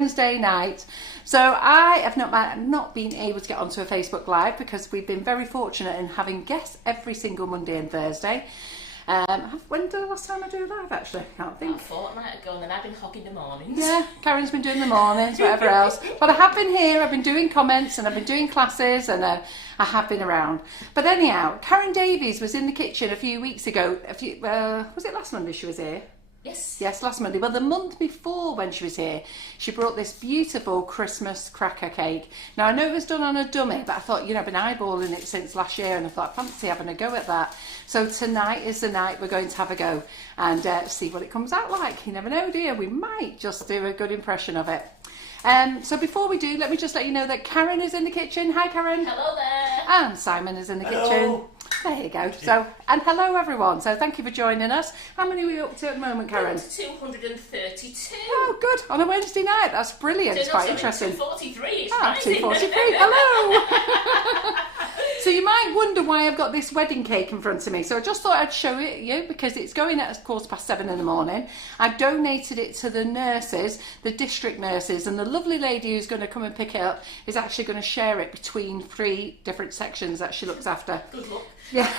Wednesday night. So I have not been able to get onto a Facebook Live because we've been very fortunate in having guests every single Monday and Thursday. When did the last time I do a live actually? I can't think. About a fortnight ago, and then I've been hogging the mornings. Yeah, Karen's been doing the mornings, whatever else. But I have been here, I've been doing comments and I've been doing classes and I have been around. But anyhow, Karen Davies was in the kitchen a few weeks ago. Was it last Monday she was here? Yes, last Monday. Well, the month before when she was here, she brought this beautiful Christmas cracker cake. Now, I know it was done on a dummy, but I thought, I've been eyeballing it since last year, and I thought, fancy having a go at that. So tonight is the night we're going to have a go and see what it comes out like. You never know, do you? We might just do a good impression of it. So before we do, let me just let you know that Karen is in the kitchen. Hi, Karen. Hello there. And Simon is in the kitchen. There you go. So, and hello everyone. So thank you for joining us. How many are we up to at the moment, Karen? 232. Oh, good. On a Wednesday night. That's brilliant. It's quite interesting. 243. It's 243. Hello. So you might wonder why I've got this wedding cake in front of me. So I just thought I'd show it you because it's going at 7:15 in the morning. I've donated it to the nurses, the district nurses, and the lovely lady who's going to come and pick it up is actually going to share it between 3 different sections that she looks after. Good luck. Yeah.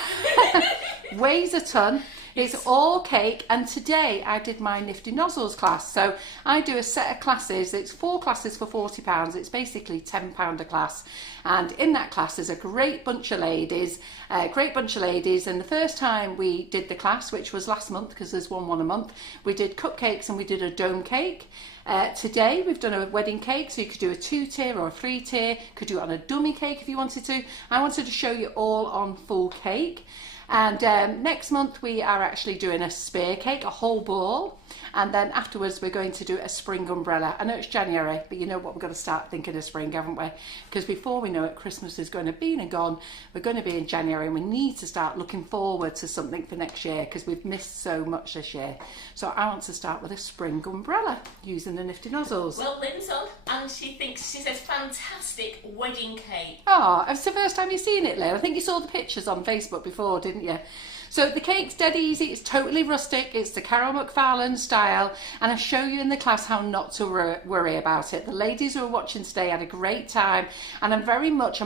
Weighs a ton. It's all cake, and today I did my Nifty Nozzles class. So I do a set of classes. It's 4 classes for £40. It's basically £10 a class. And in that class there's a great bunch of ladies. And the first time we did the class, which was last month because there's one a month, we did cupcakes and we did a dome cake. Today we've done a wedding cake, so you could do a 2-tier or a 3-tier, could do it on a dummy cake if you wanted to. I wanted to show you all on full cake. And next month we are actually doing a spear cake, a whole ball, and then afterwards we're going to do a spring umbrella. I know it's January, but you know what, we've got to start thinking of spring, haven't we? Because before we know it, Christmas is going to be and gone. We're going to be in January, and we need to start looking forward to something for next year because we've missed so much this year. So I want to start with a spring umbrella using the Nifty Nozzles. Well, Lynn's on, and she says fantastic wedding cake. Oh, it's the first time you've seen it, Lynn. I think you saw the pictures on Facebook before, didn't you? So the cake's dead easy, it's totally rustic, it's the Carol McFarland style, and I show you in the class how not to worry about it. The ladies who are watching today had a great time, and I'm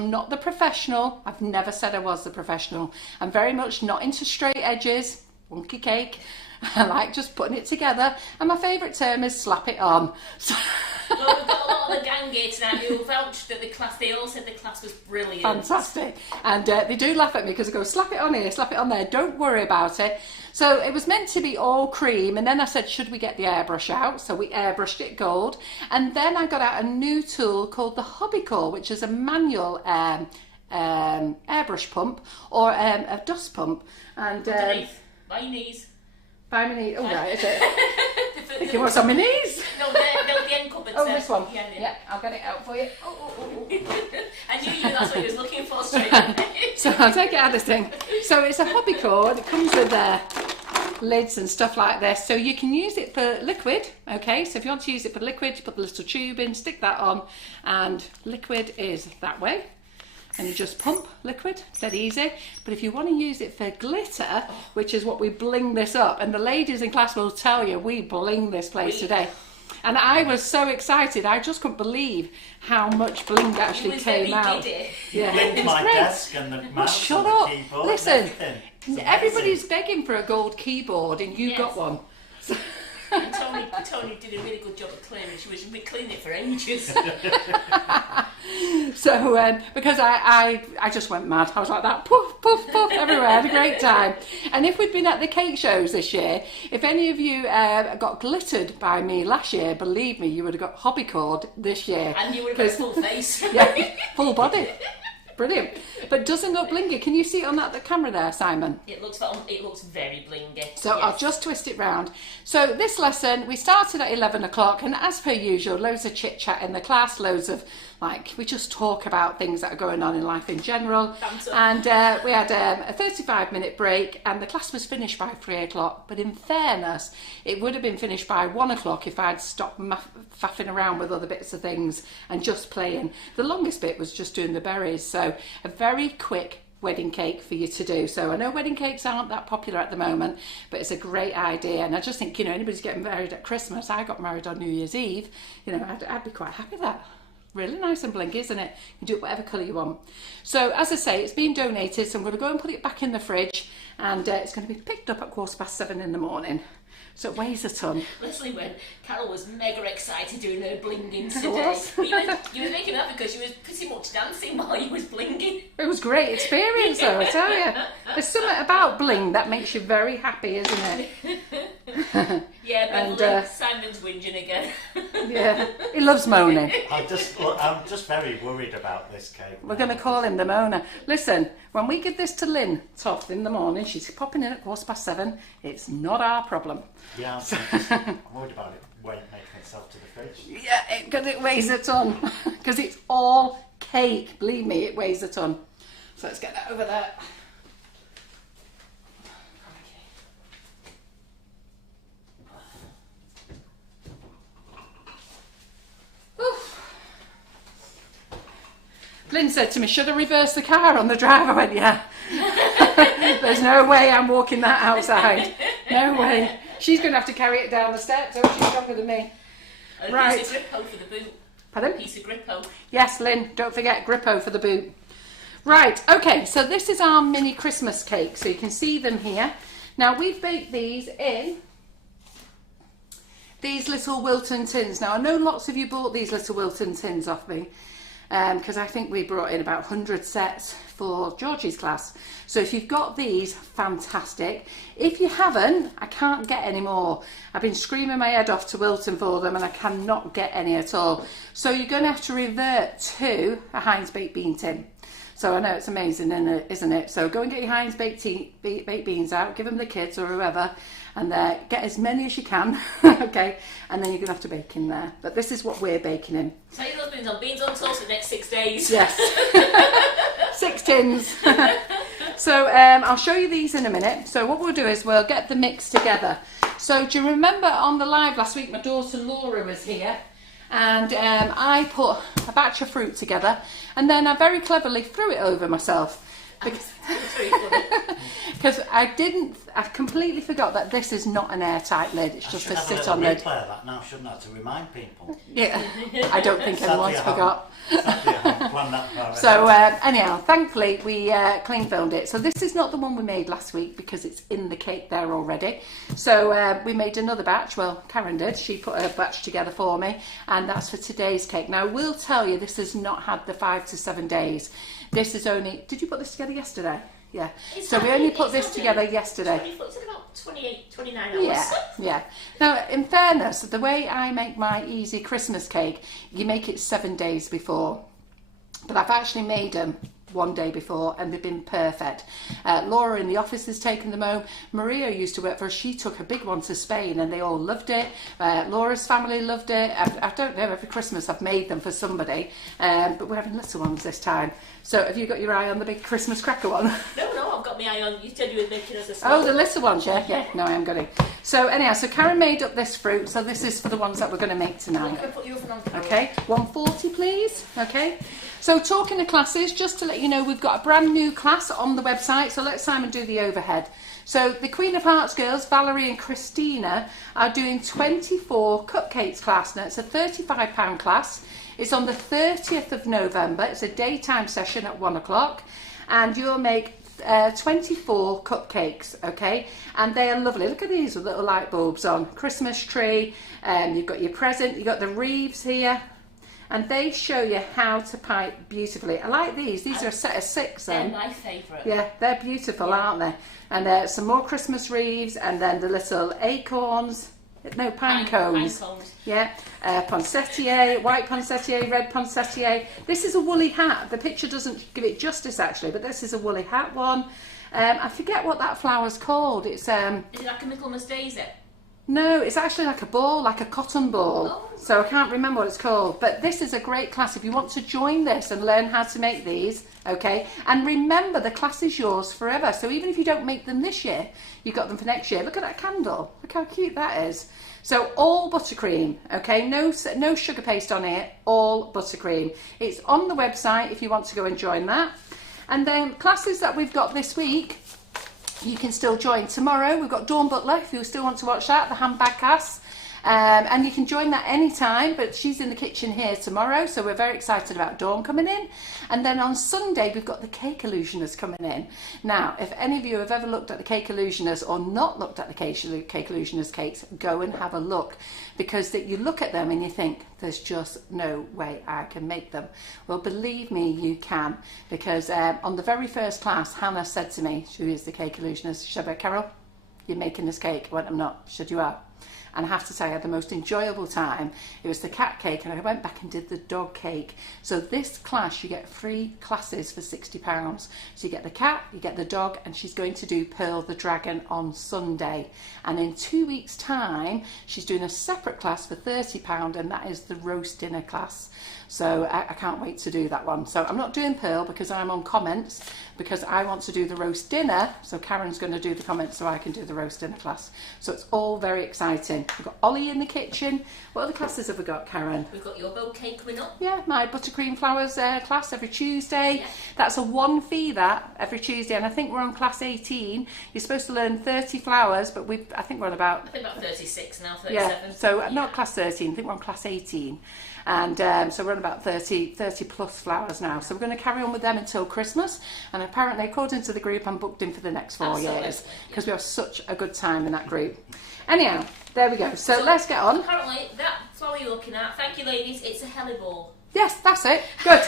not the professional. I've never said I was the professional. I'm very much not into straight edges, wonky cake. I like just putting it together, and my favourite term is slap it on. So well, we've got a lot of the gang here tonight who vouched that they all said the class was brilliant. Fantastic. And they do laugh at me because I go, slap it on here, slap it on there, don't worry about it. So it was meant to be all cream, and then I said, should we get the airbrush out? So we airbrushed it gold, and then I got out a new tool called the Hobbycore, which is a manual airbrush pump or a dust pump. And by your knees. By my knees. Oh, right, is it? Thinking what's on my knees? No, the end cupboard. Oh, this one. Yeah, I'll get it out for you. Oh. I knew that's what he was looking for straight away. So I'll take it out of this thing. So it's a hobby cord. It comes with lids and stuff like this. So you can use it for liquid. Okay, so if you want to use it for liquid, you put the little tube in, stick that on, and liquid is that way. And you just pump liquid, dead easy. But if you want to use it for glitter, which is what we bling this up, and the ladies in class will tell you, we bling this place today. And I was so excited, I just couldn't believe how much bling actually came out. Yeah, it was my great. Desk and the mouse shut and up. the keyboard. Listen, everybody's begging for a gold keyboard, and you got one. And Tony did a really good job of cleaning. She was cleaning it for ages. So because I just went mad. I was like that, poof, poof, poof, everywhere. I had a great time. And if we'd been at the cake shows this year, if any of you got glittered by me last year, believe me, you would have got hobby cord this year. And you would have got full face. Yeah, full body. Brilliant. But doesn't look blingy. Can you see it on the camera there, Simon? It looks very blingy. So yes. I'll just twist it round. So this lesson, we started at 11 o'clock, and as per usual, loads of chit chat in the class, loads of we just talk about things that are going on in life in general. And we had a 35-minute break, and the class was finished by 3 o'clock. But in fairness, it would have been finished by 1 o'clock if I'd stopped faffing around with other bits of things and just playing. The longest bit was just doing the berries. So a very quick wedding cake for you to do. So I know wedding cakes aren't that popular at the moment, but it's a great idea. And I just think, you know, anybody's getting married at Christmas. I got married on New Year's Eve. You know, I'd be quite happy with that. Really nice and blinky, isn't it? You can do it whatever colour you want. So as I say, it's been donated, so I'm going to go and put it back in the fridge, and it's going to be picked up at 7:15 in the morning. So it weighs a ton. Leslie, when Carol was mega excited doing her blinging I today, was. but you were making that because you was pretty much dancing while you was blinging. It was a great experience though, I tell you. There's something about bling that makes you very happy, isn't it? Yeah, And, Beverly, Simon's whinging again. Yeah, he loves moaning. I'm just very worried about this cake. We're going to call him the moaner. Listen, when we give this to Lynn Toth in the morning, she's popping in at 7:15, it's not our problem. Yeah, I'm worried about it making itself to the fridge. Yeah, because it weighs a ton. Because it's all cake. Believe me, it weighs a ton. So let's get that over there. Oof. Lynn said to me, should I reverse the car on the drive? I went, yeah. There's no way I'm walking that outside. No way. She's going to have to carry it down the steps. Oh, she's stronger than me. And Right. A piece of Grippo for the boot. Pardon? A piece of Grippo. Yes, Lynn, don't forget Grippo for the boot. Right, okay, so this is our mini Christmas cake. So you can see them here. Now, we've baked these in these little Wilton tins. Now, I know lots of you bought these little Wilton tins off me, because I think we brought in about 100 sets for Georgie's class. So if you've got these, fantastic. If you haven't, I can't get any more. I've been screaming my head off to Wilton for them and I cannot get any at all. So you're going to have to revert to a Heinz baked bean tin. So I know it's amazing, isn't it? So go and get your Heinz baked beans out, give them the kids or whoever, and get as many as you can, okay? And then you're going to have to bake in there. But this is what we're baking in. Take those beans on toast for the next 6 days. Yes. 6 tins. So I'll show you these in a minute. So what we'll do is we'll get the mix together. So do you remember on the live last week, my daughter Laura was here, and I put a batch of fruit together, and then I very cleverly threw it over myself. Because I completely forgot that this is not an airtight lid, it's just a sit-on lid. That now, shouldn't I, to remind people? Yeah, I don't think anyone's forgot. Sadly, I haven't planned that far ahead. So anyhow, thankfully we clean filmed it. So this is not the one we made last week because it's in the cake there already. So we made another batch. Well, Karen did. She put a batch together for me, and that's for today's cake. Now I will tell you, this has not had the 5 to 7 days. This is only. Did you put this together yesterday? Yeah. So we only put this together yesterday. It's about 28, 29 hours. Yeah, yeah. Now, in fairness, the way I make my easy Christmas cake, you make it 7 days before. But I've actually made them 1 day before and they've been perfect. Laura in the office has taken them home. Maria used to work for us. She took a big one to Spain and they all loved it. Laura's family loved it. I don't know, every Christmas I've made them for somebody, but we're having little ones this time. So have you got your eye on the big Christmas cracker one? No, I've got my eye on. You said you were making us a small. Oh, the little ones, yeah. No, I am going to. So anyhow, so Karen made up this fruit. So this is for the ones that we're going to make tonight. I'm going to put your oven on, Carol. Okay, 140 please. Okay. So talking to classes, just to let you know, we've got a brand new class on the website. So let Simon do the overhead. So the Queen of Hearts girls, Valerie and Christina, are doing 24 cupcakes class. Now it's a £35 class. It's on the 30th of November. It's a daytime session at 1 o'clock. And you'll make 24 cupcakes, okay? And they are lovely. Look at these with little light bulbs on. Christmas tree. You've got your present. You've got the wreaths here. And they show you how to pipe beautifully. I like these. These are a set of 6 then. They're my favourite. Yeah, they're beautiful, aren't they? And some more Christmas wreaths, and then the little acorns. No, pine cones. Pine cones. Yeah, poinsettia, white poinsettia, red poinsettia. This is a woolly hat. The picture doesn't give it justice actually, but this is a woolly hat one. I forget what that flower's called. It's Is it like a Michaelmas daisy? No, it's actually like a ball, like a cotton ball. Oh. So I can't remember what it's called. But this is a great class if you want to join this and learn how to make these, okay? And remember, the class is yours forever. So even if you don't make them this year, you've got them for next year. Look at that candle. Look how cute that is. So all buttercream, okay? No sugar paste on it, all buttercream. It's on the website if you want to go and join that. And then classes that we've got this week, you can still join. Tomorrow we've got Dawn Butler, if you still want to watch that, the handbag class. And you can join that anytime, but she's in the kitchen here tomorrow, so we're very excited about Dawn coming in. And then on Sunday we've got the Cake Illusioners coming in. Now, if any of you have ever looked at the Cake Illusioners or not looked at the Cake Illusioners cakes, go and have a look, because you look at them and you think, there's just no way I can make them. Well, believe me, you can, because on the very first class, Hannah said to me, who is the Cake Illusionist, she said, Carol, you're making this cake. I went, I'm not. She said, you are. And I have to say, I had the most enjoyable time. It was the cat cake, and I went back and did the dog cake. So this class, you get 3 classes for £60. So you get the cat, you get the dog, and she's going to do Pearl the Dragon on Sunday. And in 2 weeks' time, she's doing a separate class for £30, and that is the roast dinner class. So I can't wait to do that one. So I'm not doing Pearl because I'm on comments, because I want to do the roast dinner. So Karen's going to do the comments so I can do the roast dinner class. So it's all very exciting. We've got Ollie in the kitchen. What other classes have we got, Karen? We've got your bouquet coming up. Yeah, my buttercream flowers class every Tuesday. Yeah. That's a 1 fee, that, every Tuesday. And I think we're on class 18. You're supposed to learn 30 flowers, but I think we're on about... I think about 36 now, 37. Yeah, so not class 13, I think we're on class 18. And so we're on about 30 plus flowers now. So we're going to carry on with them until Christmas. And apparently, according to the group, I'm booked in for the next 4 years, because we have such a good time in that group. Anyhow, there we go. So let's get on. Apparently, that flower you're looking at, thank you ladies, it's a hellebore. Yes, that's it. Good.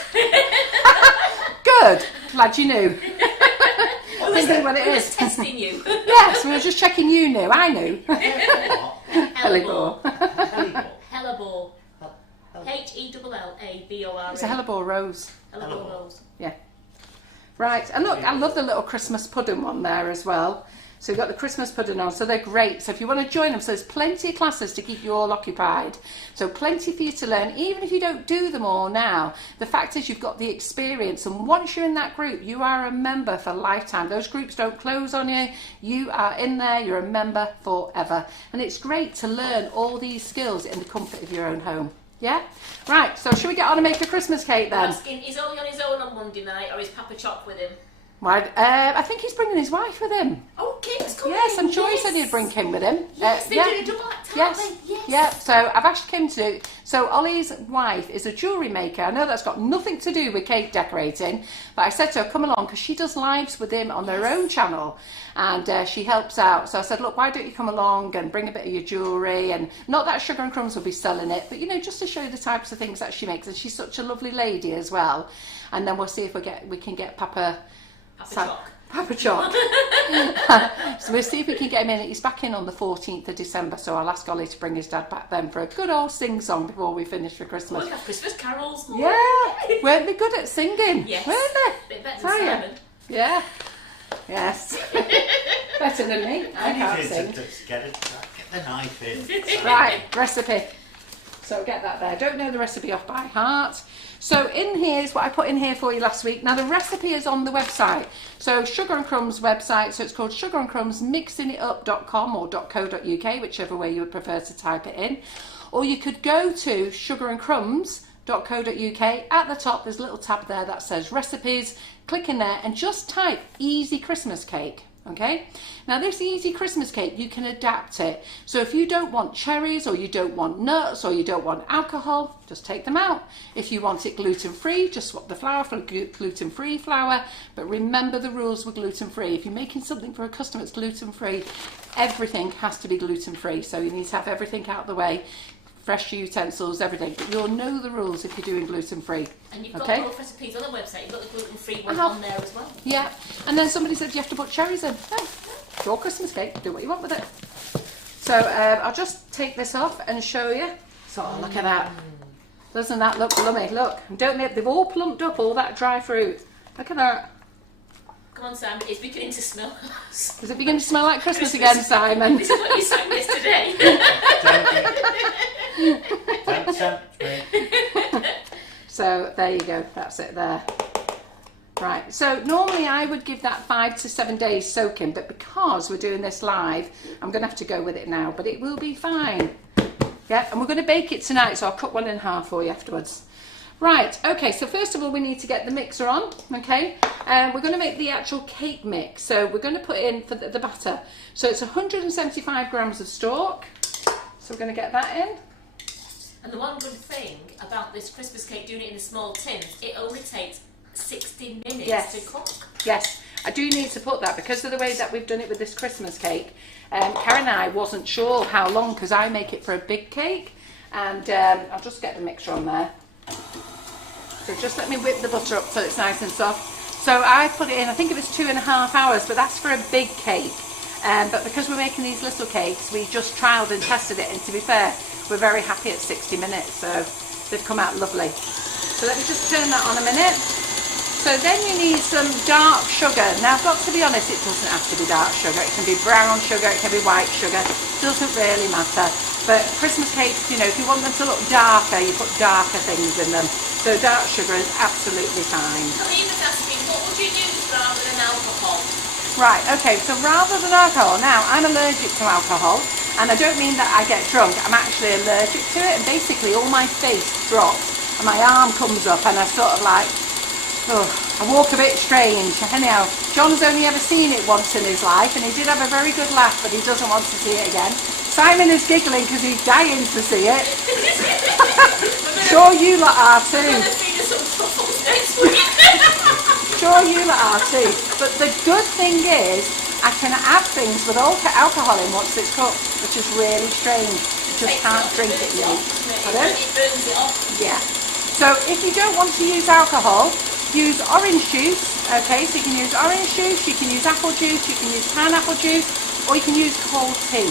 Good. Glad you knew. Thinking what it is. Testing you. Yes, we were just checking you knew. I knew. Hellebore. Hellebore. Hellebore. Hellabore. It's a hellebore rose. Hellebore rose. Yeah. Right, and look, I love the little Christmas pudding one there as well. So you've got the Christmas pudding on, so they're great. So if you want to join them, so there's plenty of classes to keep you all occupied. So plenty for you to learn, even if you don't do them all now. The fact is you've got the experience, and once you're in that group, you are a member for lifetime. Those groups don't close on you. You are in there, you're a member forever. And it's great to learn all these skills in the comfort of your own home. Yeah? Right, so should we get on and make a Christmas cake then? Asking, is Ollie on his own on Monday night, or is Papa Choc with him? Right, I think he's bringing his wife with him. Oh, Kim's coming. Yes, I'm sure he said he'd bring Kim with him. Yes, they're doing a double act, aren't yes. they? Yes. Yeah, so I've asked Kim to do. So Ollie's wife is a jewellery maker. I know that's got nothing to do with cake decorating, but I said to her, come along, because she does lives with him on their own channel, and she helps out. So I said, look, why don't you come along and bring a bit of your jewellery, and not that Sugar and Crumbs will be selling it, but you know, just to show you the types of things that she makes. And she's such a lovely lady as well. And then we'll see if we can get Papa Choc. Papa Choc. So we'll see if we can get him in. He's back in on the 14th of December, so I'll ask Ollie to bring his dad back then for a good old sing-song before we finish for Christmas. We'll have Christmas carols. Yeah, weren't they good at singing? Yes. Weren't they? Bit better Tell than ya. Simon. Yeah. Yes. Better than me. I can't sing. Get the knife in. Right, recipe. So get that there. Don't know the recipe off by heart. So in here is what I put in here for you last week. Now the recipe is on the website. So Sugar and Crumbs website. So it's called Sugar and Crumbs mixingitup.com or .co.uk, whichever way you would prefer to type it in. Or you could go to sugarandcrumbs.co.uk. At the top there's a little tab there that says recipes. Click in there and just type easy Christmas cake. Okay, now this easy Christmas cake, you can adapt it. So if you don't want cherries, or you don't want nuts, or you don't want alcohol, just take them out. If you want it gluten-free, just swap the flour for gluten-free flour. But remember the rules with gluten-free. If you're making something for a customer that's gluten-free, everything has to be gluten-free. So you need to have everything out of the way. Fresh utensils, everything. But you'll know the rules if you're doing gluten-free. And you've got both recipes on the website. You've got the gluten-free one on there as well. Yeah. And then somebody said you have to put cherries in. No, it's your Christmas cake. Do what you want with it. So I'll just take this off and show you. So look at that. Doesn't that look lummy? Look. Don't they've all plumped up all that dry fruit. Look at that. Come on, Sam. It's beginning to smell. Is it beginning to smell like Christmas again, Simon? This is what you sang yesterday. Don't tempt me. So there you go, that's it there. Right, so normally I would give that 5 to 7 days soaking, but because we're doing this live, I'm going to have to go with it now, but it will be fine. Yeah, and we're going to bake it tonight, so I'll cut one in half for you afterwards. Right, okay, so first of all we need to get the mixer on, okay? We're going to make the actual cake mix, so we're going to put in for the batter. So it's 175 grams of stalk, so we're going to get that in. And the one good thing about this Christmas cake, doing it in the small tins, it only takes 60 minutes to cook. Yes, I do need to put that because of the way that we've done it with this Christmas cake. Karen and I wasn't sure how long because I make it for a big cake, and I'll just get the mixer on there. So just let me whip the butter up so it's nice and soft. So I put it in, I think it was 2.5 hours, but that's for a big cake. But because we're making these little cakes, we just trialled and tested it, and to be fair, we're very happy at 60 minutes, so they've come out lovely. So let me just turn that on a minute. So then you need some dark sugar. Now I've got to be honest, it doesn't have to be dark sugar. It can be brown sugar, it can be white sugar. It doesn't really matter. But Christmas cakes, you know, if you want them to look darker, you put darker things in them. So dark sugar is absolutely fine. He was asking, what would you use rather than alcohol? Right, okay, so rather than alcohol, now I'm allergic to alcohol, and I don't mean that I get drunk, I'm actually allergic to it, and basically all my face drops, and my arm comes up, and I sort of like, oh, I walk a bit strange. Anyhow, John's only ever seen it once in his life, and he did have a very good laugh, but he doesn't want to see it again. Simon is giggling because he's dying to see it. Sure you lot are too. I'm going to feed us some truffles next week. Sure you lot are too. But the good thing is, I can add things with alcohol in once it's cooked, which is really strange. You just can't drink it yet. Pardon? It burns it off. Yeah. So if you don't want to use alcohol, use orange juice. Okay, so you can use orange juice, you can use apple juice, you can use pineapple juice, or you can use cold tea.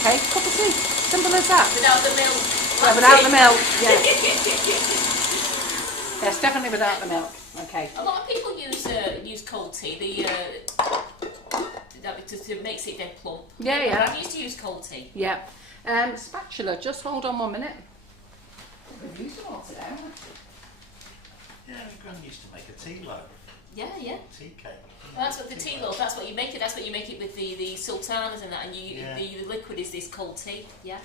Okay, cup of tea. Simple as that. Without the milk. Yeah, without the milk. Yeah. Yes, definitely without the milk. Okay. A lot of people use cold tea. It makes it dead plump. Yeah, yeah. I used to use cold tea. Yeah. Spatula. Just hold on 1 minute. We've used them all today, haven't we? Yeah, Gran used to make a tea loaf. Yeah, yeah. Tea cake. Well, that's what the tea loaf. That's what you make it. That's what you make it with the sultanas and that. And the liquid is this cold tea. Yeah.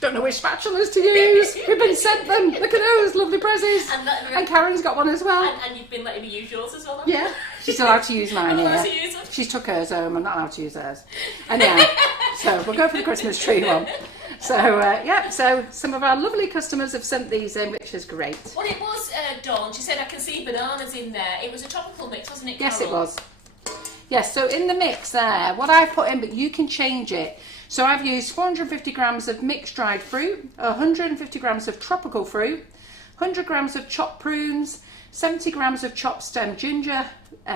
Don't know which spatulas to use. We've been sent them. Look at those lovely prezzies. And Karen's got one as well. And you've been letting me use yours as well. Yeah. She's allowed to use mine I'm here. allowed to use them. She took hers home. I'm not allowed to use hers. Anyhow, so we'll go for the Christmas tree one. So, yeah, so some of our lovely customers have sent these in, which is great. Well, it was, Dawn, she said I can see bananas in there. It was a tropical mix, wasn't it, Carol? Yes, it was. Yes, so in the mix there, what I put in, but you can change it. So I've used 450 grams of mixed dried fruit, 150 grams of tropical fruit, 100 grams of chopped prunes, 70 grams of chopped stem ginger,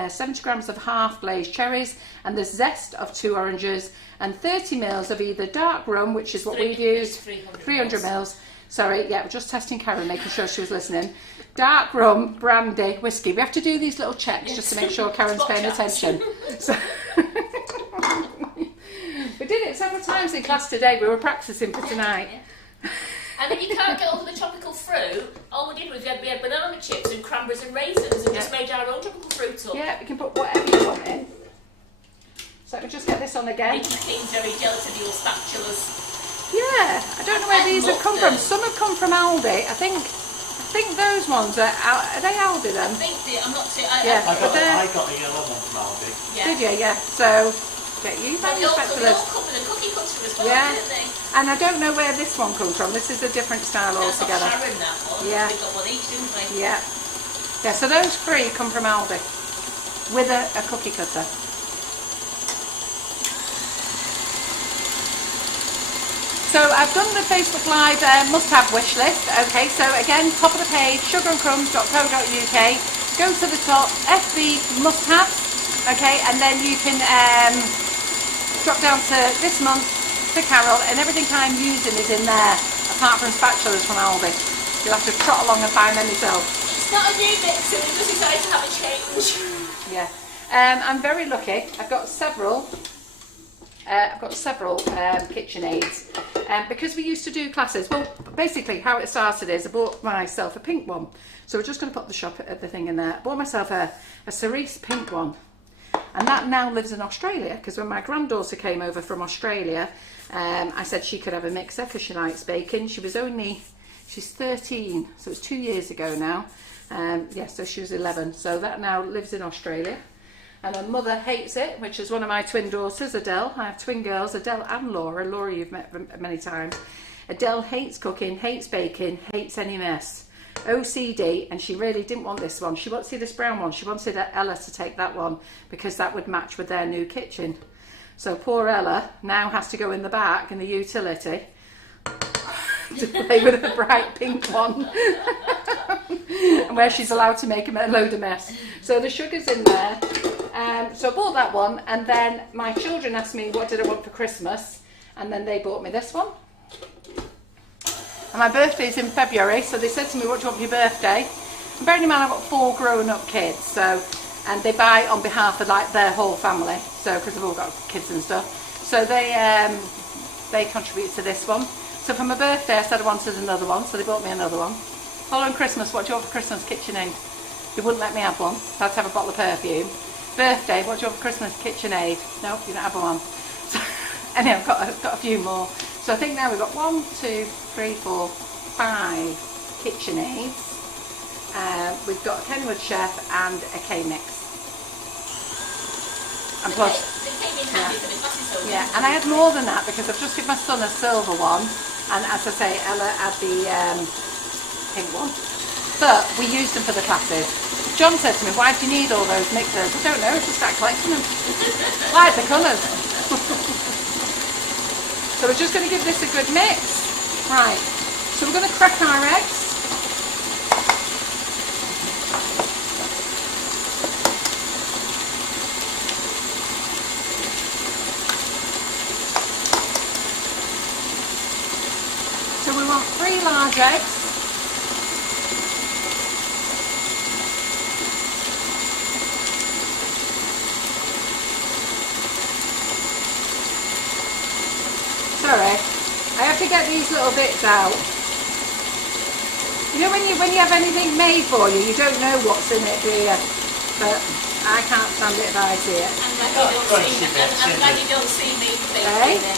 70 grams of half glazed cherries, and the zest of 2 oranges, and 30 mils of either dark rum, which is what we've used, 300 mils. Sorry, yeah, we're just testing Karen, making sure she was listening. Dark rum, brandy, whiskey. We have to do these little checks just to make sure Karen's paying attention. So we did it several times in class today. We were practicing for tonight. Yeah. And if you can't get over the tropical fruit, all we did was we had banana chips and cranberries and raisins and just made our own tropical fruit up. Yeah, we can put whatever you want in. So let me just get this on again. Making things very jealous of your spatulas. Yeah, I don't know where these have come from. Some have come from Aldi. I think those ones are they Aldi then? I'm not too. I got a yellow one from Aldi. Yeah. Did you? Yeah. So get you found your spatulas. They all come with a cookie cutter as well, Yeah. didn't they? And I don't know where this one comes from. This is a different style That's altogether. not Sharon, that one. Yeah. They've got one each, didn't they? Yeah. Yeah. So those 3 come from Aldi with a cookie cutter. So I've done the Facebook Live must-have wish list. Okay, so again, top of the page, sugarandcrumbs.co.uk. Go to the top, FB must-have. Okay, and then you can drop down to this month to Carol, and everything I'm using is in there, apart from spatulas from Aldi. You'll have to trot along and find them yourself. It's not a new mix, and we just decided to have a change. Yeah, I'm very lucky. I've got several KitchenAids. Because we used to do classes, well, basically how it started is I bought myself a pink one. So we're just going to put the thing in there. I bought myself a cerise pink one. And that now lives in Australia, because when my granddaughter came over from Australia, I said she could have a mixer because she likes baking. She's 13, so it's 2 years ago now. Yeah, so she was 11. So that now lives in Australia. And her mother hates it, which is one of my twin daughters, Adele. I have twin girls, Adele and Laura. Laura you've met many times. Adele hates cooking, hates baking, hates any mess. OCD, and she really didn't want this one. She wanted this brown one. She wanted Ella to take that one because that would match with their new kitchen. So poor Ella now has to go in the back in the utility to play with the bright pink one. And where she's allowed to make a load of mess. So the sugar's in there. So I bought that one, and then my children asked me what did I want for Christmas, and then they bought me this one. And my birthday's in February, so they said to me, what do you want for your birthday? And bearing in mind I've got 4 grown-up kids, so, and they buy on behalf of like their whole family, so because they've all got kids and stuff. So they contribute to this one. So for my birthday I said I wanted another one, so they bought me another one. Following Christmas, what do you want for Christmas? KitchenAid. They wouldn't let me have one, so I had to have a bottle of perfume. Birthday, what do you want for Christmas? KitchenAid. Nope, you don't have one. So, anyway, I've got a few more. So I think now we've got 1, 2, 3, 4, 5 KitchenAids. We've got a Kenwood Chef and a K-Mix. And plus, yeah, and I had more than that because I've just given my son a silver one, and as I say, Ella had the pink one. But we used them for the classes. John said to me, why do you need all those mixers? I don't know, just start collecting them. Like the colours. So we're just going to give this a good mix. Right, so we're going to crack our eggs. So we want 3 large eggs. Sorry, I have to get these little bits out. You know when you have anything made for you, you don't know what's in it, do you? But I can't stand it if I see it. I'm glad you don't see me baking it.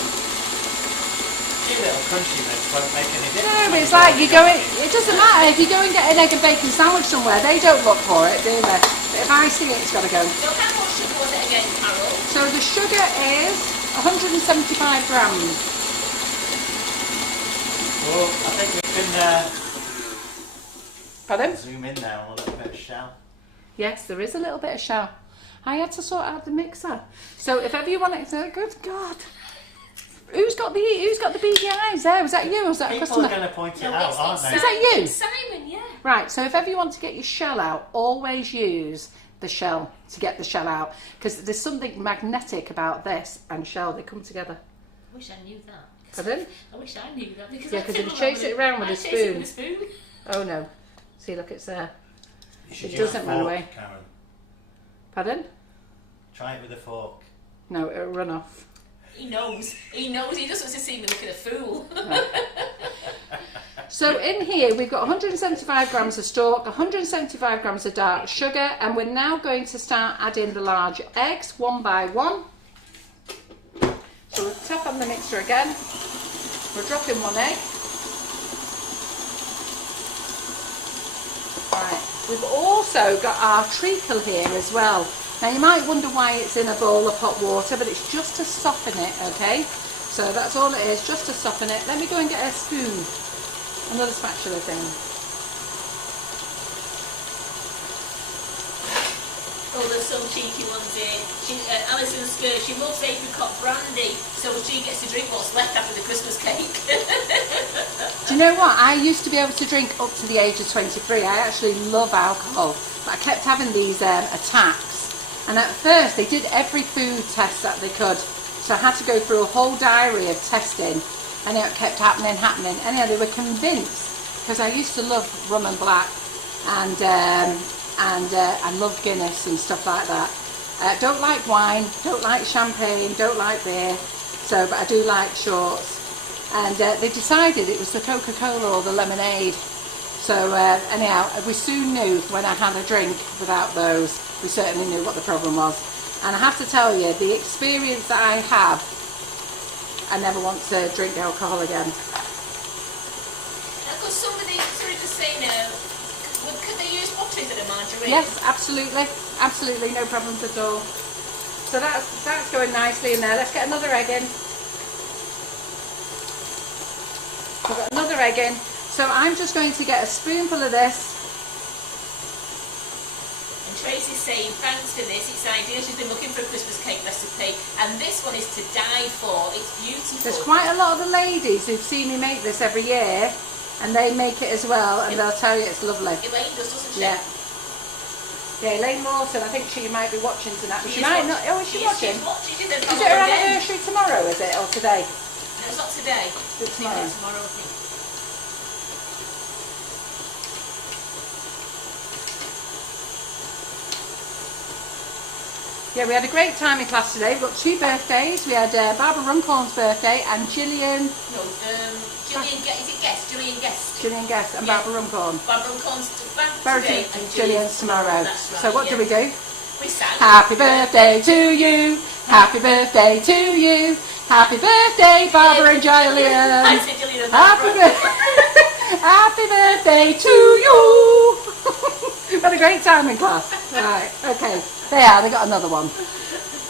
Little crunchy bits won't make any difference. No, but it's like it doesn't matter if you go and get an egg and bacon sandwich somewhere, they don't look for it, do they? But if I see it, it's got to go. So how much sugar was it again, Carol? So the sugar is 175 grams. Well, I think we can Pardon? zoom in there on a little bit of shell. Yes, there is a little bit of shell. I had to sort out the mixer. So if ever you want it, good God. Who's got the beady eyes there? Was that you or was that a People customer? are going to point it out, aren't they? Is that you? It's Simon, yeah. Right, so if ever you want to get your shell out, always use the shell to get the shell out. Because there's something magnetic about this and shell, they come together. I wish I knew that. Pardon? I wish I knew that. Because Yeah, because if you chase it around with a spoon. Oh no. See, look, it's there. It doesn't run away. Karen. Pardon? Try it with a fork. No, it'll run off. He knows. He knows. He just wants to see me looking a fool. Right. So in here we've got 175 grams of stalk, 175 grams of dark sugar, and we're now going to start adding the large eggs one by one. So we'll tap on the mixer again. We're dropping 1 egg. Right. We've also got our treacle here as well. Now you might wonder why it's in a bowl of hot water, but it's just to soften it, okay? So that's all it is, just to soften it. Let me go and get a spoon, another spatula thing. Oh, there's some cheeky ones here. Alison's skirt, she loves apricot brandy, so she gets to drink what's left after the Christmas cake. Do you know what? I used to be able to drink up to the age of 23. I actually love alcohol, but I kept having these attacks. And at first they did every food test that they could, so I had to go through a whole diary of testing, and it kept happening. Anyhow, they were convinced, because I used to love rum and black, and I love Guinness and stuff like that. Don't like wine, don't like champagne, don't like beer, but I do like shorts. And they decided it was the Coca-Cola or the lemonade. So anyhow, we soon knew when I had a drink without those, we certainly knew what the problem was. And I have to tell you, the experience that I have, I never want to drink alcohol again. Because somebody just saying, could they use water instead of margarine? Yes, absolutely. Absolutely, no problems at all. So that's going nicely in there. Let's get another egg in. We've got another egg in. So I'm just going to get a spoonful of this. And Tracy's saying, thanks for this, it's ideal. She's been looking for a Christmas cake recipe. And this one is to die for. It's beautiful. There's quite a lot of the ladies who've seen me make this every year. And they make it as well. And they'll tell you it's lovely. Elaine does, doesn't she? Yeah. Yeah, Elaine Lawson, I think she might be watching tonight. She might not. Oh, is she watching? She's watching. She's is it her anniversary tomorrow, is it? Or today? No, it's not today. It's tomorrow. Tomorrow, I think. Yeah, we had a great time in class today. We've got 2 birthdays. We had Barbara Runcorn's birthday and Gillian. No, Gillian Guest. Is it Guest? Gillian Guest. Gillian Guest and Barbara Runcorn. Barbara Runcorn's today and Gillian's tomorrow. That's right, So what do we do? We sang. Happy birthday to you. Happy birthday to you. Happy birthday, Barbara and Gillian. I said Gillian and Barbara. Happy birthday to you. We had a great time in class. Right, okay. They got another one.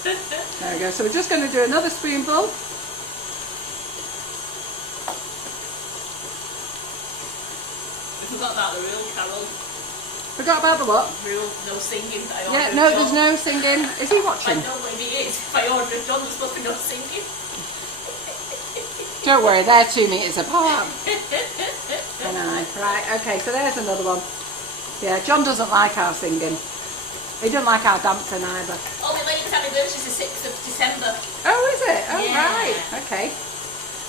There we go. So we're just going to do another spoonful. We forgot about the rule, Carol. Forgot about the what? Rule, no singing. Yeah, no, there's no singing. Is he watching? I know what it is. If I order a John, there's supposed to be no singing. Don't worry, they're 2 meters apart. And right, okay, so there's another one. Yeah, John doesn't like our singing. He doesn't like our dancing either. Oh, my lady's anniversary is the 6th of December. Oh, is it? Oh, Yeah. right. Okay.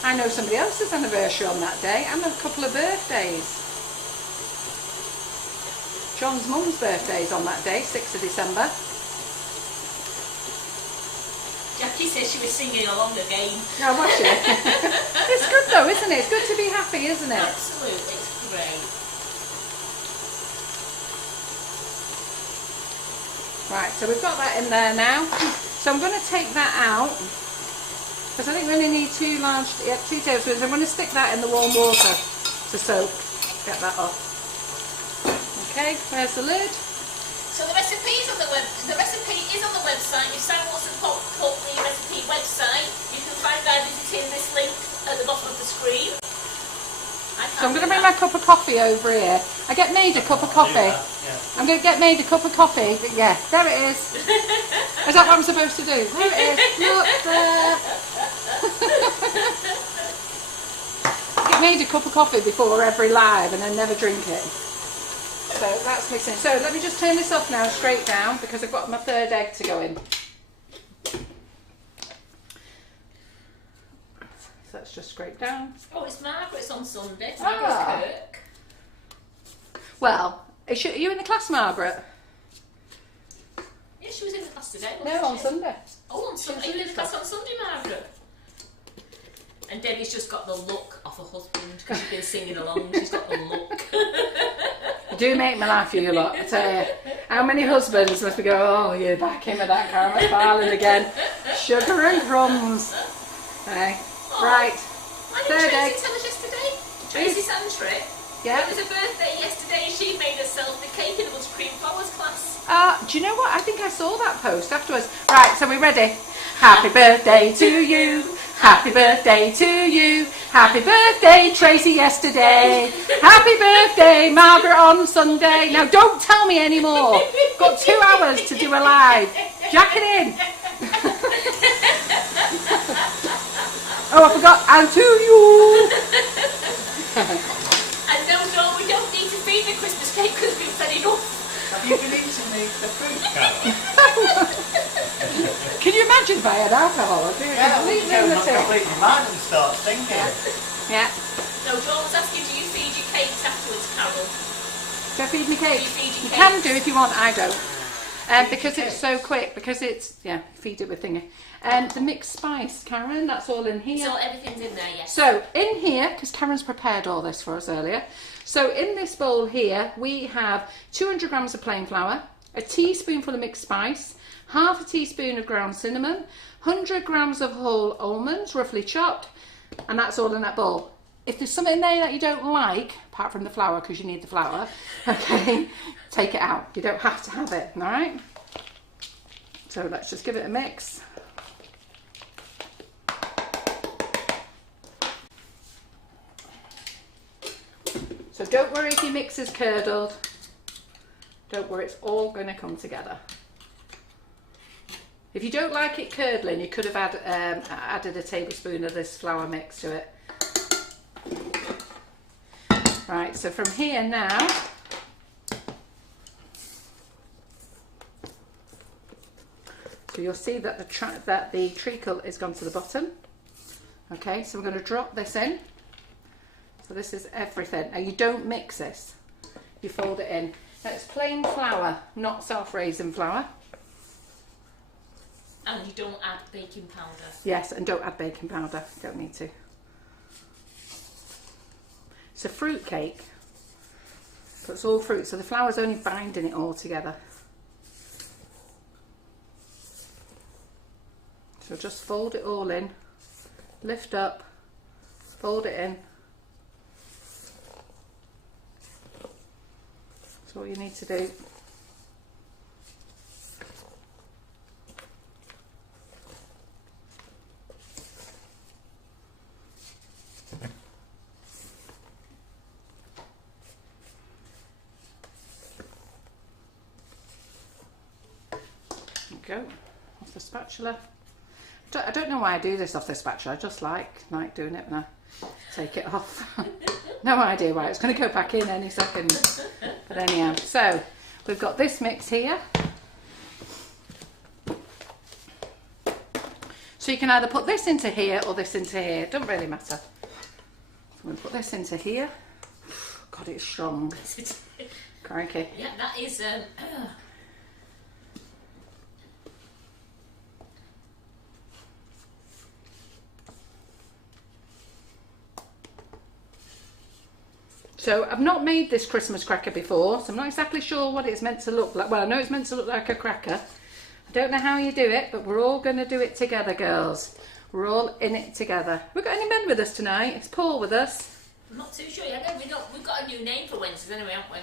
I know somebody else's anniversary on that day and a couple of birthdays. John's mum's birthday's on that day, 6th of December. Jackie says she was singing along again. Oh, was she? It's good though, isn't it? It's good to be happy, isn't it? Absolutely, it's great. Right, so we've got that in there now. So I'm going to take that out because I think we only need 2 tablespoons. I'm going to stick that in the warm water to soak. Get that off. Okay, where's the lid? So the recipe is on the website. If Sam wants to put the recipe website, you can find by visiting this link at the bottom of the screen. So I'm going to bring my cup of coffee over here. I get made a cup of coffee. I'm going to get made a cup of coffee. Yeah, there it is. Is that what I'm supposed to do? There it is. Look there. Get made a cup of coffee before every live and then never drink it. So that's mixing. So let me just turn this off now, straight down, because I've got my 3rd egg to go in. So let's just scrape down. Oh, it's Margaret's on Sunday. Ah. Margaret's Kirk. Well, are you in the class, Margaret? Yeah, she was in the class today, No, wasn't on she? Sunday. Oh, on Sunday. Are you in the class on Sunday, Margaret? And Debbie's just got the look of her husband because she's been singing along. She's got the look. You do make me laugh, you lot, I tell you. How many husbands must be go, oh, you're back in with that Carol McFarland again. Sugar and crumbs. Okay. Oh, Right. Why did 3rd Tracy egg. tell us yesterday? Tracy Santry. Yeah. It was her birthday yesterday. She made herself the cake in the buttercream flowers class. Do you know what? I think I saw that post afterwards. Right, so we're ready. Happy birthday to you. Happy birthday to you. Happy birthday, Tracy, yesterday. Happy birthday, Margaret, on Sunday. Now, don't tell me anymore. Got 2 hours to do a live. Jack it in. Oh, I forgot. And to you. And no, we don't need to feed the Christmas cake because we've fed enough. Have you been eating the fruit, Carol? Can you imagine if I had alcohol? I'd be Yeah, completely not lunatic. completely mad and start thinking. Yeah. No, Dawn was asking, do you feed your cakes afterwards, Carol? Do I feed me cake? Do you feed your You can cakes? do if you want, I don't. Because it's so quick, because it's, yeah, feed it with thingy. The mixed spice, Karen, that's all in here. So everything's in there, yes. So in here, because Karen's prepared all this for us earlier, so in this bowl here, we have 200 grams of plain flour, a teaspoonful of mixed spice, half a teaspoon of ground cinnamon, 100 grams of whole almonds, roughly chopped, and that's all in that bowl. If there's something there that you don't like, apart from the flour, because you need the flour, okay, take it out. You don't have to have it, all right? So let's just give it a mix. So don't worry if your mix is curdled. Don't worry, it's all going to come together. If you don't like it curdling, you could have added a tablespoon of this flour mix to it. Right, so from here now, so you'll see that the treacle is gone to the bottom. Okay, so we're going to drop this in. So this is everything. Now you don't mix this, you fold it in. Now it's plain flour, not self-raising flour. And you don't add baking powder. Yes, and don't add baking powder, don't need to. It's a fruit cake, so it's all fruit, so the flour's only binding it all together. So just fold it all in, lift up, fold it in. That's all you need to do. Go off the spatula. I don't know why I do this off the spatula. I just like doing it when I take it off. No idea why. It's going to go back in any second. But anyhow, so we've got this mix here. So you can either put this into here or this into here. It doesn't really matter. I'm going to put this into here. God, it's strong. Crikey. Yeah, that is. So I've not made this Christmas cracker before, so I'm not exactly sure what it's meant to look like. Well, I know it's meant to look like a cracker. I don't know how you do it, but we're all going to do it together, girls. We're all in it together. We've got any men with us tonight? Is Paul with us? I'm not too sure. Yeah, no, we've got a new name for Wednesdays anyway, haven't we?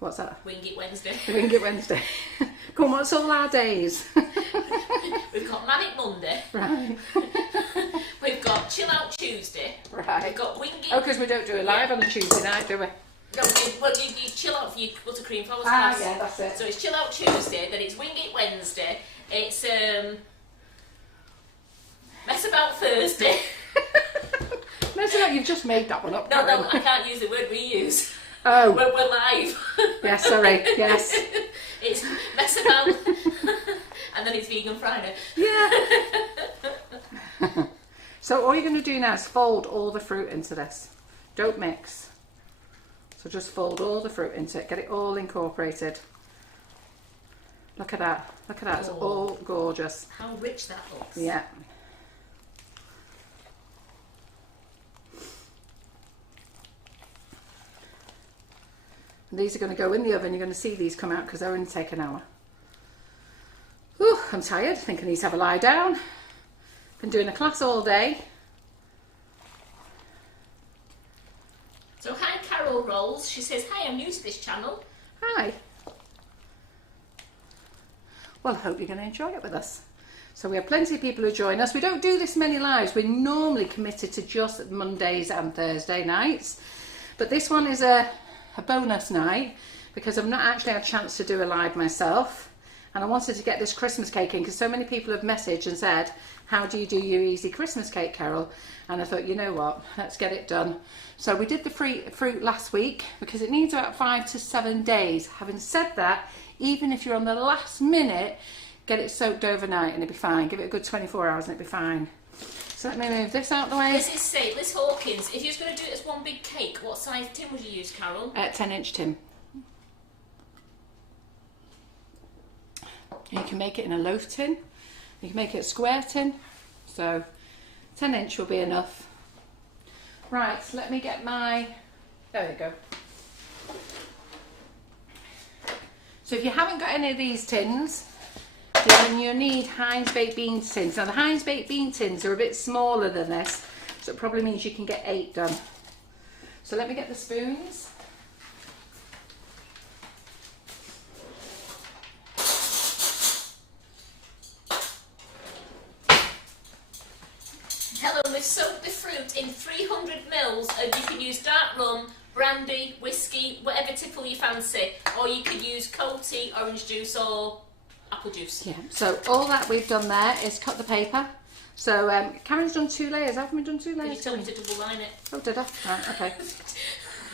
What's that? Wing It Wednesday. Wing It Wednesday. Come on, what's all our days? We've got Manic Monday. Right. We've got Chill Out Tuesday. Right. We've got Wing It. Oh, because we don't do it live on a Tuesday night, do we? No, you chill out for your buttercream flowers Ah, class. yeah, that's it. So it's Chill Out Tuesday, then it's Wing It Wednesday, it's Mess About Thursday. Mess about, you've just made that one up. No, I can't use the word we use. Oh. When we're live. Yeah, sorry, yes. It's Mess About, and then it's Vegan Friday. Yeah. So all you're going to do now is fold all the fruit into this. Don't mix. So just fold all the fruit into it. Get it all incorporated. Look at that. Look at that. It's all gorgeous. How rich that looks. Yeah. And these are going to go in the oven. You're going to see these come out because they're only take an hour. Whew, I'm tired. I think I need to have a lie down. Been doing a class all day. So hi Carol Rolls, she says, hi, I'm new to this channel. Hi. Well, I hope you're going to enjoy it with us. So we have plenty of people who join us. We don't do this many lives. We're normally committed to just Mondays and Thursday nights. But this one is a bonus night because I've not actually had a chance to do a live myself. And I wanted to get this Christmas cake in because so many people have messaged and said, how do you do your easy Christmas cake, Carol? And I thought, you know what, let's get it done. So we did the fruit last week because it needs about 5 to 7 days. Having said that, even if you're on the last minute, get it soaked overnight and it'll be fine. Give it a good 24 hours and it'll be fine. So let me move this out of the way. Liz Hawkins, if you was going to do it as one big cake, what size tin would you use, Carol? 10-inch tin. You can make it in a loaf tin. You can make it a square tin. So 10-inch will be enough. Right, let me get my... There we go. So if you haven't got any of these tins, Then you need Heinz baked bean tins. Now the Heinz baked bean tins are a bit smaller than this, so it probably means you can get 8 done. So let me get the spoons. Helen, we've soaked the fruit in 300 mils, and you can use dark rum, brandy, whiskey, whatever tipple you fancy, or you could use cold tea, orange juice, or apple juice. Yeah, so all that we've done there is cut the paper. So Karen's done 2 layers. Haven't we done 2 layers? You told me to double line it. Oh, did I? Right, okay.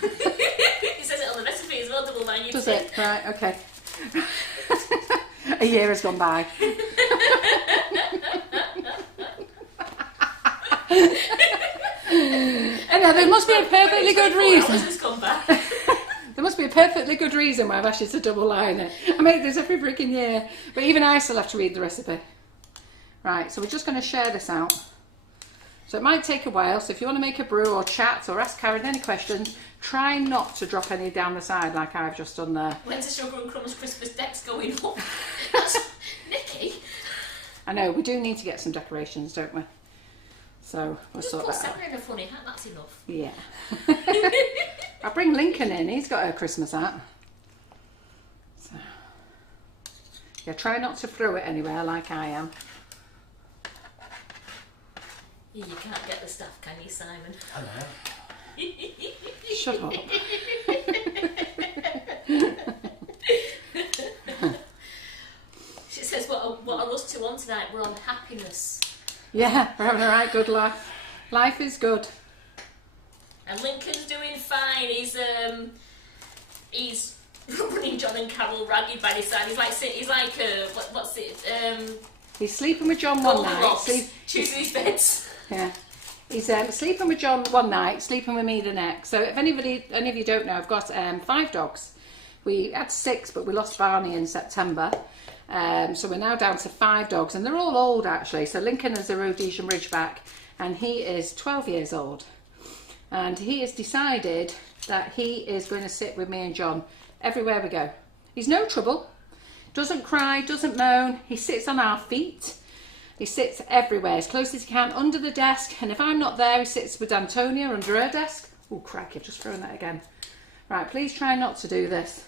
It says it on the recipe as well, double line. You Does it? Right, okay. A year has gone by. Anyway, there must be a perfectly good reason. There must be a perfectly good reason why I've asked you to double line it. I make this every freaking year, but even I still have to read the recipe. Right, so we're just going to share this out. So it might take a while, so if you want to make a brew or chat or ask Karen any questions, try not to drop any down the side like I've just done there. When's the Sugar and Crumbs Christmas decks going up? That's Nikki. I know, we do need to get some decorations, don't we? So we'll sort that out. Sarah in a funny hat, that's enough. Yeah. I'll bring Lincoln in, he's got a Christmas hat. So, yeah, try not to throw it anywhere like I am. You can't get the stuff, can you, Simon? I know. Shut up. She says, what are us two on tonight? We're on happiness. Yeah, we're having a right good laugh. Life is good. And Lincoln's doing fine. He's running John and Carol ragged by his side. He's like what's it? He's sleeping with John one night. Choosing his beds. Yeah. He's sleeping with John one night, sleeping with me the next. So if any of you don't know, I've got 5 dogs. We had 6, but we lost Barney in September. So we're now down to 5 dogs, and they're all old actually. So Lincoln is a Rhodesian Ridgeback, and he is 12 years old. And he has decided that he is going to sit with me and John everywhere we go. He's no trouble, doesn't cry, doesn't moan. He sits on our feet. He sits everywhere, as close as he can, under the desk. And if I'm not there, he sits with Antonia under her desk. Oh, crikey, I've just thrown that again. Right, please try not to do this.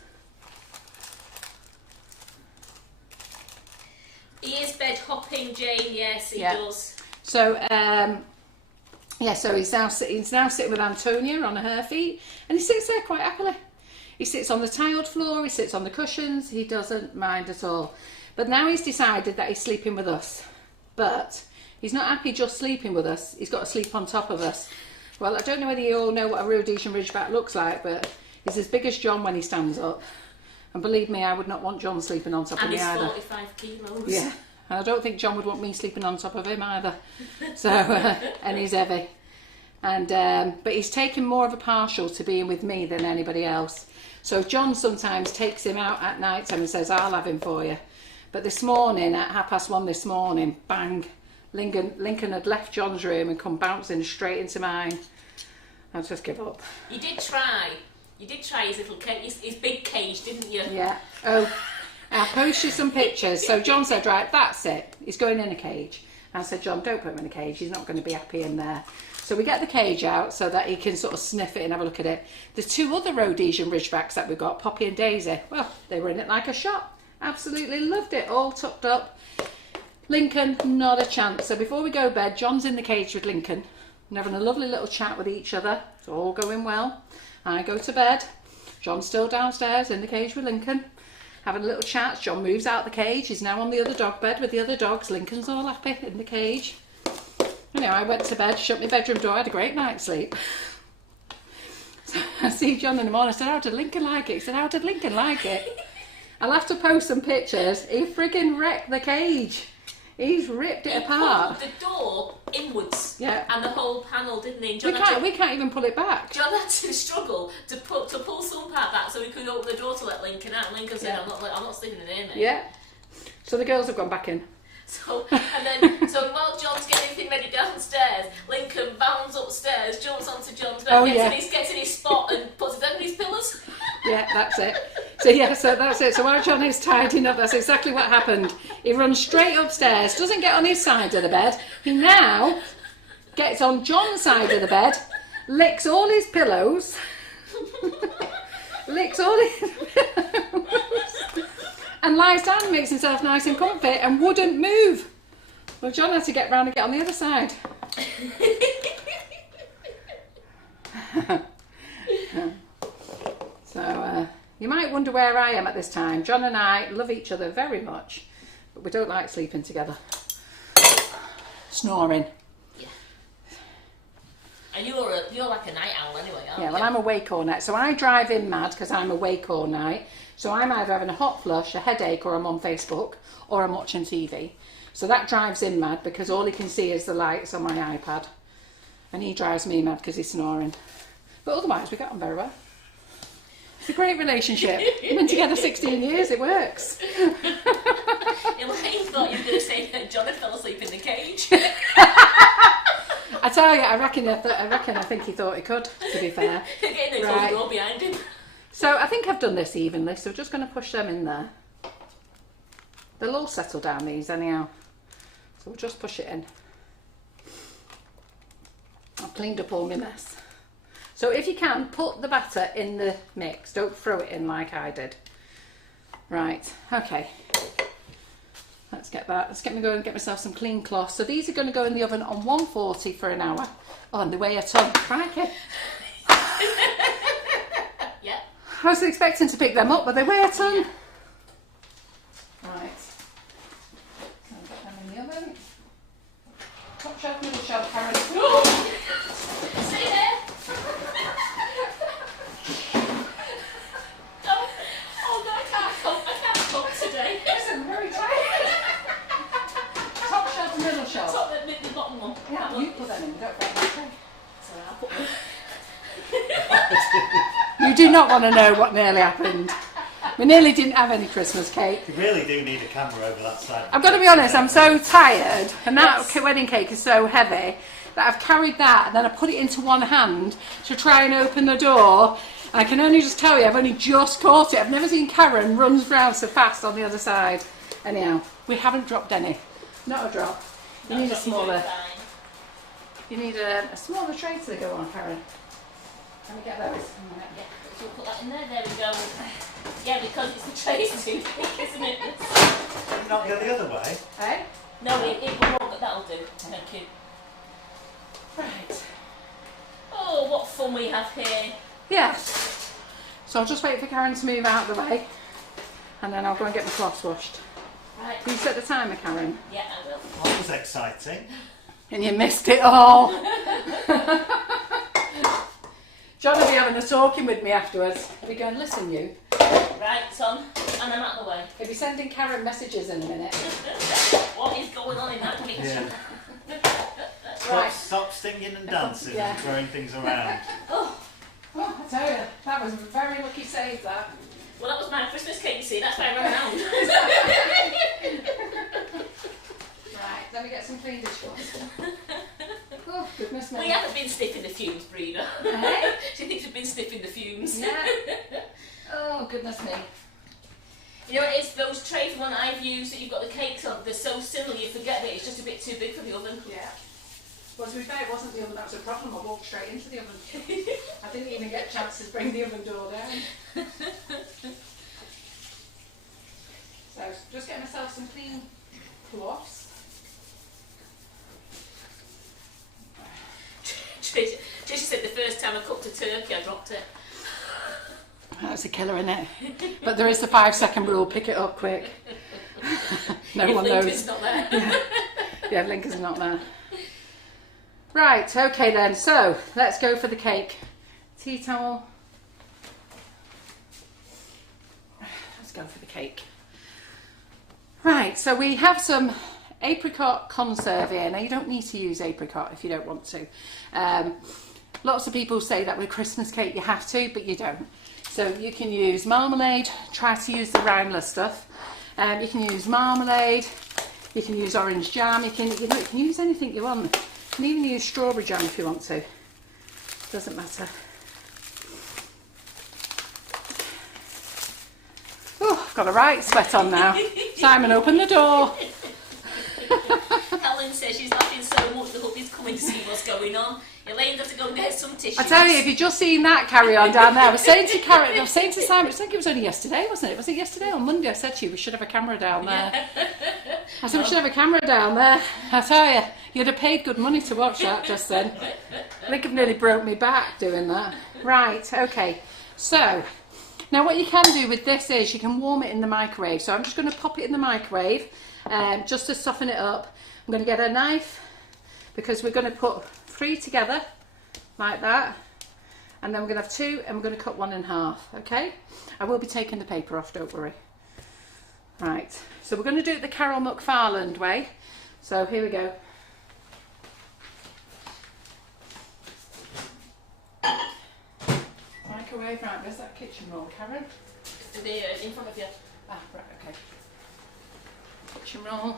He is bed hopping, Jane. Yes, he Yeah. does. So, yeah, so he's now sitting with Antonia on her feet, and he sits there quite happily. He sits on the tiled floor, he sits on the cushions, he doesn't mind at all. But now he's decided that he's sleeping with us. But he's not happy just sleeping with us, he's got to sleep on top of us. Well, I don't know whether you all know what a Rhodesian Ridgeback looks like, but he's as big as John when he stands up. And believe me, I would not want John sleeping on top of me either. And he's 45 kilos. Yeah, and I don't think John would want me sleeping on top of him either. So, and he's heavy. And but he's taken more of a partial to being with me than anybody else. So John sometimes takes him out at night time and says, I'll have him for you. But this morning, at 1:30 this morning, bang, Lincoln had left John's room and come bouncing straight into mine. I'll just give up. You did try his little his big cage, didn't you? Yeah. Oh, I'll post you some pictures. So John said, right, that's it. He's going in a cage. And I said, John, don't put him in a cage. He's not going to be happy in there. So we get the cage out so that he can sort of sniff it and have a look at it. The 2 other Rhodesian Ridgebacks that we got, Poppy and Daisy, well, they were in it like a shot. Absolutely loved it, all tucked up. Lincoln, not a chance. So before we go to bed, John's in the cage with Lincoln and having a lovely little chat with each other. It's all going well. I go to bed. John's still downstairs in the cage with Lincoln, having a little chat. John moves out the cage. He's now on the other dog bed with the other dogs. Lincoln's all happy in the cage. You know, I went to bed, shut my bedroom door, I had a great night's sleep. So I see John in the morning, I said, how did Lincoln like it? He said, how did Lincoln like it? I'll have to post some pictures. He friggin' wrecked the cage. He's ripped it apart. Pulled the door inwards. Yeah. And the whole panel, didn't he? We can't even pull it back. John had to struggle to pull some part back so he could open the door to let Lincoln out. And Lincoln said, Yeah. I'm not sleeping in here, mate. Yeah. So the girls have gone back in. So while John's getting everything ready downstairs, Lincoln bounds upstairs, jumps onto John's bed, gets in his spot and puts his head in his pillows. Yeah, that's it. So yeah, so that's it. So while John is tidying up, that's exactly what happened. He runs straight upstairs, doesn't get on his side of the bed. He now gets on John's side of the bed, licks all his pillows, and lies down and makes himself nice and comfy and wouldn't move. Well, John had to get round and get on the other side. So you might wonder where I am at this time. John and I love each other very much, but we don't like sleeping together. Snoring. Yeah. And you're like a night owl anyway, aren't you? Yeah, well, I'm awake all night. So I drive him mad because I'm awake all night. So I'm either having a hot flush, a headache, or I'm on Facebook, or I'm watching TV. So that drives him mad because all he can see is the lights on my iPad. And he drives me mad because he's snoring. But otherwise, we get on very well. It's a great relationship. We've been together 16 years, it works. Elaine thought you were going to say that John had fell asleep in the cage. I tell you, I think he thought he could, to be fair. Getting the closed door behind him. So I think I've done this evenly, so we're just going to push them in there. They'll all settle down, these, anyhow. So we'll just push it in. I've cleaned up all my mess. So if you can, put the batter in the mix. Don't throw it in like I did. Right, okay. Let's get that. Let's get me going and get myself some clean cloth. So these are going to go in the oven on 140 for an hour. Oh, and they weigh a ton. Crikey. Yeah. I was expecting to pick them up, but they weigh a ton. Right. I'll get them in the oven. Top shelf, middle shelf, Karen. Stay there. Oh no, I can't cook today. Listen, I'm very tired. Top shelf and middle shelf. Top the bottom one. Yeah, you put them in. Don't break my tray. Sorry, I'll put them. You do not want to know what nearly happened. We nearly didn't have any Christmas cake. You really do need a camera over that side. I've got to be honest, I'm so tired, and that wedding cake is so heavy that I've carried that and then I put it into one hand to try and open the door. And I can only just tell you, I've only just caught it. I've never seen Karen runs round so fast on the other side. Anyhow, we haven't dropped any. Not a drop. You need a smaller. You need a smaller tray to go on, Karen. Let me get those. Yeah, so we'll put that in there. There we go. Yeah, because it's the tray's too big, isn't it? Not go the other way. Eh? No, it won't, but that'll do. Thank you. Right. Oh, what fun we have here. Yes. So I'll just wait for Karen to move out of the way, and then I'll go and get my cloths washed. Right. Can you set the timer, Karen? Yeah, I will. That was exciting. And you missed it all. John will be having a talking with me afterwards. He'll be going, listen you. Right, son, and I'm out of the way. He'll be sending Karen messages in a minute. What is going on in that kitchen? Yeah. Right. Stop singing and dancing Yeah. and throwing things around. Oh, Oh, I tell you, that was a very lucky save, that. well, that was my Christmas cake, you see, that's why I ran around. Right, let me get some clean dishcloths. Oh, goodness me. We haven't been sniffing the fumes, Brina. Eh? She thinks we've been sniffing the fumes. Yeah. Oh, goodness me. You know what it is, those trays one I've used that you've got the cakes on, they're so similar you forget that it's just a bit too big for the oven. Yeah. Well, to be fair, it wasn't the oven that was a problem. I walked straight into the oven. I didn't even get a chance to bring the oven door down. So, just get myself some clean cloths. Tricia said the first time I cooked a turkey, I dropped it. That's a killer, isn't it? But there is the 5-second rule, pick it up quick. No If one Lincoln's knows. not there. Yeah, Lincoln's not there. Right, okay then, so let's go for the cake. Tea towel. Let's go for the cake. Right, so we have some apricot conserve here. Now you don't need to use apricot if you don't want to. Lots of people say that with Christmas cake you have to, but you don't. So you can use marmalade, try to use the Rhineland stuff. You can use marmalade, you can use orange jam, you can use anything you want. You can even use strawberry jam if you want to. Doesn't matter. got a right sweat on now. Simon, open the door. Helen says she's laughing so much the hubby's coming to see what's going on. Elaine got to go and get some tissues. I tell you, if you'd just seen that carry on down there, I was saying to Simon, I think it was only yesterday, wasn't it? Was it yesterday or Monday? I said to you, we should have a camera down there. Yeah. I said, we should have a camera down there. I tell you, you'd have paid good money to watch that just then. I think I've nearly broke my back doing that. Right, okay. So, now what you can do with this is you can warm it in the microwave. So I'm just going to pop it in the microwave just to soften it up. I'm going to get a knife because we're going to put 3 together like that, and then we're going to have 2 and we're going to cut 1 in half. Okay, I will be taking the paper off, don't worry. Right, so we're going to do it the Carol McFarland way. So here we go. Microwave, right, where's that kitchen roll, Karen? In front of you. Ah, right, okay. Kitchen roll.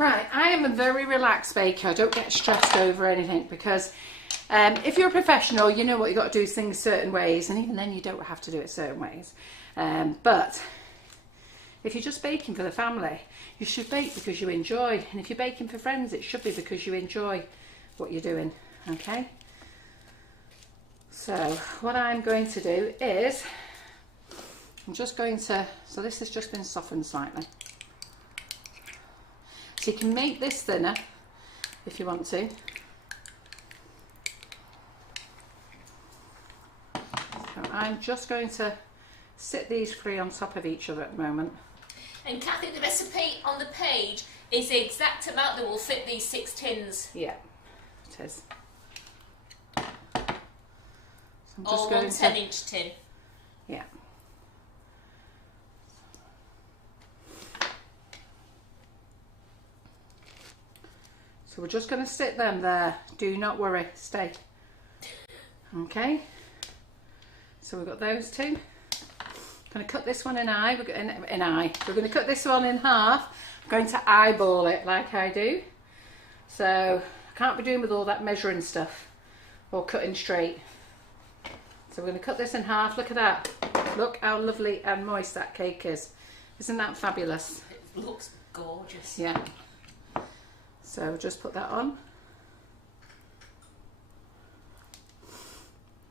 Right, I am a very relaxed baker. I don't get stressed over anything because if you're a professional, you know what you've got to do things certain ways, and even then you don't have to do it certain ways. But if you're just baking for the family, you should bake because you enjoy. And if you're baking for friends, it should be because you enjoy what you're doing, okay? So what I'm going to do is, I'm just going to, so this has just been softened slightly. So you can make this thinner if you want to. So I'm just going to sit these 3 on top of each other at the moment. And Kathy, the recipe on the page is the exact amount that will fit these 6 tins. Yeah, it is. So I'm just all going one 10-inch tin. Yeah. So we're just going to sit them there. Do not worry, stay. Okay. So we've got those 2. Going to cut this one in eye. We're going to cut this one in half. I'm going to eyeball it like I do. So I can't be doing with all that measuring stuff or cutting straight. So we're going to cut this in half. Look at that. Look how lovely and moist that cake is. Isn't that fabulous? It looks gorgeous. Yeah. So just put that on.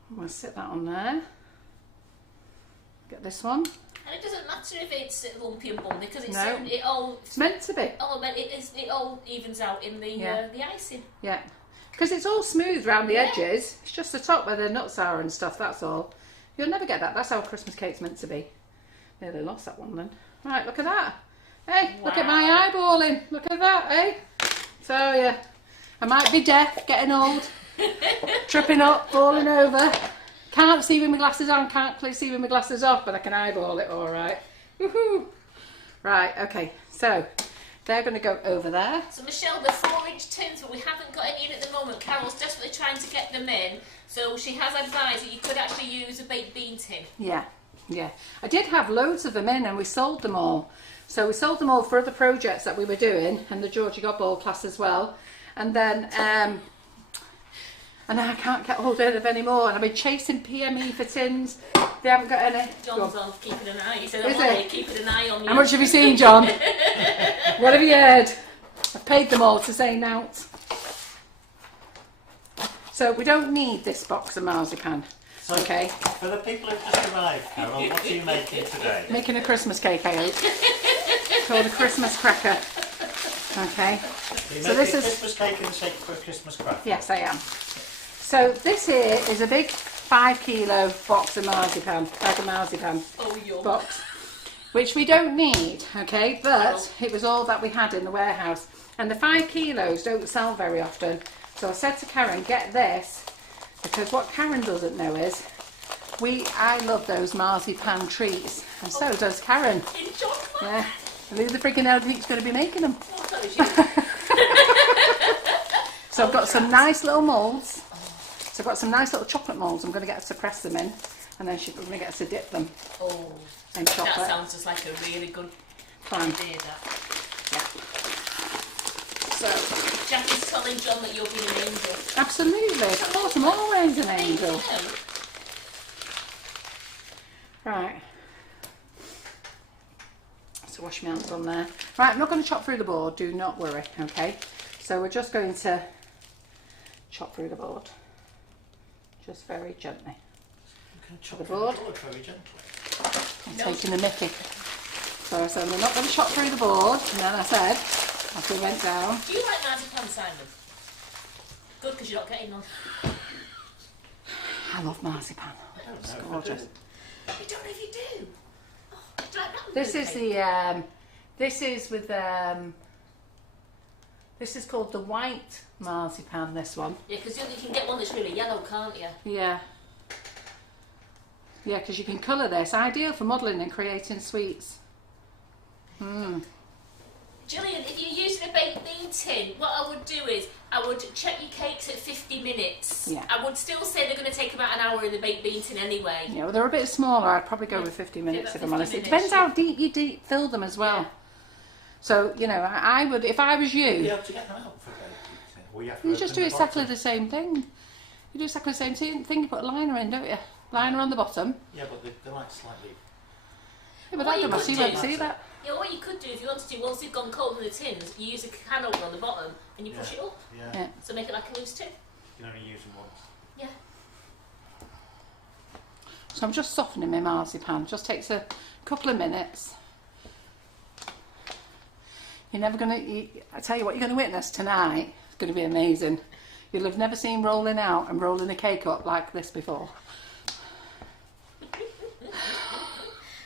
I'm going to sit that on there. Get this one. And it doesn't matter if it's lumpy and bumpy because it's meant to be. Oh, but it all evens out in the icing. Yeah, because it's all smooth around the edges. It's just the top where the nuts are and stuff. That's all. You'll never get that. That's how a Christmas cake's meant to be. Nearly lost that one then. Right, look at that. Hey, wow. Look at my eyeballing. Look at that, eh? So yeah, I might be deaf, getting old, tripping up, falling over. Can't see with my glasses on, can't see with my glasses off, but I can eyeball it all right. Woohoo! Right, okay, so they're going to go over there. So Michelle, the 4-inch tins, but we haven't got any in at the moment. Carol's desperately trying to get them in, so she has advised that you could actually use a baked bean tin. Yeah, yeah. I did have loads of them in and we sold them all. So we sold them all for other projects that we were doing, and the Georgie Godball class as well. And then, and I can't get hold of them anymore. And I've been chasing PME for tins. They haven't got any. John's on keeping an eye. He said, I'm keeping an eye on you. How much have you seen, John? What have you heard? I've paid them all to say nout. So we don't need this box of marzipan. So, okay. For the people who've just arrived, Carol, what are you making today? Making a Christmas cake, I hope. It's called a Christmas cracker. Okay. So this is Christmas cake in the shape for a Christmas cracker? Yes, I am. So this here is a big 5 kilo box of marzipan, bag of marzipan box. which we don't need, okay, but it was all that we had in the warehouse. And the 5 kilos don't sell very often. So I said to Karen, get this, because what Karen doesn't know is, I love those marzipan treats, and so does Karen. In chocolate. Yeah. And who the freaking hell do you think's going to be making them? What colour is you? So I've got some nice little moulds. So I've got some nice little chocolate moulds. I'm going to get her to press them in, and then she's going to get us to dip them Oh, in chocolate. that sounds just like a really good Fine. idea, that. Yeah. So, Jackie's telling John that you're being an angel. absolutely. Of course, I'm always an angel. No. Right. So wash my hands on there. Right, I'm not going to chop through the board. Do not worry, okay? So we're just going to chop through the board. Just very gently. You can chop The through board. the board very gently. I'm taking the mickey. So I said, we're not going to chop through the board. And then I said, after we went down, Do you like marzipan, Simon? Good, because you're not getting on. I love marzipan. I don't It's know if I gorgeous. do. You don't know if you do. Oh, do you like that one? This is Okay. the, this is with, this is called the white marzipan, this one. Yeah, because you can get one that's really yellow, can't you? Yeah. Yeah, because you can colour this. Ideal for modelling and creating sweets. Gillian, if you're using a baked bean tin, what I would do is I would check your cakes at 50 minutes. Yeah. I would still say they're going to take about an hour in the baked bean tin anyway. Yeah, well, they're a bit smaller. I'd probably go with 50 minutes if I'm honest. It depends how deep you fill them as well. Yeah. So, you know, I would, if I was You'd be you, able to get them out for baked. Or you have to you just do open the exactly bottom. the same thing. You do exactly the same thing. You put a liner in, don't you? Liner on the bottom. Yeah, but they're like slightly. Yeah, but What I you don't know, could so you do- won't see that. Yeah, what you could do if you wanted to, once they've gone cold in the tins, you use a can opener on the bottom and you push it up. Yeah. Yeah. So make it like a loose tin. You can only use them once. Yeah. So I'm just softening my marzipan. Just takes a couple of minutes. You're never going to, I tell you what, you're going to witness tonight. It's going to be amazing. You'll have never seen rolling out and rolling a cake up like this before.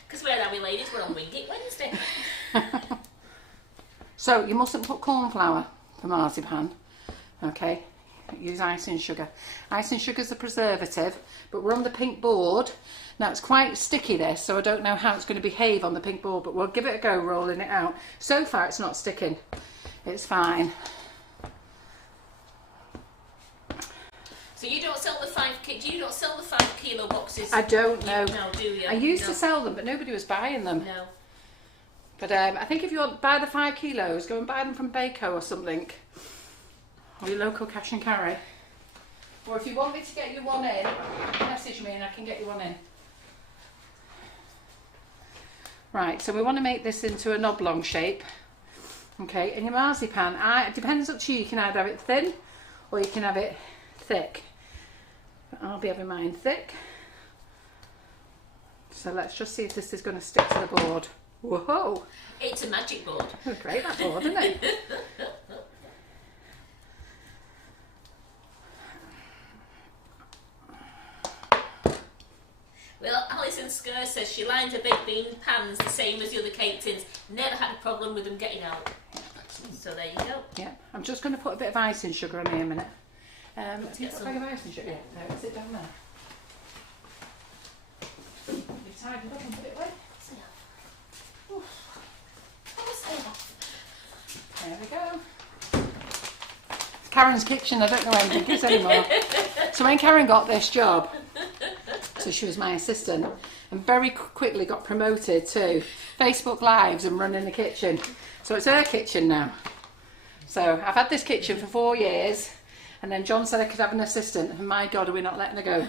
Because where are we, ladies? We're on Wing It Wednesday. So you mustn't put corn flour for marzipan, okay? Use icing sugar. Icing sugar's a preservative, but we're on the pink board. Now it's quite sticky this, so I don't know how it's going to behave on the pink board, but we'll give it a go rolling it out. So far it's not sticking. It's fine. So you don't sell the 5 kilo boxes? I don't know. No, do you? I used No. to sell them, but nobody was buying them. No. But I think if you want to buy the 5 kilos, go and buy them from Baco or something. Or your local cash and carry. Or if you want me to get you one in, message me and I can get you one in. Right, so we want to make this into an oblong shape. Okay, and your marzipan, it depends up to you. You can either have it thin or you can have it thick. But I'll be having mine thick. So let's just see if this is going to stick to the board. Whoa! It's a magic board. Oh, great that board, isn't it? Well, Alison Skur says she lines her baked bean pans the same as the other cake tins. Never had a problem with them getting out. So there you go. Yeah, I'm just going to put a bit of icing sugar on here a minute. Have you get got a some. bag of icing sugar? Yeah, no, sit down there. You've tied it up and put it away. There we go. It's Karen's kitchen, I don't know where anything is anymore. So when Karen got this job, so she was my assistant, and very quickly got promoted to Facebook Lives and running the kitchen. So it's her kitchen now. So I've had this kitchen for 4 years, and then John said I could have an assistant, and my God, are we not letting her go?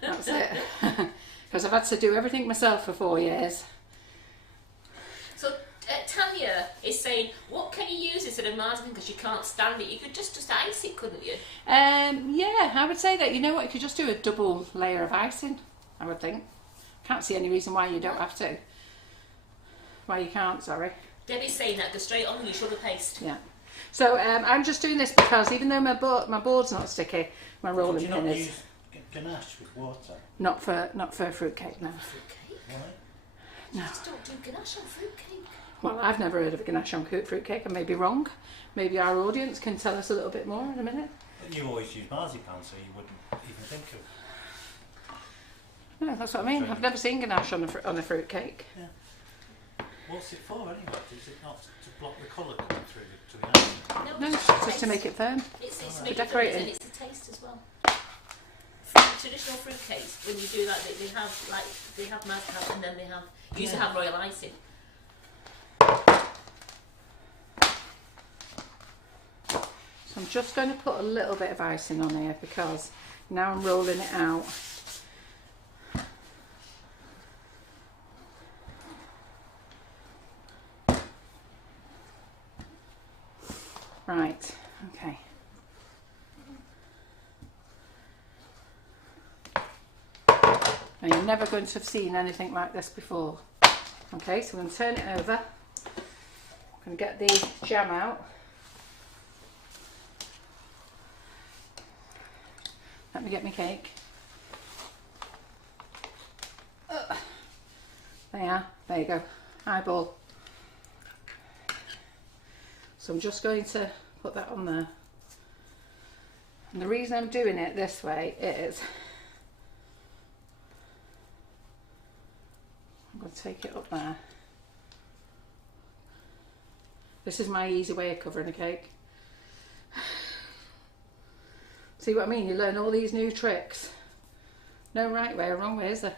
That's it. Because I've had to do everything myself for 4 years. So Tanya is saying, what can you use instead of marzipan because you can't stand it? You could just ice it, couldn't you? Yeah, I would say that. You know what? You could just do a double layer of icing, I would think. Can't see any reason why you don't have to. Why you can't, sorry. Debbie's saying that, go straight on with your sugar paste. Yeah. So I'm just doing this because even though my board's not sticky, my rolling Do you pin not is. use ganache with water? Not for fruit cake, no. Okay. Right? You just don't do ganache on fruitcake. Well, I've never heard of a ganache on fruitcake. I may be wrong. Maybe our audience can tell us a little bit more in a minute. But you always use marzipan, so you wouldn't even think of. No, that's what I mean. I've never seen ganache on a fruitcake. Yeah. What's it for anyway? Is it not to block the colour coming through to the icing? No, it's just to make it firm. It's For make it decorating. and it's a taste as well. Traditional fruitcakes, when you do that, they have marzipan and then they have used to have royal icing. So I'm just going to put a little bit of icing on here because now I'm rolling it out. Right, okay. Now you're never going to have seen anything like this before. Okay, so I'm going to turn it over. I'm going to get the jam out. Let me get my cake. There you go, eyeball. So I'm just going to put that on there. And the reason I'm doing it this way is I'm going to take it up there. This is my easy way of covering a cake. See what I mean? You learn all these new tricks. No right way or wrong way, is there?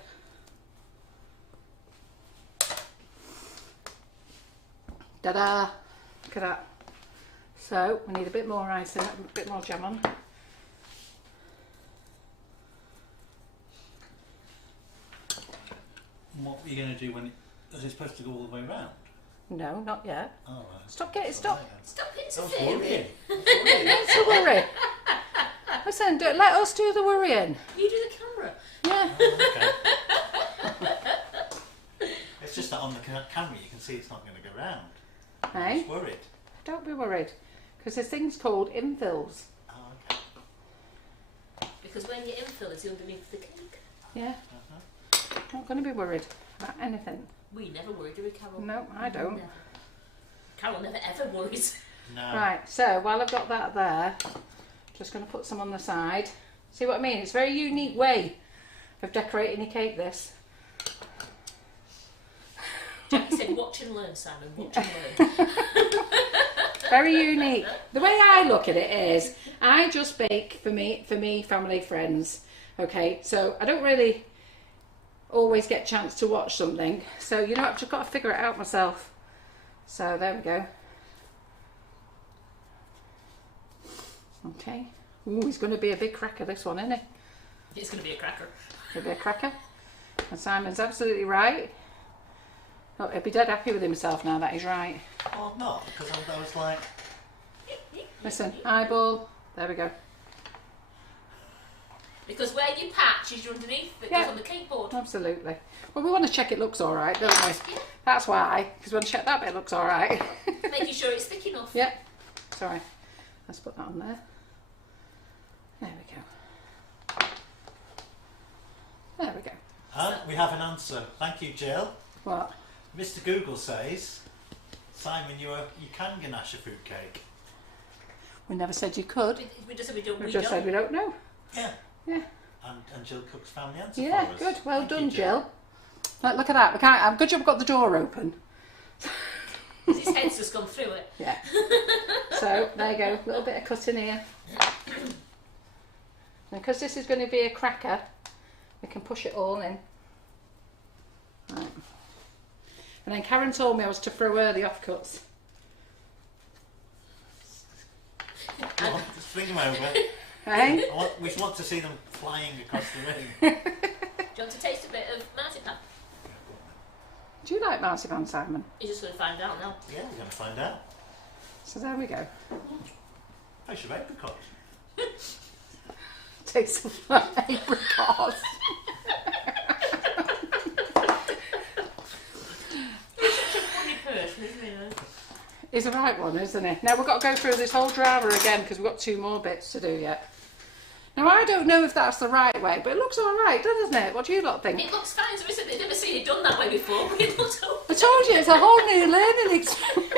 Ta-da! Look at that. So we need a bit more icing, a bit more jam on. And what are you going to do when is it supposed to go all the way round? No, not yet. Oh, right. Stop getting, That's all stop. right then. Stop I was interfering. worrying. Not to worry. Listen, don't let us do the worrying. You do the camera. Yeah. Oh, okay. It's just that on the camera you can see it's not going to go round. I'm Hey, just worried. don't be worried. Because there's things called infills. Oh, okay. Because when your infill is underneath the cake. Yeah. Uh-huh. Not going to be worried about anything. We never worry, do we, Carol? No, I don't. Never. Carol never ever worries. No. Right, so while I've got that there, just going to put some on the side. See what I mean? It's a very unique way of decorating your cake, this. Jackie said, watch and learn, Simon, watch and learn. Very unique. The way I look at it is, I just bake for me, family, friends. Okay, so I don't really always get a chance to watch something. So, you know, I've just got to figure it out myself. So, there we go. Okay. Ooh, he's going to be a big cracker, this one, isn't he? It's going to be a cracker. It'll be a cracker. And Simon's absolutely right. Oh, he'll be dead happy with himself now that he's right. Oh, not because I was like, Listen, eyeball. There we go. Because where you patch is underneath, it Yeah. goes on the cake board. Absolutely. Well, we want to check it looks all right, don't we? Yeah. That's why, because we want to check that bit looks all right. Making sure it's thick enough. Yep. Sorry. Let's put that on there. There we go. There we go. and we have an answer. Thank you, Jill. What? Mr. Google says, Simon, you can ganache a fruitcake. We never said you could. We just said we don't. We just said we don't know. Yeah. Yeah. And Jill Cook's found the answer Yeah, for us. good. Well Thank done, you, Jill. Look at that. We can't. Good job. We've got the door open. His head's just gone through it. Yeah. So there you go. A little bit of cutting here. And because this is going to be a cracker, we can push it all in. Right. And then Karen told me I was to throw her the offcuts. Go on, just bring them over. Hey? We want to see them flying across the room. Do you want to taste a bit of marzipan? Do you like marzipan, Simon? You're just going to find out now. Yeah, we're going to find out. So there we go. I should apricot. Take some apricots. Funny person, isn't he? He's a right one, isn't he? Now we've got to go through this whole drama again because we've got 2 more bits to do yet. Now I don't know if that's the right way, but it looks all right, doesn't it? What do you lot think? It looks fine, so they've never seen it done that way before, but it looks okay. I told you, it's a whole new learning experience.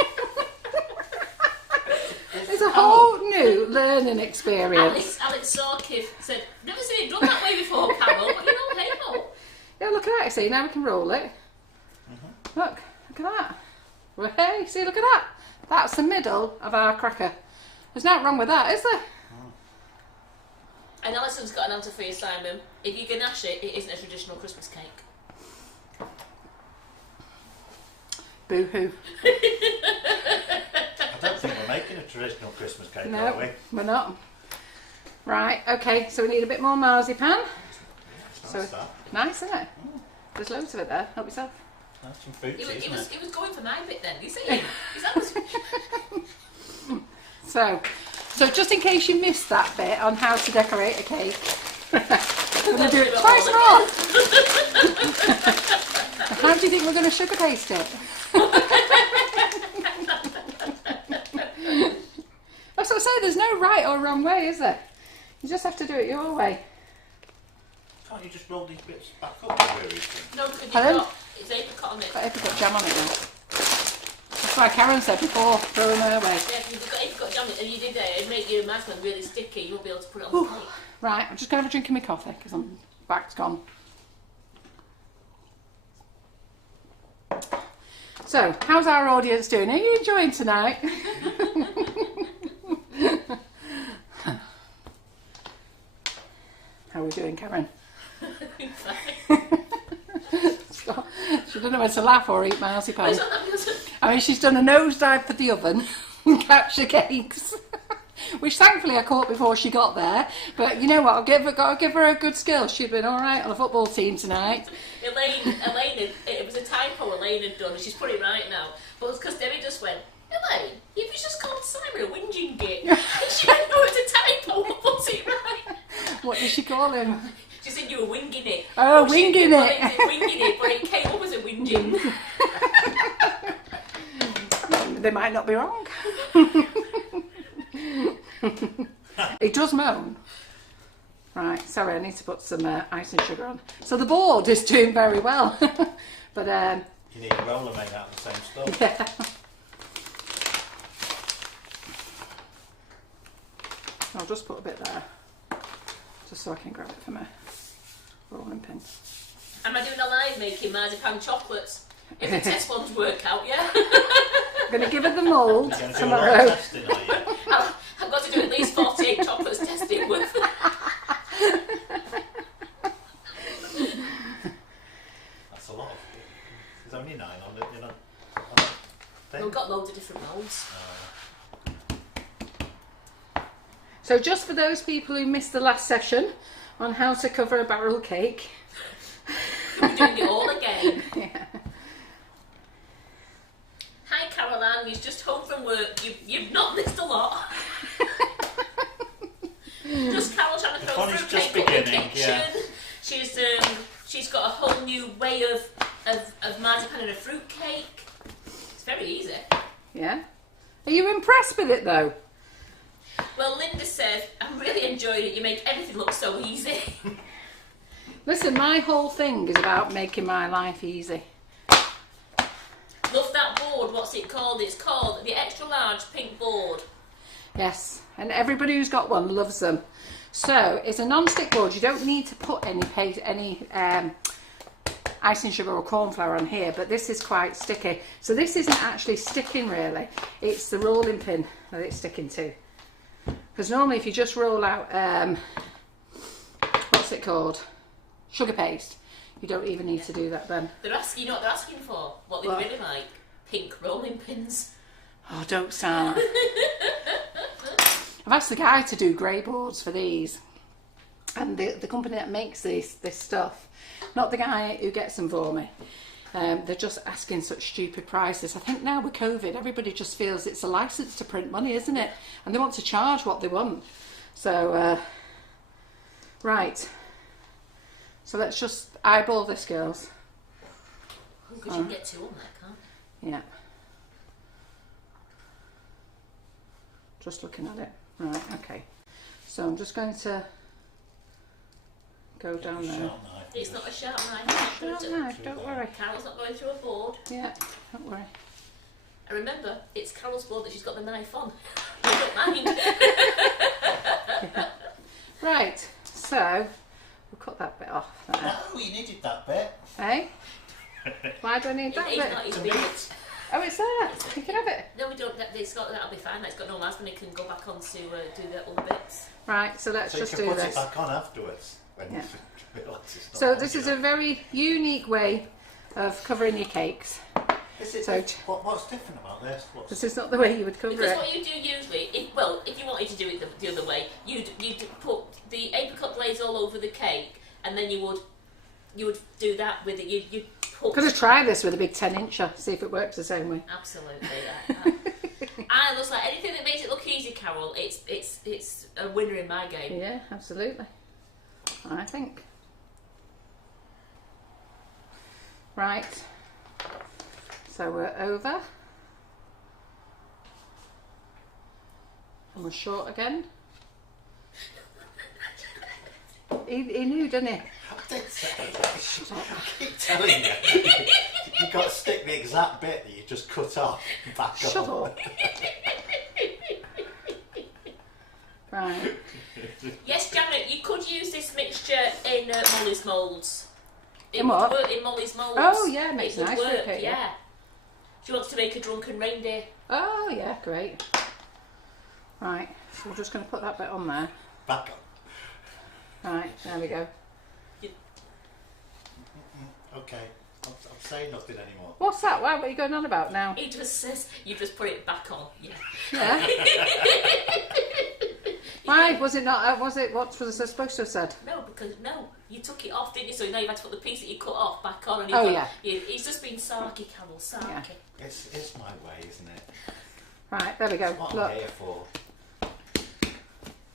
It's a whole new learning experience. Alex Sorkiv said, never seen it done that way before, Carol, but you know, hey ho. Yeah, look at that. See, now we can roll it. Look at that. Well, hey, see, look at that. That's the middle of our cracker. There's nothing wrong with that, is there? And Alison's got an answer for you, Simon. If you ganache it, it isn't a traditional Christmas cake. Boo-hoo. I don't think we're making a traditional Christmas cake, are we? No, we're not. Right, okay, so we need a bit more marzipan. It's nice, that. Nice, isn't it? There's loads of it there. Help yourself. That's some food, It isn't it? was going for my bit then. You see? Is that So just in case you missed that bit on how to decorate a cake, we're going to do it twice more. How do you think we're going to sugar paste it? That's what I say, there's no right or wrong way, is there? You just have to do it your way. Can't you just roll these bits back up where we can? No, because Pardon? it's apricot on it. Got apricot jam on it now. That's why Karen said before, throw them her way. Yeah, if you've got apricot jam and you did it, it'd make your marzipan really sticky. You won't be able to put it on the plate. Right, I'm just going to have a drink of my coffee because my back's gone. So, how's our audience doing? Are you enjoying tonight? How are we doing, Karen? She doesn't know whether to laugh or eat marzipan. I mean, she's done a nosedive for the oven and catch the cakes, which thankfully I caught before she got there. But you know what? Got to give her a good skill. She'd been all right on a football team tonight. Elaine, it was a typo Elaine had done, and she's put it right now. But it's because Debbie just went, Elaine, you've just called Simon a whinging git. And she went, no, it's a typo, we'll put it right. What did she call him? She said you were winging it. Oh, winging it. Winging it, but it came up as a whinging. They might not be wrong. It does moan. Right, sorry, I need to put some ice and sugar on. So the board is doing very well. But You need a roller made out of the same stuff. yeah. I'll just put a bit there, just so I can grab it for my rolling pin. Am I doing a live making marzipan chocolates? If the test ones work out, yeah? I'm going to give it the mould You're going to do a lot tomorrow. of testing, are you? I've got to do at least 48 chocolates testing with. That's a lot. There's only 9 on it, you know. We've got loads of different molds. So just for those people who missed the last session on how to cover a barrel cake. We're doing it all again. Yeah. Hi Caroline, you're just home from work. You've not missed a lot. Just Carol trying to The throw fun is fruit just cake up the beginning, kitchen. yeah. She's got a whole new way of marzipan and a fruit cake. It's very easy. Yeah. Are you impressed with it though? Well, Linda said, I'm really enjoying it. You make everything look so easy. Listen, my whole thing is about making my life easy. Love that board. What's it called? It's called the extra large pink board. Yes, and everybody who's got one loves them. So it's a non-stick board. You don't need to put any icing sugar or corn flour on here, but this is quite sticky. So this isn't actually sticking really. It's the rolling pin that it's sticking to. Because normally if you just roll out, what's it called? Sugar paste. You don't even need to do that then. They're asking, you know what they're asking for? What they really like? Pink rolling pins. Oh, don't start. I've asked the guy to do grey boards for these. And the company that makes this stuff, not the guy who gets them for me. They're just asking such stupid prices. I think now with COVID, everybody just feels it's a license to print money, isn't it? And they want to charge what they want. So, right. So let's just eyeball this, girls. Because you can get 2 on that, can't you? Yeah. Just looking at it. Right, okay. So I'm just going to go down there. Sharp knife. It's not a sharp knife. Sharp knife, don't worry. Carol's not going through a board. Yeah, don't worry. And remember, it's Carol's board that she's got the knife on. You don't mind. Yeah. Right, so we'll cut that bit off there. No, you needed that bit. Eh? Why do I need that He's bit? not his To beard. meet. Oh, it's there. You can have it. No, we don't. That'll be fine. It's got no last, and it can go back on to do the other bits. Right, so let's So just you can do put this. it back on afterwards when Yeah. you realise it's not So on this is yet. a very unique way of covering your cakes. Is it, so- what's different about this? This is not the way you would cover Because it. what you do usually, if you wanted to do it the other way, you'd put the apricot glaze all over the cake, and then you would do that with it. You'd put Could have tried this with a big 10-incher, see if it works the same way. absolutely. And looks like anything that makes it look easy, Carol. It's a winner in my game. Yeah, absolutely. I think. Right. So we're over. And we're short again. He knew, didn't he? I did say that. I keep telling you. You've got to stick the exact bit that you just cut off back Shut on. up. Right. Yes, Janet, you could use this mixture in Molly's moulds. It In would what? work in Molly's moulds. Oh, yeah, it makes it would nice for a work, cake, yeah. yeah. She wants to make a drunken reindeer. Oh, yeah, great. Right, so we're just going to put that bit on there. Back on. Right, there we go. Okay, I'm saying nothing anymore. What's that? What are you going on about now? He just says, you just put it back on. Yeah. Yeah. Why was it not? Was it? What was it supposed to have said? No, because you took it off, didn't you? So now you've had to put the piece that you cut off back on. And Oh, yeah. He's just been sarky, Carol, sarky. Yeah. It's my way, isn't it? Right, there we go. It's what Look, I'm here for.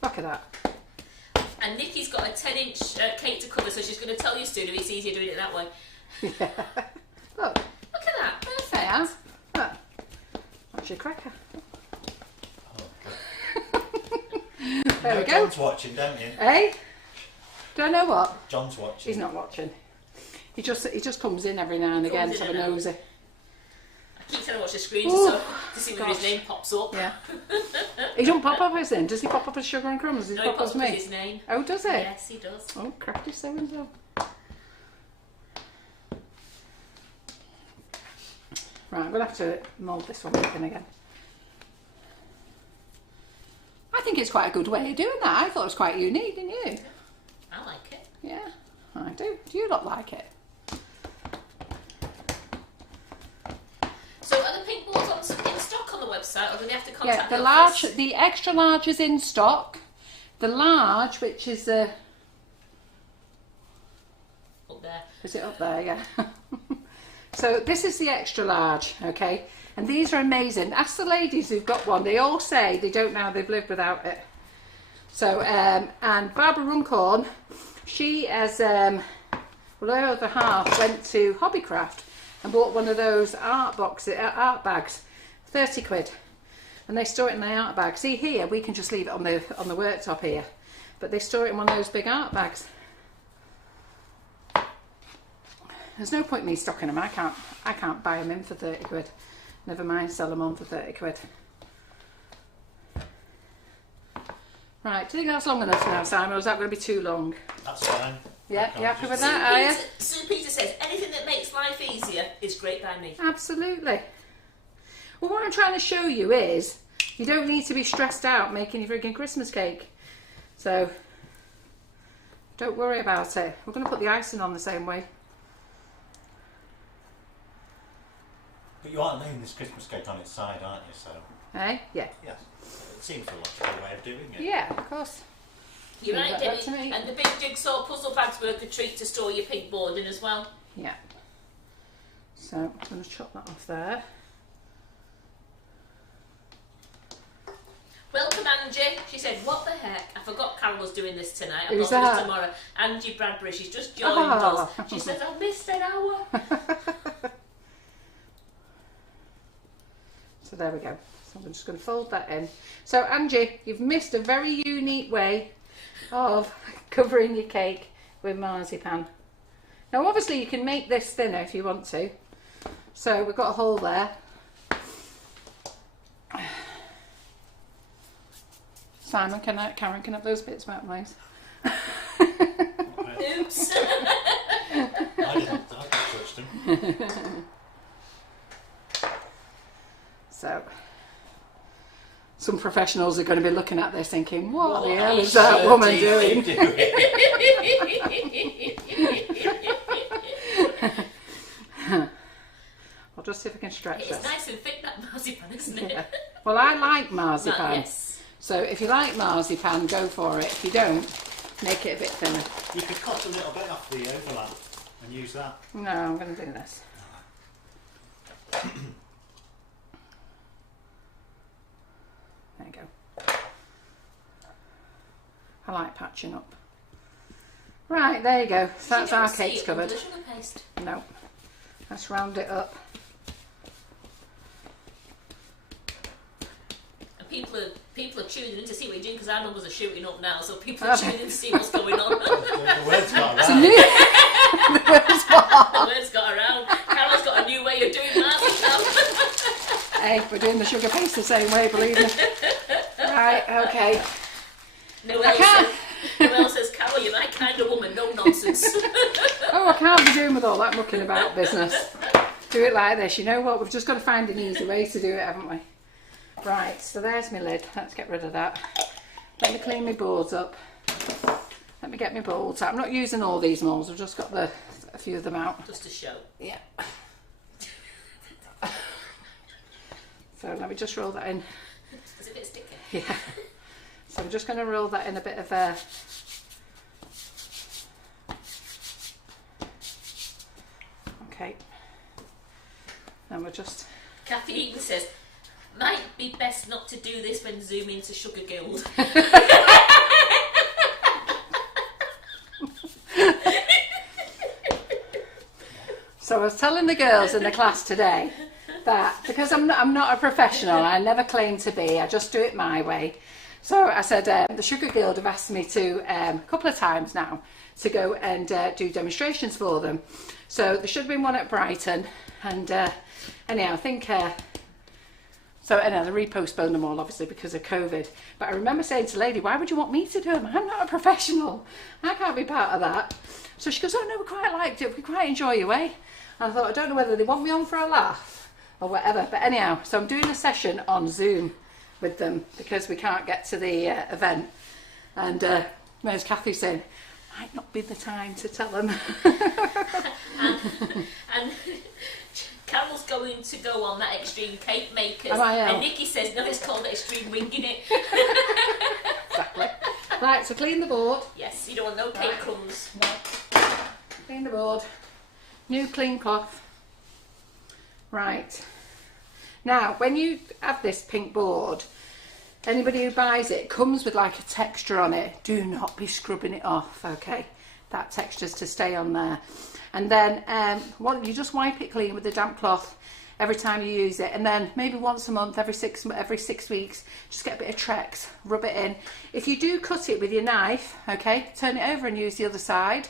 look at that. And Nikki's got a 10-inch cake to cover, so she's going to tell you soon if it's easier doing it that way. Yeah. Look, Look at that, perfect. there you are. Look, that's your cracker. Oh, God. There You we know go. John's watching, don't you? Hey, do I know what? John's watching. He's not watching. He just comes in every now and again Comes to in have a and out. nosy. I keep trying to watch the screen Ooh, to see where his gosh. name pops up. Yeah. He don't pop up as in. Does he pop up as Sugar and Crumbs? Does he No, he pop pops up up as with me? his name. Oh, does he? Yes, he does. Oh, crafty so and so. Right, I'm going to have to mould this one in again. I think it's quite a good way of doing that. I thought it was quite unique, didn't you? I like it. Yeah, I do. Do you not like it? So are the pink balls in stock on the website, or do they have to Yeah, contact the the large, office? the extra large is in stock. The large, which is the, Up there. is it up there? Yeah. So this is the extra large, okay? And these are amazing. Ask the ladies who've got one. They all say they don't know how they've lived without it. So, and Barbara Runcorn, she has, well, her other half went to Hobbycraft and bought one of those art bags, 30 quid. And they store it in the art bag. See here, we can just leave it on the worktop here. But they store it in one of those big art bags. There's no point in me stocking them. I can't buy them in for 30 quid. Never mind sell them on for 30 quid. Right, do you think that's long enough now, Simon, or is that going to be too long? That's fine. Yeah, Okay, you happy just- with that, are you? Sue Peter says, anything that makes life easier is great by me. Absolutely. Well, what I'm trying to show you is you don't need to be stressed out making your frigging Christmas cake. So, don't worry about it. We're going to put the icing on the same way. But you are laying this Christmas cake on its side, aren't you? So, Eh? Yeah. yes. It seems a logical way of doing it. Yeah, of course. You're Leave right, that to Debbie. me. And the big jigsaw puzzle bag's worth a treat to store your pink board in as well. Yeah. So, I'm going to chop that off there. Welcome, Angie. She said, what the heck? I forgot Carol was doing this tonight. I've Who's got this that? tomorrow. Angie Bradbury. She's just joined Oh. us. She says, I missed an hour. So there we go. So I'm just going to fold that in. So Angie, you've missed a very unique way of covering your cake with marzipan. Now obviously you can make this thinner if you want to. So we've got a hole there. Simon, Karen, can I have those bits back, please? Oops. I touched them. So, some professionals are going to be looking at this thinking, what the hell is that woman doing? I'll just see if I can stretch It's this. nice and thick, that marzipan, isn't it? Yeah. Well, I like marzipan. Yes. So if you like marzipan, go for it. If you don't, make it a bit thinner. You could cut a little bit off the overlap and use that. No, I'm going to do this. There you go. I like patching up. Right, there you go. So that's our cakes covered. The sugar paste. No. Let's round it up. And people are tuning in to see what you're doing because our numbers are shooting up now, so people are tuning in to see what's going on. The word's got It's a around. new... The word's got around. Carol's got a new way of doing marzipan. Hey, we're doing the sugar paste the same way, believe me. Right, okay. Noelle says, Carol, you're my kind of woman, no nonsense. Oh, I can't be doing with all that mucking about business. Do it like this. You know what? We've just got to find an easy way to do it, haven't we? Right, so there's my lid. Let's get rid of that. Let me clean my boards up. Let me get my bowls out. I'm not using all these molds. I've just got a few of them out. Just to show. Yeah. So let me just roll that in. It's a bit sticky. Yeah. So I'm just going to roll that in a bit of okay. And we'll just... Kathy Eaton says, might be best not to do this when zooming to Sugar Guild. So I was telling the girls in the class today that because I'm not a professional, I never claim to be, I just do it my way. So I said the Sugar Guild have asked me to, a couple of times now, to go and do demonstrations for them. So there should have been one at Brighton, and anyhow, I think, so anyhow, they repostponed them all obviously because of COVID. But I remember saying to the lady, why would you want me to do them? I'm not a professional, I can't be part of that. So she goes, oh no, we quite liked it, we quite enjoy your way. And I thought, I don't know whether they want me on for a laugh or whatever, but anyhow, so I'm doing a session on Zoom with them because we can't get to the event, and as Kathy's saying, might not be the time to tell them. and Carol's going to go on that Extreme Cake Makers, Am I and Nikki says, no, it's called Extreme Winging It. Exactly. Right, so clean the board. Yes, you don't want no cake Right. crumbs. Clean the board. New clean cloth. Right. Now, when you have this pink board, anybody who buys it comes with like a texture on it. Do not be scrubbing it off, okay? That texture's to stay on there. And then you just wipe it clean with a damp cloth every time you use it, and then maybe once a month, every 6 weeks, just get a bit of Trex, rub it in. If you do cut it with your knife, okay, turn it over and use the other side,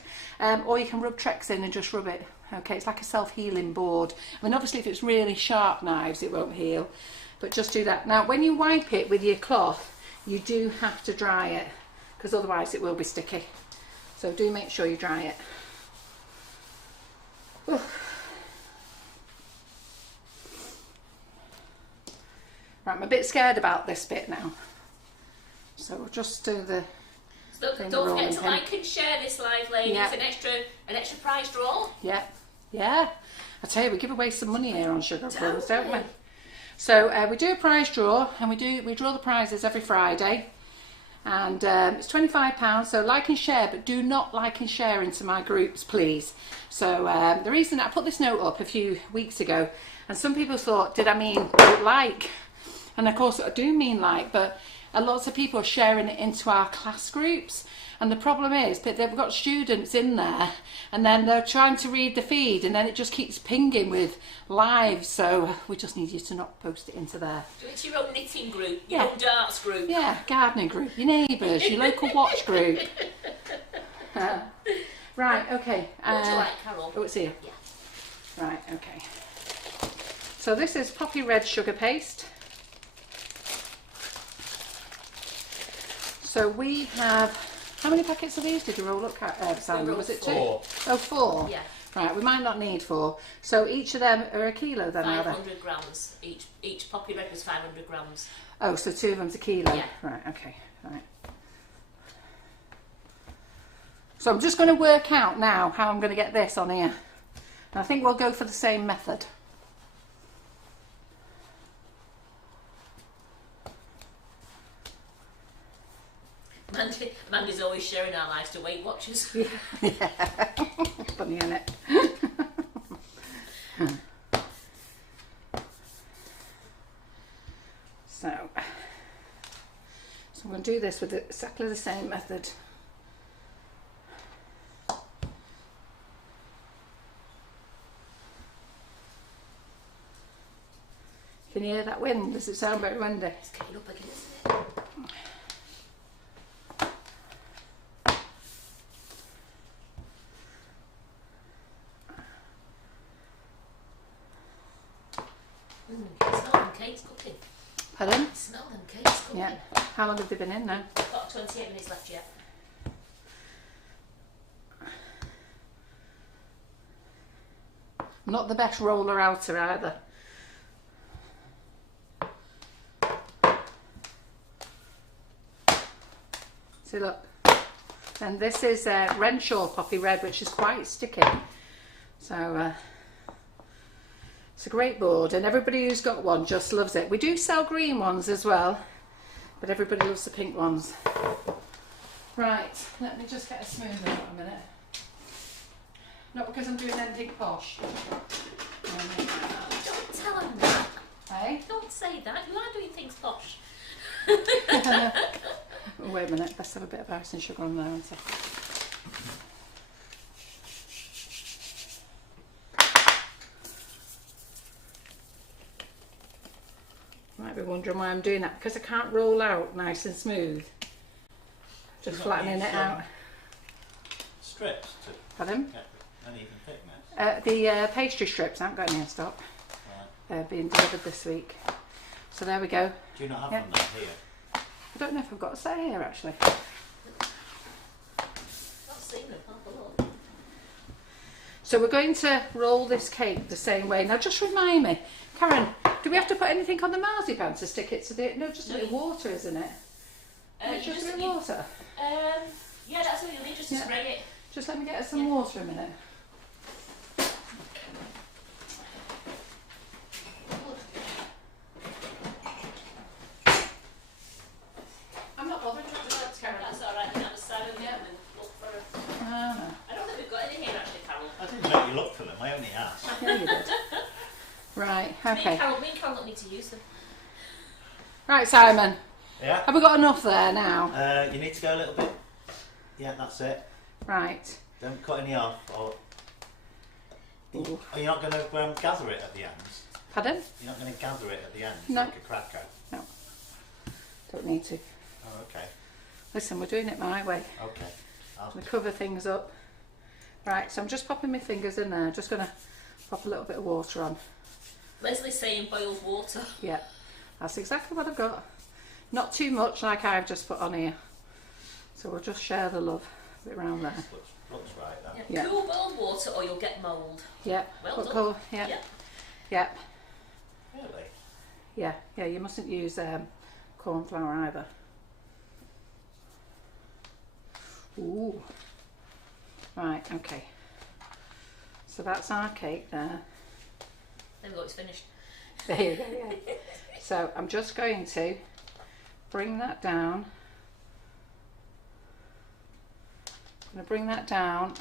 or you can rub Trex in and just rub it. Okay, it's like a self-healing board. I mean, obviously if it's really sharp knives it won't heal, but just do that. Now when you wipe it with your cloth, you do have to dry it because otherwise it will be sticky, so do make sure you dry it. Oof. Right, I'm a bit scared about this bit now, so we'll just do the... So don't forget to like and share this live, ladies. Yeah. An extra prize draw. Yeah, yeah. I tell you, we give away some money here on Sugar Crumbs, don't we? So we do a prize draw, and we draw the prizes every Friday, and it's £25. So like and share, but do not like and share into my groups, please. So the reason I put this note up a few weeks ago, and some people thought, did I mean don't like? And of course I do mean like, but lots of people are sharing it into our class groups, and the problem is that they've got students in there and then they're trying to read the feed and then it just keeps pinging with live, so we just need you to not post it into there. Do it to your own knitting group, your Yeah. own darts group. Yeah, gardening group, your neighbours, your local watch group. Right, okay. What do you like, Carol? Oh, it's here. Yeah. Right, okay. So this is poppy red sugar paste. So we have, how many packets of these did you roll up, Simon? Was it 2? 4. Oh, 4? Yeah. Right, we might not need 4. So each of them are a kilo then, are they? 500 grams. Each poppy red was 500 grams. Oh, so 2 of them's a kilo? Yeah. Right, okay. Right. So I'm just going to work out now how I'm going to get this on here. And I think we'll go for the same method. Mandy's always sharing our lives to Weight Watchers. Yeah. Funny, isn't it? So I'm going to do this with exactly the same method. Can you hear that wind? Does it sound very windy? It's getting up again, isn't it? Smell them cakes cooking. Pardon? Smell them cakes cooking. Yeah. How long have they been in now? Got 28 minutes left yet. Not the best roller outer either. See, look. And this is Renshaw Poppy Red, which is quite sticky. So it's a great board, and everybody who's got one just loves it. We do sell green ones as well, but everybody loves the pink ones. Right, let me just get a smooth out a minute. Not because I'm doing anything posh. Don't tell him that. Hey? Don't say that. You are doing things posh. Oh, wait a minute, let's have a bit of icing sugar on there. One sec. Might be wondering why I'm doing that, because I can't roll out nice and smooth. Just flattening it out. Strips to Pardon? get an even thickness. The pastry strips, I haven't got any in stock. Right. They're being delivered this week. So there we go. Do you not have Yeah. one down here? I don't know if I've got a set here actually. Not seen them. Have a look. So we're going to roll this cake the same way. Now just remind me, Karen, do we have to put anything on the marzipan to stick it to the... No, just a bit of water, isn't it? Just a bit of water. Yeah, that's what you need, just to Yeah. spray it. Just let me get us some water a minute. I'm not bothered about the legs, Karen. That's alright, you can have a side of them and look for them. Ah, I don't think we've got any here actually, Carol. I didn't know you looked for them, I only asked. yeah, you did. Right, Me okay. and Carol don't need to use them. Right, Simon, Yeah? have we got enough there now? You need to go a little bit. Yeah, that's it. Right. Don't cut any off. Or Ooh. are you not going to gather it at the ends? Pardon? You're not going to gather it at the ends No. like a cracker? No. Don't need to. Oh, okay. Listen, we're doing it my way. Okay. We cover things up. Right, so I'm just popping my fingers in there. Just going to pop a little bit of water on. Leslie's saying boiled water. Yeah, that's exactly what I've got. Not too much like I've just put on here. So we'll just share the love a bit around there. Looks right, that. Yeah. Yeah. Cool boiled water or you'll get mould. Yeah. Well Look, done. cool. Yeah. Yeah. Yeah. Really? Yeah. Yeah. You mustn't use corn flour either. Ooh. Right. Okay. So that's our cake there. There we go, it's finished. There you go. Yeah. So I'm just going to bring that down. I'm going to bring that down.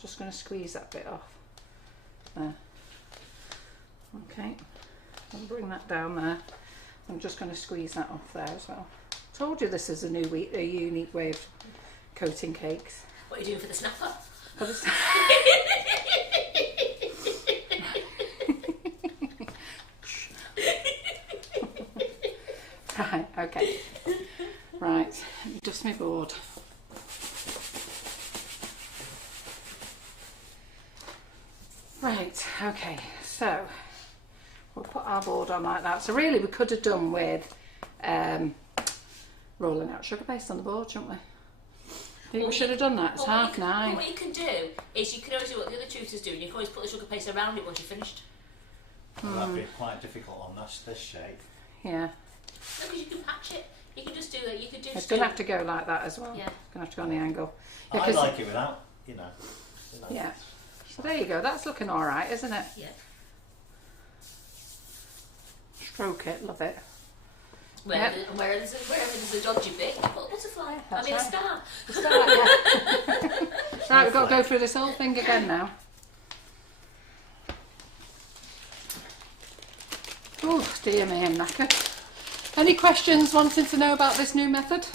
Just going to squeeze that bit off. There. Okay. I'll bring that down there. I'm just going to squeeze that off there as well. Told you this is a unique way of coating cakes. What are you doing for the snapper? For the Right, okay. Right, just my board. Okay, so we'll put our board on like that. So really we could have done with rolling out sugar paste on the board, shouldn't we? I think we should have done that. It's 9:30. What you can do is you can always do what the other tutors do, and you can always put the sugar paste around it once you're finished. Well, that'd be quite difficult on this shape. Yeah. Because you can patch it. You can just do that. You can do. It's going to have to go like that as well. Yeah. It's going to have to go on the angle. Yeah, I like it without, you know. Yeah. So there you go. That's looking all right, isn't it? Yeah. Stroke it. Love it. Wherever there's a dodgy bit, you put a butterfly. That's a right. star. Right, we've got to go through this whole thing again now. Oh dear me, I'm knackered. Any questions wanting to know about this new method?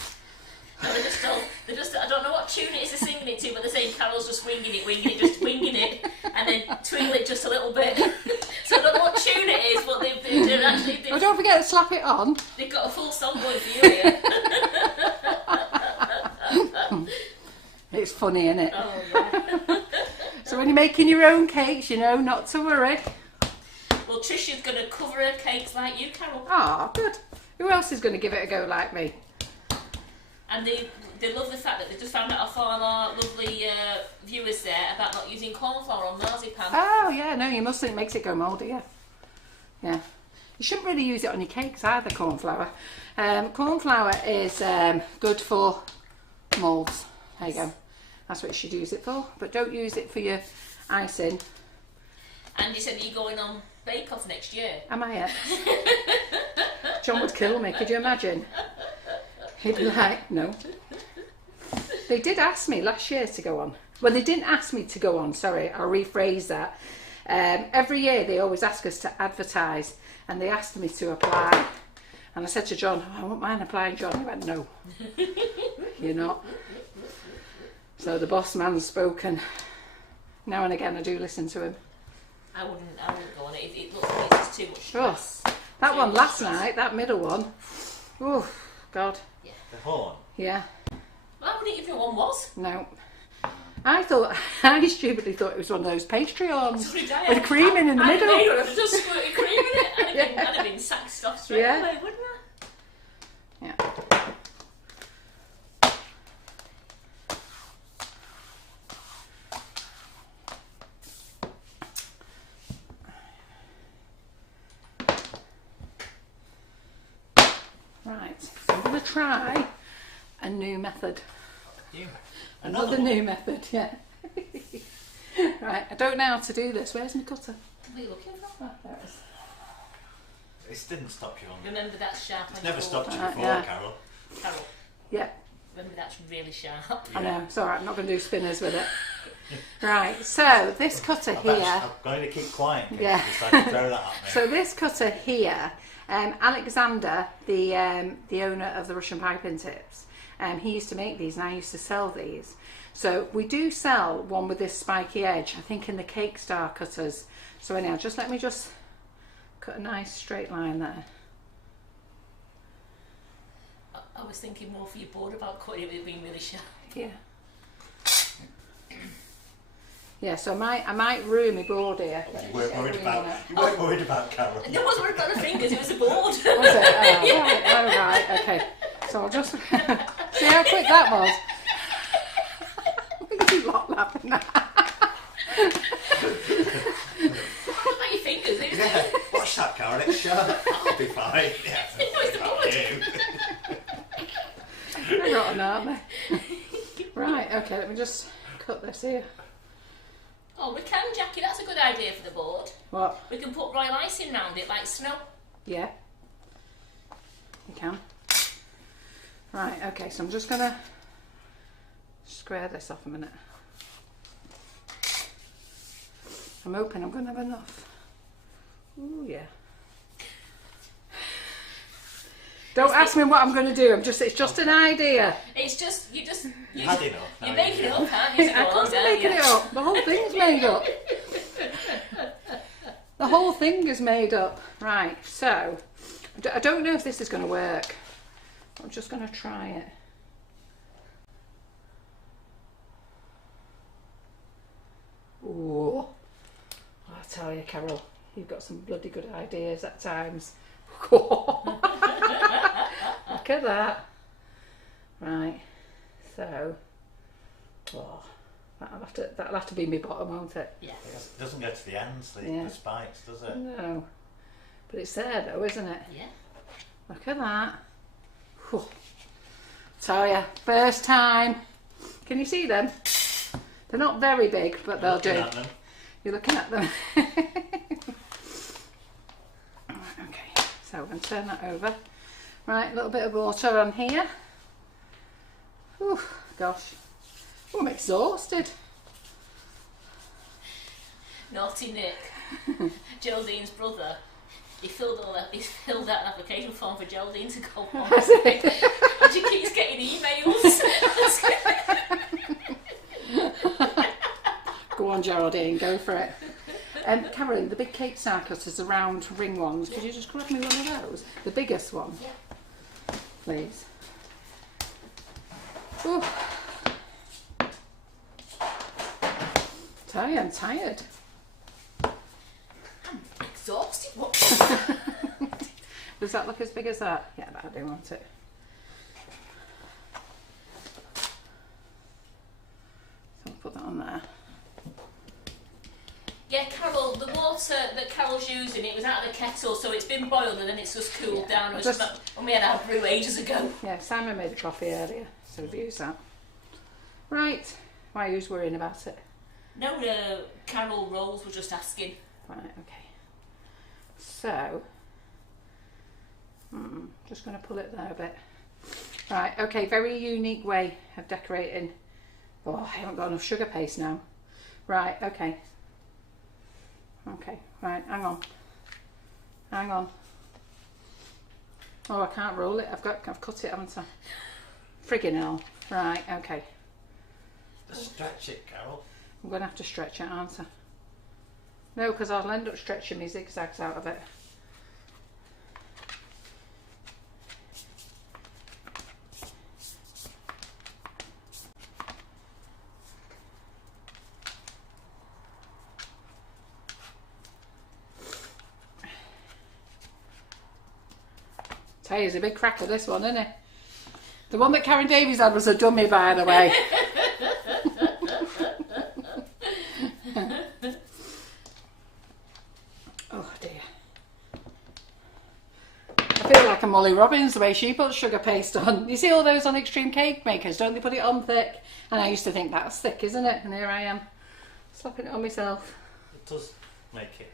No, they're just, I don't know what tune it is they're singing it to, but they're saying Carol's just winging it, just winging it, and then twiddle it just a little bit. So I don't know what tune it is, but they're actually... Oh, don't forget to slap it on. They've got a full song going for you here. It's funny, isn't it? Oh, yeah. So when you're making your own cakes, you know not to worry. Well, Trisha's going to cover her cakes like you, Carol. Ah, good. Who else is going to give it a go like me? And they love the fact that they just found out off all our lovely viewers there about not using cornflour on marzipan. Oh, yeah, no, you mustn't. It makes it go mouldy, yeah. Yeah. You shouldn't really use it on your cakes either, cornflour. Cornflour is good for moulds. There you go. That's what you should use it for. But don't use it for your icing. And you said that you're going on Bake Off next year. Am I yet? John would kill me, could you imagine? He'd be like, no. They did ask me last year to go on. Well, they didn't ask me to go on, sorry, I'll rephrase that. Every year they always ask us to advertise, and they asked me to apply. And I said to John, oh, I won't mind applying, John. He went, no, you're not. So the boss man's spoken. Now and again I do listen to him. I wouldn't go on it. It looks like it's just too much stress. Oh, that one last night, that middle one. Oh, God. Yeah. The horn. Yeah. Well, I wouldn't even know one was. No. I stupidly thought it was one of those pastry horns So did I. with cream in the middle. I'd have just squirted cream in it. I'd have been sacked off straight Yeah. away, wouldn't I? Yeah. Right, so I'm going to try a new method. Another new method, yeah. Right, I don't know how to do this. Where's my cutter? What are you looking for? Oh, there it is. It didn't stop you on. Remember that's sharp. It's on never your stopped you board. before, yeah. Carol. Carol, Yeah, remember that's really sharp. I know. It's all right. I'm not going to do spinners with it. Right, so this cutter here. I'm going to keep quiet in case Yeah. you decide to throw that at me. So this cutter here, Alexander, the owner of the Russian Piping Tips, he used to make these and I used to sell these. So we do sell one with this spiky edge, I think in the Cake Star cutters. So anyhow, let me cut a nice straight line there. I was thinking more for your board about cutting it with being really sharp. Yeah. Yeah, so I might ruin my board here. You weren't worried about Carol. There wasn't worried about the fingers, it was the board. Was it? Oh, right, okay. So I'll just see how quick that was. Look at you lot laughing at. What about your fingers? It was Yeah, watch that, Carol. It's sharp. That'll be fine. Yeah, it's the about you. They're rotten, aren't they? Right, okay, let me just cut this here. Oh, we can, Jackie. That's a good idea for the board. What? We can put royal icing round it like snow. Yeah. You can. Right, okay, so I'm just going to square this off a minute. I'm hoping I'm going to have enough. Ooh, yeah. Don't ask me what I'm going to do. It's just an idea. It's just You had enough. You're making it up, aren't you? Of course I'm making it up. The whole thing's made up. The whole thing is made up. Right, so I don't know if this is going to work. I'm just going to try it. Ooh, tell you, Carol, you've got some bloody good ideas at times. Look at that. Right, so, that'll have to be my bottom, won't it? Yeah. It doesn't go to the ends, the spikes, does it? No, but it's there though, isn't it? Yeah. Look at that. Whew. Tell you, first time. Can you see them? They're not very big, but they'll do. You're looking at them. Right, okay, so I'm going to turn that over. Right, a little bit of water on here. Oh gosh. Oh, I'm exhausted. Naughty Nick, Geraldine's brother, he filled out an application form for Geraldine to go on. And she keeps getting emails. Go on, Geraldine, go for it. Karen, the big cake star cutters, the round ring ones, could you just grab me one of those? The biggest one, please. Ooh. Tell you, I'm tired. I'm exhausted. What? Does that look as big as that? Yeah, that'll do, won't it? So I'll put that on there. Yeah, Carol, the water that Carol's using, it was out of the kettle, so it's been boiled and then it's just cooled down. It was when we had our brew ages ago. Yeah, Simon made the coffee earlier, so we've used that. Right, why are you worrying about it? No, Carol Rolls was just asking. Right, okay. So, just going to pull it there a bit. Right, okay, very unique way of decorating. Oh, I haven't got enough sugar paste now. Right, okay. Okay, right, hang on. Hang on. Oh, I can't roll it. I've cut it, haven't I? Friggin' hell. Right, okay. Just stretch it, Carol. I'm going to have to stretch it, aren't I? No, because I'll end up stretching my zigzags out of it. Tell you, it's a big cracker, this one, isn't it? The one that Karen Davies had was a dummy, by the way. Oh dear. I feel like a Molly Robbins the way she puts sugar paste on. You see all those on Extreme Cake Makers, don't they put it on thick? And I used to think that's thick, isn't it? And here I am, slapping it on myself. It does make it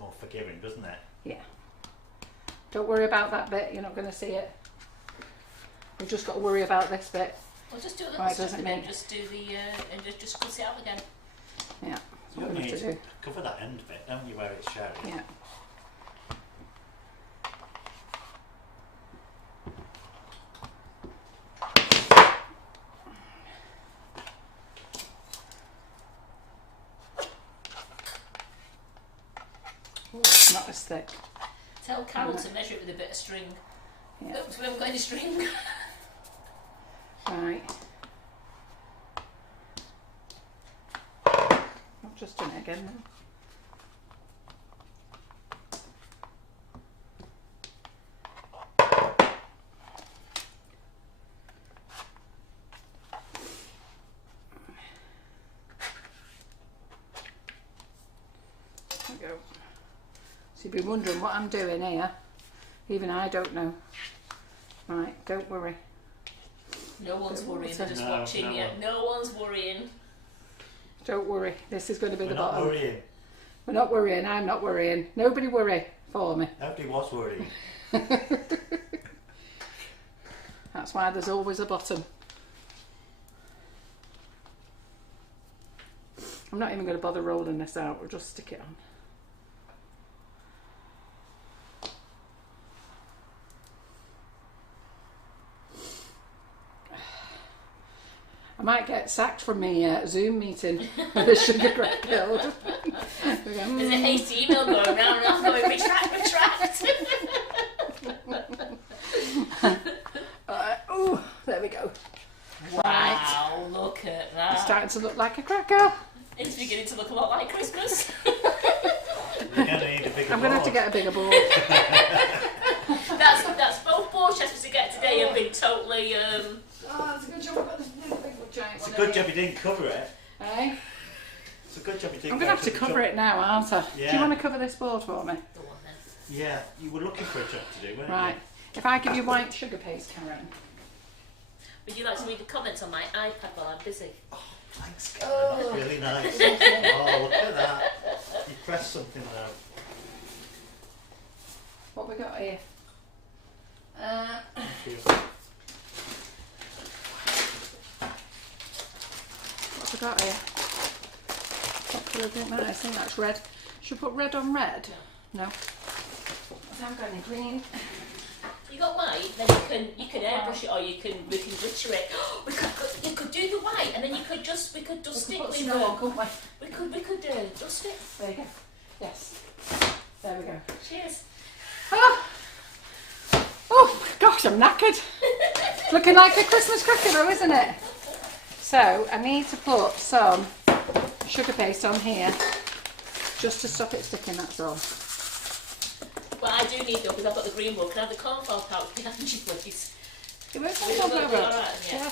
more forgiving, doesn't it? Yeah. Don't worry about that bit, you're not going to see it. We've just got to worry about this bit. We'll just do a little Right, stuff doesn't and then mean- just do the and just cut it out again. Yeah. You What we need have to to do. cover that end bit, don't you, where it's showing? Yeah. Oh, it's not as thick. Tell Carol to measure it with a bit of string. Yeah. Oops, we haven't got any string. Right. I've just done it again then. There we go. So you've been wondering what I'm doing here. Even I don't know. Right, don't worry. No one's worrying, they're just No, watching no you. one. No one's worrying. Don't worry. This is going to be We're the not bottom. worrying. We're not worrying. I'm not worrying. Nobody worry for me. Nobody was worrying. That's why there's always a bottom. I'm not even going to bother rolling this out. We'll just stick it on. I might get sacked from my Zoom meeting with the sugar crack guild. There's a hasty email going around and I'm going, retract. Oh, there we go. Wow, look at that. It's starting to look like a cracker. It's beginning to look a lot like Christmas. We're going to need a bigger I'm going to have to board. get a bigger board. That's both board chests we get today have been totally. Oh, it's a good job I've got this big giant It's a one good here. job you didn't cover it. Eh? It's a good job you didn't. I'm going to have to cover it now, aren't I? Do Yeah. you want to cover this board for me? The one then. Yeah, you were looking for a job to do, weren't Right. you? If I give you white sugar paste, Karen. Would you like to read the comments on my iPad while I'm busy? Thanks, Karen. That's really nice. Oh, look at that. You pressed something though. What we got here? What have we got here? What colour doesn't matter? I think that's red. Should we put red on red? No. I haven't got any green. You got white, then you can airbrush it or we can glitter it. You could do the white and then we could dust it Put with snow on, couldn't we? we could dust it. There you go. Yes. There we go. Cheers. Ah. Oh gosh, I'm knackered. Looking like a Christmas cracker though, isn't it? So I need to put some sugar paste on here just to stop it sticking, that's all. Well, I do need though because I've got the green one. Can I have the cornflower pouch behind you, please? It works Will on it top be of all it. right? Yeah.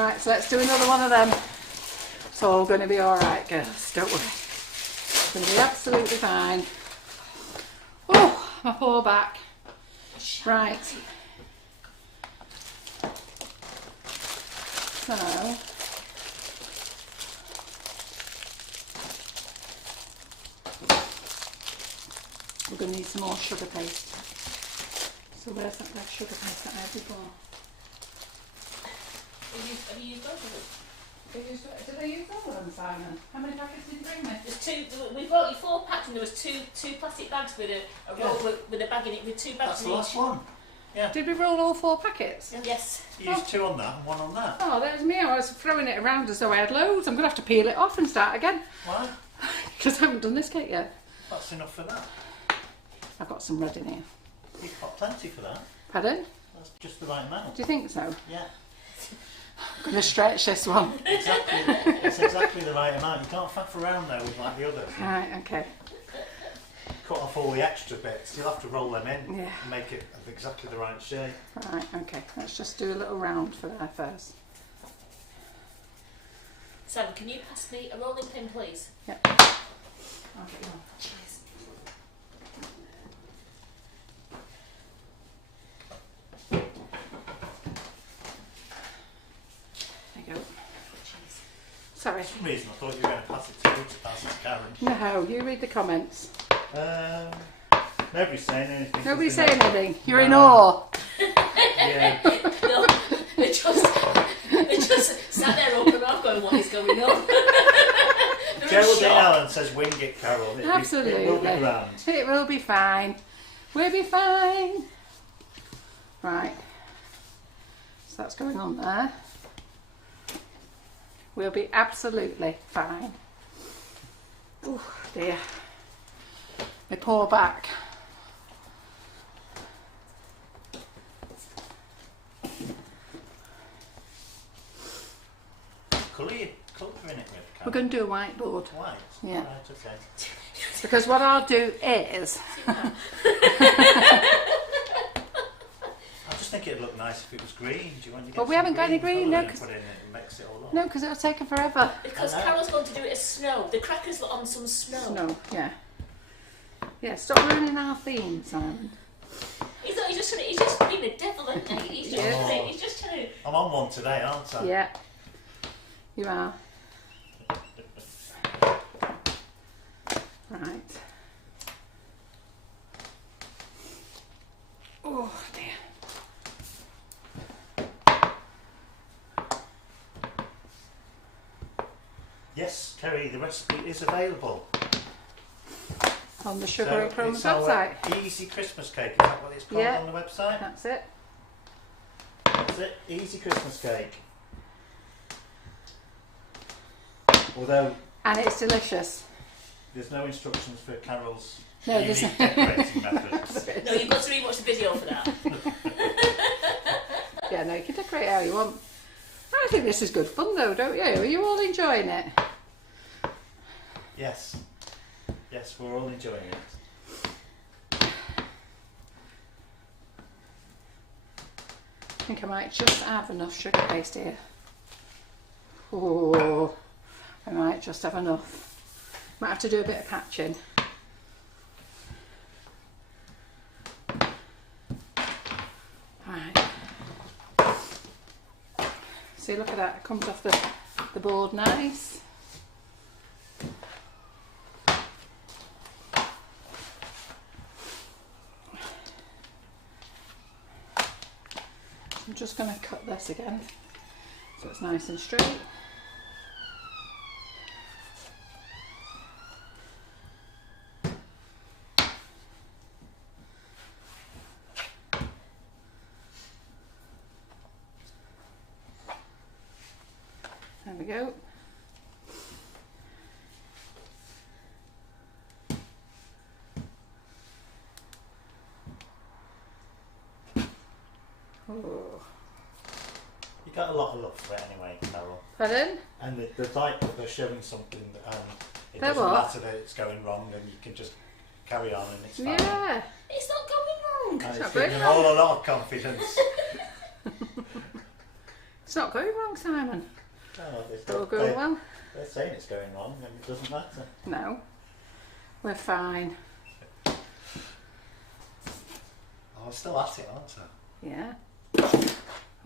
Right, so let's do another one of them. It's all going to be alright, girls, don't worry. It's going to be absolutely fine. Oh, my poor back. Right. So, we're going to need some more sugar paste. So where's that red sugar paste that I had before? Have you used both of them? Did I use all of them, Simon? How many packets did you bring me? There's two. We brought you 4 packs, and there was two plastic bags with a roll with a bag in it with 2 bags That's in the each. last one. Yeah. Did we roll all 4 packets? Yes. You used 2 on that and 1 on that. Oh, that was me. I was throwing it around as though I had loads. I'm going to have to peel it off and start again. Why? Because I haven't done this cake yet. That's enough for that. I've got some red in here. You've got plenty for that. Pardon? That's just the right amount. Do you think so? Yeah. I'm going to stretch this one. Exactly. It's exactly the right amount. You can't faff around there with like the others. Right, okay. Cut off all the extra bits. You'll have to roll them in Yeah. and make it of exactly the right shape. Right, okay. Let's just do a little round for that first. Sam, can you pass me a rolling pin, please? Yep. I'll get you one. Cheers. There you go. Cheers. Sorry. For some reason I thought you were going to pass it to you to pass it to Karen. No, you read the comments. Nobody's saying anything. Nobody's saying Nothing. anything. You're in No. awe. Yeah. No, they just sat there open mouth going, what is going on? They're in Geraldine shock. Allen says wing it, Carol. It will Absolutely. be grand. It will be fine. We'll be fine. Right. So that's going on there. We'll be absolutely fine. Oh dear. My poor back. Colour you colouring it with, We're Carol? going to do a whiteboard. White? Yeah. Right, okay. Because what I'll do is, I just think it'd look nice if it was green. Do you want to get Well, we some haven't got any green, no, colour and 'cause- put it in it and mix it all up? no, because it'll take her forever. Because I know. Carol's going to do it as snow. The crackers look on some snow. No, yeah. Yeah, stop ruining our theme, Simon. He's just being the devil, isn't he? He's just, Yeah. he's just trying to. I'm on one today, aren't I? Yeah. You are. Right. Oh dear. Yes, Terry, the recipe is available. On the Sugar So and Crumbs it's our website. Easy Christmas cake, is that what it's called Yeah. on the website? That's it. That's it, easy Christmas cake. Although And it's delicious. there's no instructions for Carol's No, unique there's- decorating methods. No, you've got to rewatch the video for that. Yeah, no, you can decorate how you want. I think this is good fun though, don't you? Are you all enjoying it? Yes. Yes, we're all enjoying it. I think I might just have enough sugar paste here. Oh, I might just have enough. Might have to do a bit of patching. Right. See, look at that. It comes off the board nice. I'm just going to cut this again so it's nice and straight. There we go. Oh. You got a lot of love for it anyway, Carol. Pardon? And the like that they're showing something, it They're doesn't what? matter that it's going wrong, and you can just carry on and it's fine. Yeah. It's not going wrong. And It's it's not giving going them all a lot of confidence. It's not going wrong, Simon. No, It's all going well. They're saying it's going wrong, and it doesn't matter. No. We're fine. Oh, I'm still at it, aren't I? Yeah.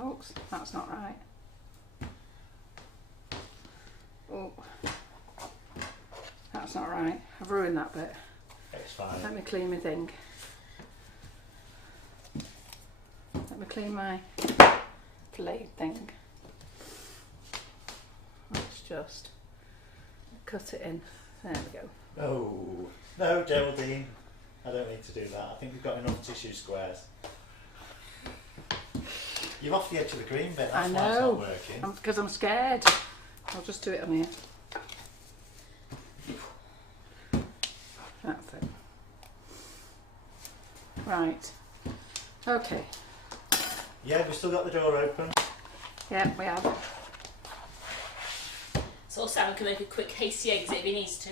Oops, that's not right. Oh. That's not right. I've ruined that bit. It's fine. Let me clean my thing. Let me clean my plate thing. Let's just cut it in. There we go. Oh, no, Geraldine. I don't need to do that. I think we've got enough tissue squares. You're off the edge of the green bit, I that's why it's know. not working. Because I'm scared. I'll just do it on here. That's it. Right. Okay. Yeah, we've still got the door open. Yeah, we have. So Simon can make a quick hasty exit if he needs to.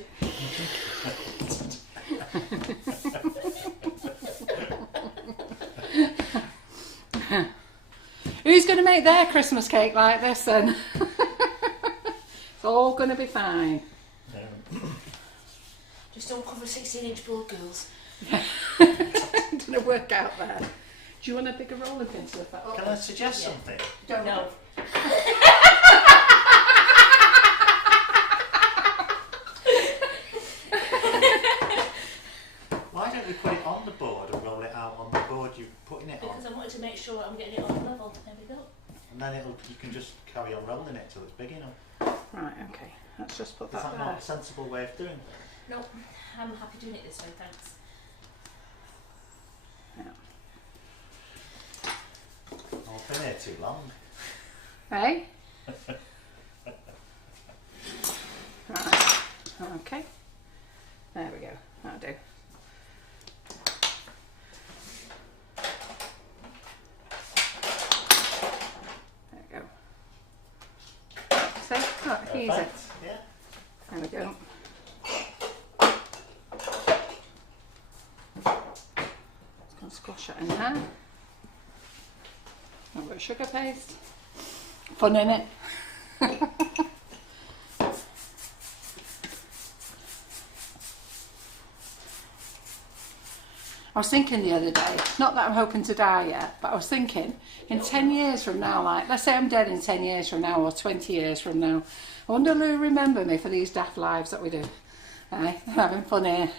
Who's going to make their Christmas cake like this then? It's all going to be fine. Just don't cover 16-inch board, girls. It's going to work out there. Do you want a bigger rolling pin to lift that up? Can I suggest Yeah. something? Don't No. Why don't we put it on the board and roll it out on the board you're putting it on? Because I wanted to make sure I'm getting it on level. There we go. And then you can just carry on rolling it till it's big enough. Right, okay. Let's just put Is that that there. not a sensible way of doing it? No, I'm happy doing it this way, thanks. Yeah. Oh, I've been here too long. Hey? Right. Okay. There we go. That'll do. There we go. See? Look, easy. Perfect. Yeah. There we go. Just going to squash it in there. A little bit of sugar paste. Fun, innit? I was thinking the other day, not that I'm hoping to die yet, but I was thinking in 10 years from now, like, let's say I'm dead in 10 years from now or 20 years from now, I wonder who'll remember me for these daft lives that we do. Having fun here.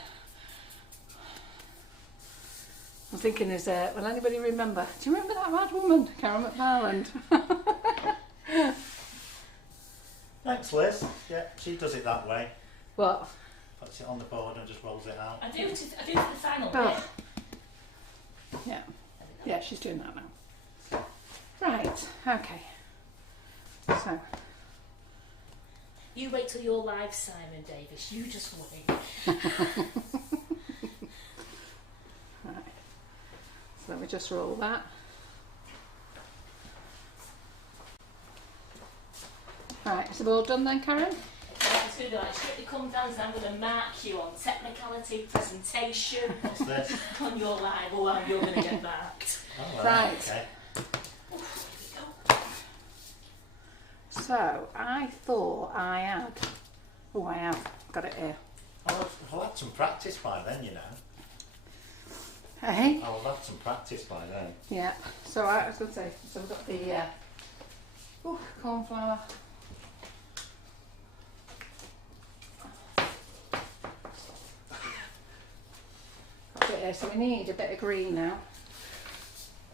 I'm thinking, will anybody remember? Do you remember that mad woman, Carol McFarland? Thanks, Liz. Yeah, she does it that way. What? Puts it on the board and just rolls it out. I do for the final bit. Oh. Yeah. Yeah, she's doing that now. Right, okay. So, You wait till you're live, Simon Davis. You just wait. right. So let me just roll that. Right, is it all done then, Karen? Yeah, it's going to be like strictly come down and I'm going to mark you on technicality, presentation, What's this? on your live, or how you're going to get marked. Oh, Right. Okay. So, I thought I had... Oh, I have. Got it here. I've had some practice by then, you know. Hey? I've had some practice by then. Yeah. So, I was going to say, so we've got the corn flour. Got a bit here, so we need a bit of green now.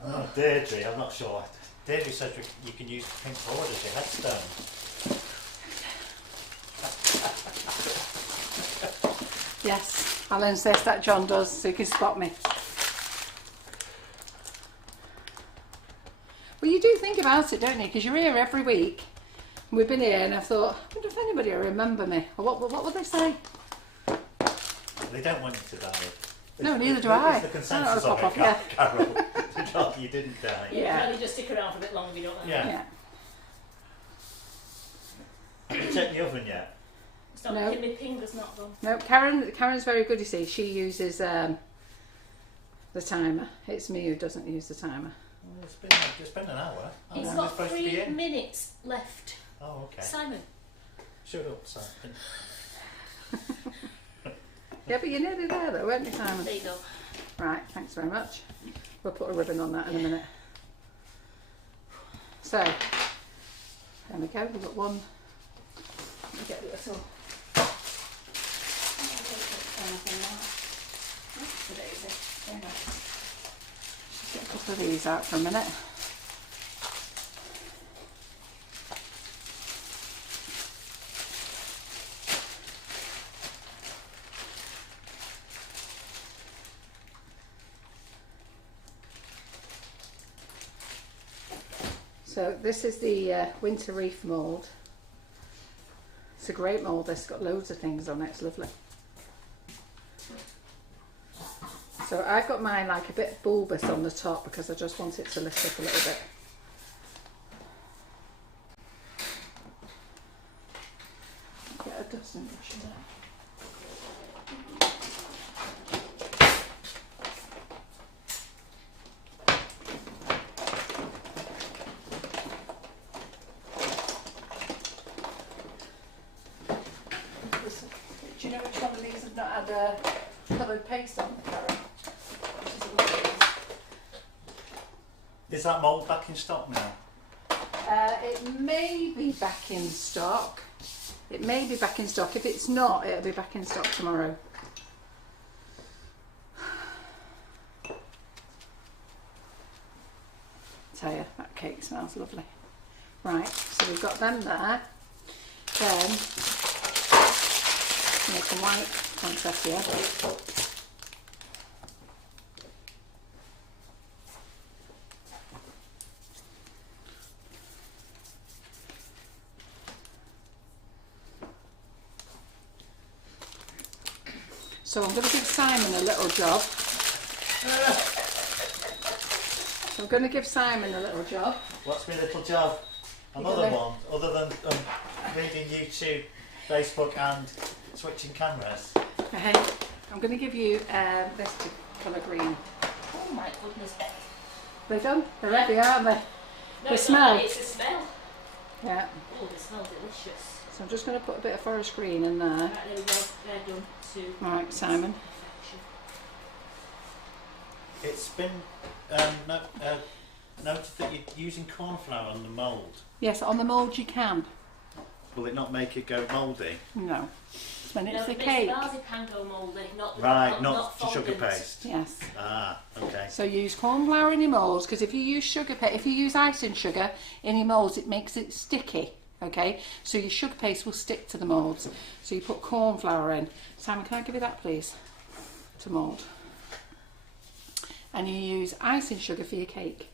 Oh, Deirdre, I'm not sure. Deirdre says you can use pink board as your headstone. Yes, I'll insist that John does so you can spot me. Well, you do think about it, don't you? Because you're here every week. And we've been here and I thought, I wonder if anybody will remember me. Or what would they say? They don't want you to die. No, neither do I. It's the I consensus don't of want it, to pop off, Carol. To rather you didn't die. Yeah. Really just stick around for a bit longer if you don't mind. Yeah. Yeah. Have you checked the oven yet? It's not No. making me finger's not done. No, Karen's very good, you see. She uses the timer. It's me who doesn't use the timer. Well, it's been an hour. How It's long is it got supposed to be 3 in? minutes left. Oh, okay. Simon. Shut up, Simon. Yeah, but you're nearly there though, weren't you, Simon? There you go. Right, thanks very much. We'll put a ribbon on that in a minute. So, there we go, we've got one. Let me get a little... Just get a couple of these out for a minute. So this is the winter reef mould. It's a great mould, it's got loads of things on it, it's lovely. So I've got mine like a bit bulbous on the top because I just want it to lift up a little bit. Get a dusting brush in there. Do you know which one of these have not had coloured paste on the carrot? Is that mould back in stock now? It may be back in stock. It may be back in stock. If it's not, it'll be back in stock tomorrow. Tell you, that cake smells lovely. Right, so we've got them there. Then make a white poinsettia. So I'm going to give Simon a little job. I'm going to give Simon a little job. What's my little job? Another one, other than reading YouTube, Facebook and switching cameras. Okay, I'm going to give you this colour green. Oh my goodness. They're done? They're ready, aren't they? No, The it's smell. not, it's the smell. Yeah. Oh, they smell delicious. So I'm just going to put a bit of forest green in there. Right, there we go. They're done too. Right, Simon. It's been noted that you're using corn flour on the mould. Yes, on the mould you can. Will it not make it go mouldy? No. When it's No, the it makes cake. marzipan mouldy, not Right, not not sugar fondant. paste. Yes. Ah, okay. So use corn flour in your moulds, because if you use if you use icing sugar in your moulds, it makes it sticky. Okay, so your sugar paste will stick to the moulds. So you put corn flour in. Simon, can I give you that, please, to mould? And you use icing sugar for your cake,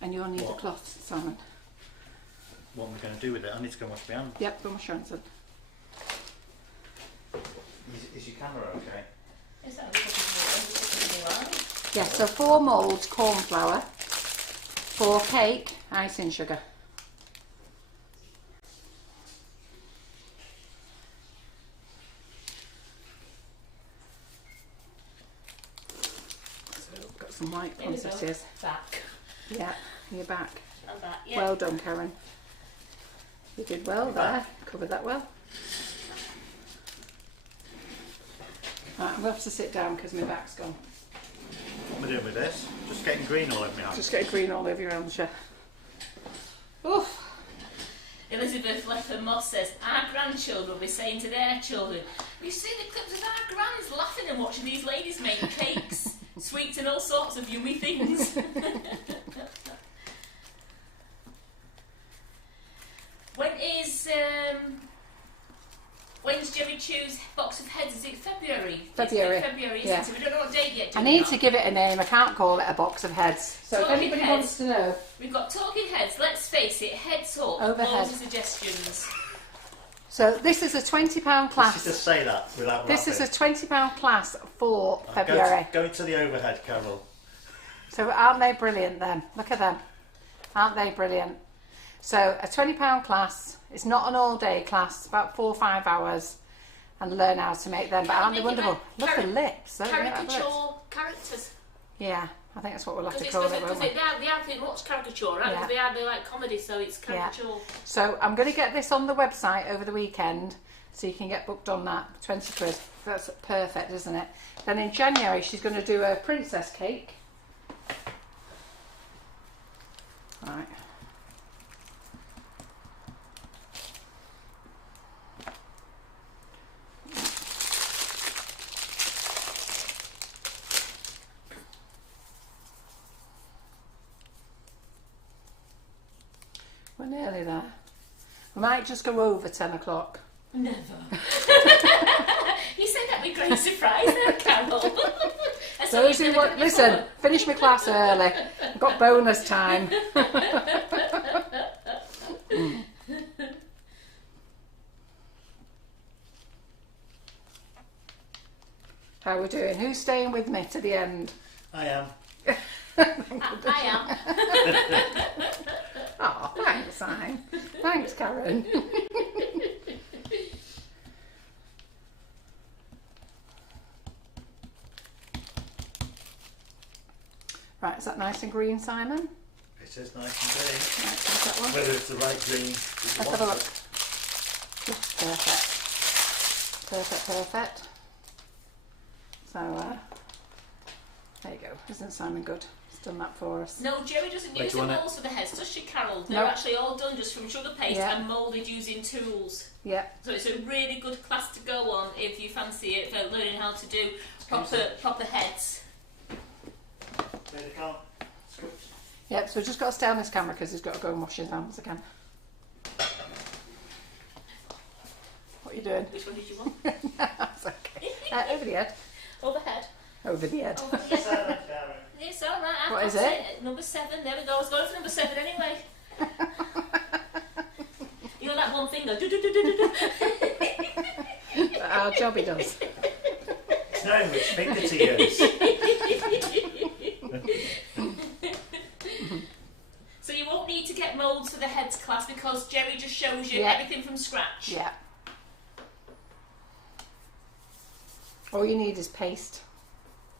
and you'll need a What? cloth, Simon. What am I going to do with it? I need to go and wash my hands. Yep, go and wash your hands then. Is your camera okay? Is that right? Yeah, so 4 moulds corn flour, 4 cake icing sugar. some white There we go. quantities. Back. Yeah, you're back. And that, yeah. Well done, Karen. You did well there. Covered that well. Right, I'm going to have to sit down because my back's gone. What am I doing with this? Just getting green all over my hands. Just get green all over your arms, yeah. Oof. Elizabeth Leffer Moss says, our grandchildren will be saying to their children, you see the clips of our grands laughing and watching these ladies make cakes, sweets and all sorts of yummy things. When's Jerry choose box of heads? Is it February? February. It's February, isn't Yeah. it? So we don't know what date yet. do I we need not? to give it a name. I can't call it a box of heads. So if Talking anybody heads. wants to know. We've got talking heads. Let's face it, heads up. Overhead. Loads of suggestions. So this is a £20 class. Let's just say that without This is a laughing. £20 class for February. Go to the overhead, Carol. So aren't they brilliant then? Look at them. Aren't they brilliant? So a £20 class. It's not an all-day class. About 4 or 5 hours. And learn how to make them. But aren't they Make it wonderful? like Look at the lips. Don't you like the lips? Caricature characters. Yeah, I think that's what we'll have to Because call it, won't we? they are pretty much caricature, right? Yeah. Because they like comedy, so it's caricature. So I'm going to get this on the website over the weekend, so you can get booked on that. 20 quid. That's perfect, isn't it? Then in January she's going to do a princess cake. Right. We're nearly there. We might just go over 10 o'clock. Never. You said that'd be a great surprise there, Carol. That's what Those you who said want, at the listen, before. finish my class early. I've got bonus time. How are we doing? Who's staying with me to the end? I am. I am. Oh, thanks, Anne. Thanks, Karen. Right, is that nice and green, Simon? It is nice and green. Right, there's that one. Whether it's the right green. Let's have a look. Yes, perfect. Perfect, perfect. So, there you go. Isn't Simon good? He's done that for us. No, Jerry doesn't Wait, use do the you wanna- molds for the heads, does she, Carol? They're No. actually all done just from sugar paste Yeah. and moulded using tools. Yeah. So it's a really good class to go on if you fancy it for learning how to do proper heads. There they come. Scoops. Yep, so we've just got to stay on this camera because he's got to go and wash his hands again. What are you doing? Which one did you want? That's okay. Over the head. Overhead. Over the head. Over the head. 7, Karen. It's alright. What is it? Number 7. There we go. I was going for number 7 anyway. You know that one thing go do do do do do do. Our job he does. No, it's finger to use. So you won't need to get moulds for the heads class because Jerry just shows you Yeah. everything from scratch. Yeah. All you need is paste.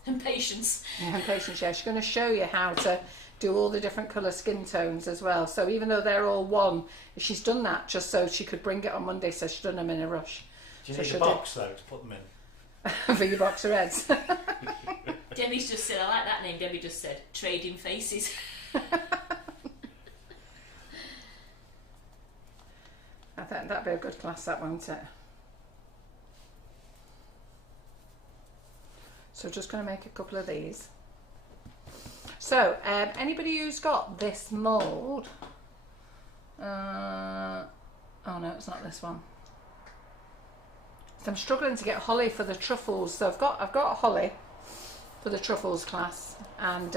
And patience. Yeah, and patience, yeah. She's going to show you how to do all the different colour skin tones as well. So even though they're all one, she's done that just so she could bring it on Monday, so she's done them in a rush. Do you So need a she'll box though to put them in? For your boxer heads. Debbie's just said, I like that name, Debbie just said, trading faces. I think that'd be a good class, that, won't it? So just going to make a couple of these. So, anybody who's got this mould? Oh no, it's not this one. So I'm struggling to get holly for the truffles. So I've got holly for the truffles class, and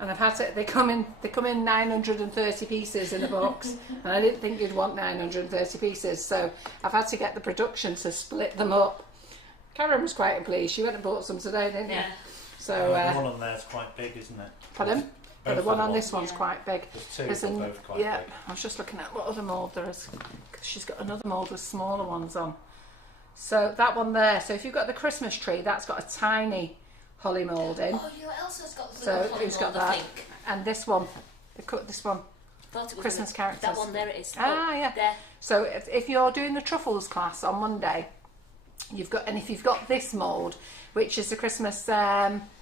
I've had to. They come in 930 pieces in a box, and I didn't think you'd want 930 pieces, so I've had to get the production to split them up. Karen was quite pleased. She went and bought some today, didn't you? Yeah. So the one on there is quite big, isn't it? pardon? But the Both one of on them this one's Yeah. quite big. There's two, There's but an- both quite yeah, big. I was just looking at what other mould there is, because she's got another mould with smaller ones on. So that one there, so if you've got the Christmas tree, that's got a tiny holly moulding. Oh, you know what else has got the So holly it's got mould, I that. think? And this one, this one, Thought it was Christmas in characters. That one, there it is. Ah, yeah. There. So if you're doing the truffles class on Monday, if you've got this mould, which is the Christmas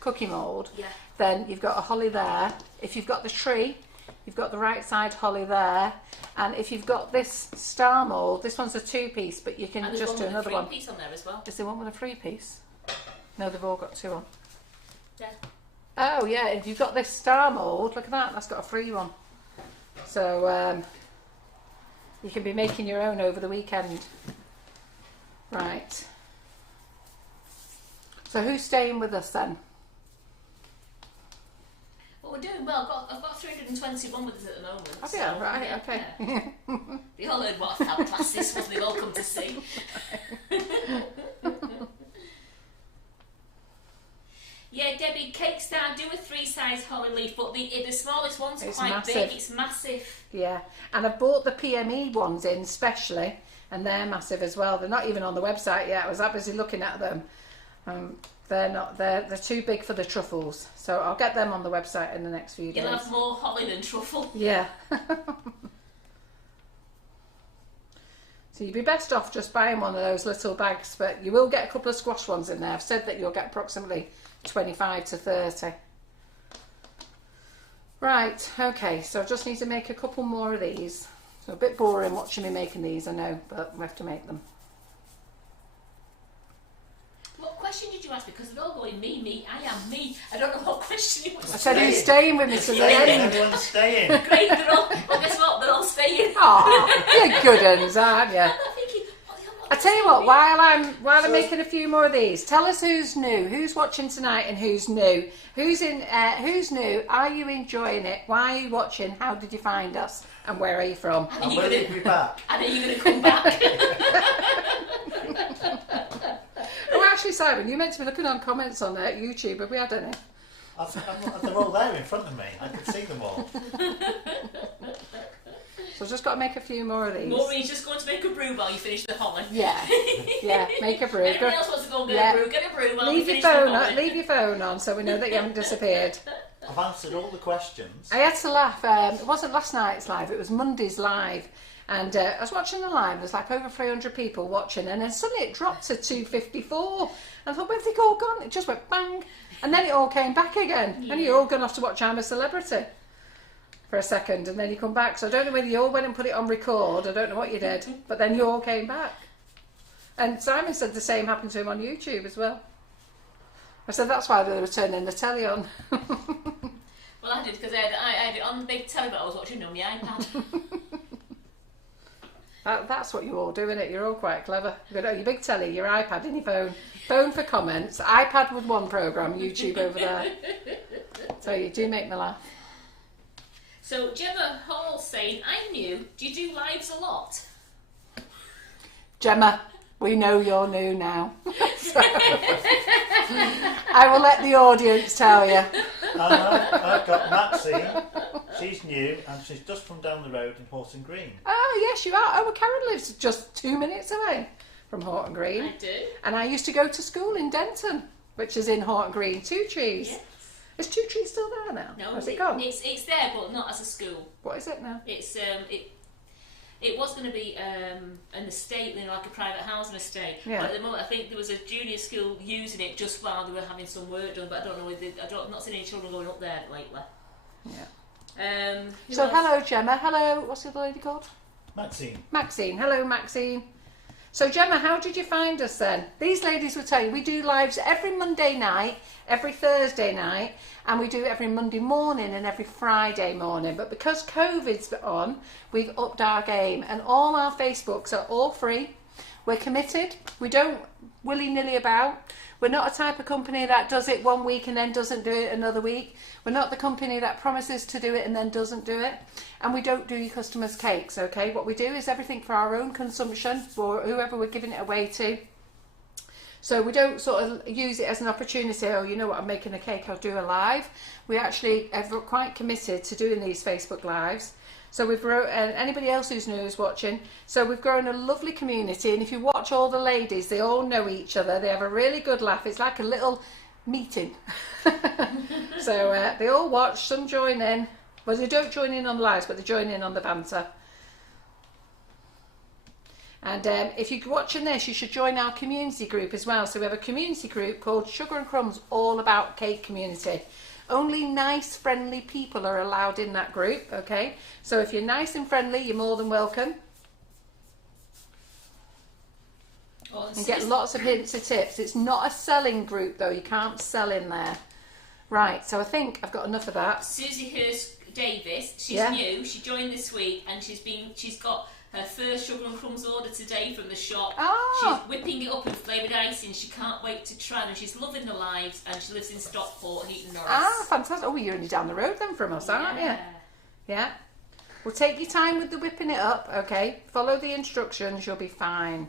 cookie mould, Yeah. then you've got a holly there. If you've got the tree, you've got the right side holly there. And if you've got this star mould, this one's a 2-piece, but you can And there's just do one with another a one. 3-piece on there as well. Is there one with a 3-piece? No, they've all got 2 on. Yeah. Oh yeah, if you've got this star mould, look at that, that's got a 3 one. So you can be making your own over the weekend. Right. So who's staying with us then? Well, we're doing well. I've got 321 with us at the moment. Oh so, yeah, right, yeah, okay. yeah. They all heard what a fab class this was. They've all come to see. Yeah, Debbie, Cake Star, do a 3-size holly leaf, but the smallest one's It's quite massive. big. It's massive. Yeah, and I've bought the PME ones in specially, and they're massive as well. They're not even on the website yet. I was that busy looking at them. They're too big for the truffles, so I'll get them on the website in the next few days. You'll have more holly than truffle. Yeah. So you'd be best off just buying one of those little bags, but you will get a couple of squash ones in there. I've said that you'll get approximately 25 to 30. Right, okay, so I just need to make a couple more of these. So a bit boring watching me making these, I know, but we have to make them. What question did you ask me? Because they're all going me, I am me. I don't know what question you want to I said, who's staying with me to the end? Everyone's staying. Great, well, guess what? They're all staying. Aw, you're good uns, aren't you? I'm thinking, I tell you what, while I'm making a few more of these, tell us who's new, who's watching tonight, and who's new, who's new. Are you enjoying it? Why are you watching? How did you find us? And where are you from? And when will be back? And are you going to come back? Oh, actually, Simon, you meant to be looking on comments on YouTube. Have we had any? They're all there in front of me. I can see them all. So I've just got to make a few more of these. Maureen's just going to make a brew while you finish the holly. Yeah, yeah, make a brew. Everybody else wants to go and get a brew while we Leave your finish the phone holly. on. Leave your phone on, so we know that you haven't disappeared. I've answered all the questions. I had to laugh. It wasn't last night's live. It was Monday's live. And I was watching the live, there's like over 300 people watching, and then suddenly it dropped to 254. And I thought, where have they all gone? It just went bang, and then it all came back again. Yeah. And you're all going off to watch I'm a Celebrity for a second, and then you come back. So I don't know whether you all went and put it on record, I don't know what you did, but then you all came back. And Simon said the same happened to him on YouTube as well. I said that's why they were turning the telly on. Well, I did, because I had it on the big telly, but I was watching it on my iPad. That's what you all do, innit? You're all quite clever. You've got your big telly, your iPad in your phone. Phone for comments, iPad with one programme, YouTube over there. So you do make me laugh. So Gemma Hall saying, I'm new. Do you do lives a lot? Gemma, we know you're new now. So, I will let the audience tell you. And I've got Maxine. She's new and she's just from down the road in Horton Green. Oh, yes, you are. Oh, well, Karen lives just 2 minutes away from Horton Green. I do. And I used to go to school in Denton, which is in Horton Green. Two Trees. Yes. Is Two Trees still there now? No, Or has it gone? it's there, but not as a school. What is it now? It's it was going to be an estate, you know, like a private housing estate. Yeah. But at the moment, I think there was a junior school using it just while they were having some work done. But I don't know. I've not seen any children going up there lately. Yeah. Who So else? hello, Gemma. Hello. What's the other lady called? Maxine. Maxine. Hello, Maxine. So Gemma, how did you find us then? These ladies will tell you we do lives every Monday night, every Thursday night, and we do it every Monday morning and every Friday morning. But because COVID's on, we've upped our game, and all our Facebooks are all free. We're committed. We don't willy-nilly about. We're not a type of company that does it one week and then doesn't do it another week. We're not the company that promises to do it and then doesn't do it. And we don't do your customers' cakes, okay? What we do is everything for our own consumption, for whoever we're giving it away to. So we don't sort of use it as an opportunity, oh, you know what, I'm making a cake, I'll do a live. We actually are quite committed to doing these Facebook Lives. So we've anybody else who's new is watching. So we've grown a lovely community, and if you watch all the ladies, they all know each other. They have a really good laugh. It's like a little meeting. So they all watch, some join in. Well, they don't join in on the lives, but they join in on the banter. And if you're watching this, you should join our community group as well. So we have a community group called Sugar and Crumbs, all about cake community. Only nice, friendly people are allowed in that group, okay? So if you're nice and friendly, you're more than welcome. And get lots of hints and tips. It's not a selling group though, you can't sell in there. Right, so I think I've got enough of that. Susie Hurst Davis, she's new, she joined this week and she's got her first Sugar and Crumbs order today from the shop. Oh. She's whipping it up in flavoured icing. She can't wait to try and she's loving the lives and she lives in Stockport and Eaton Norris. Ah, fantastic. Oh, you're only down the road then from us, aren't you? Yeah. Well, take your time with the whipping it up, okay? Follow the instructions, you'll be fine.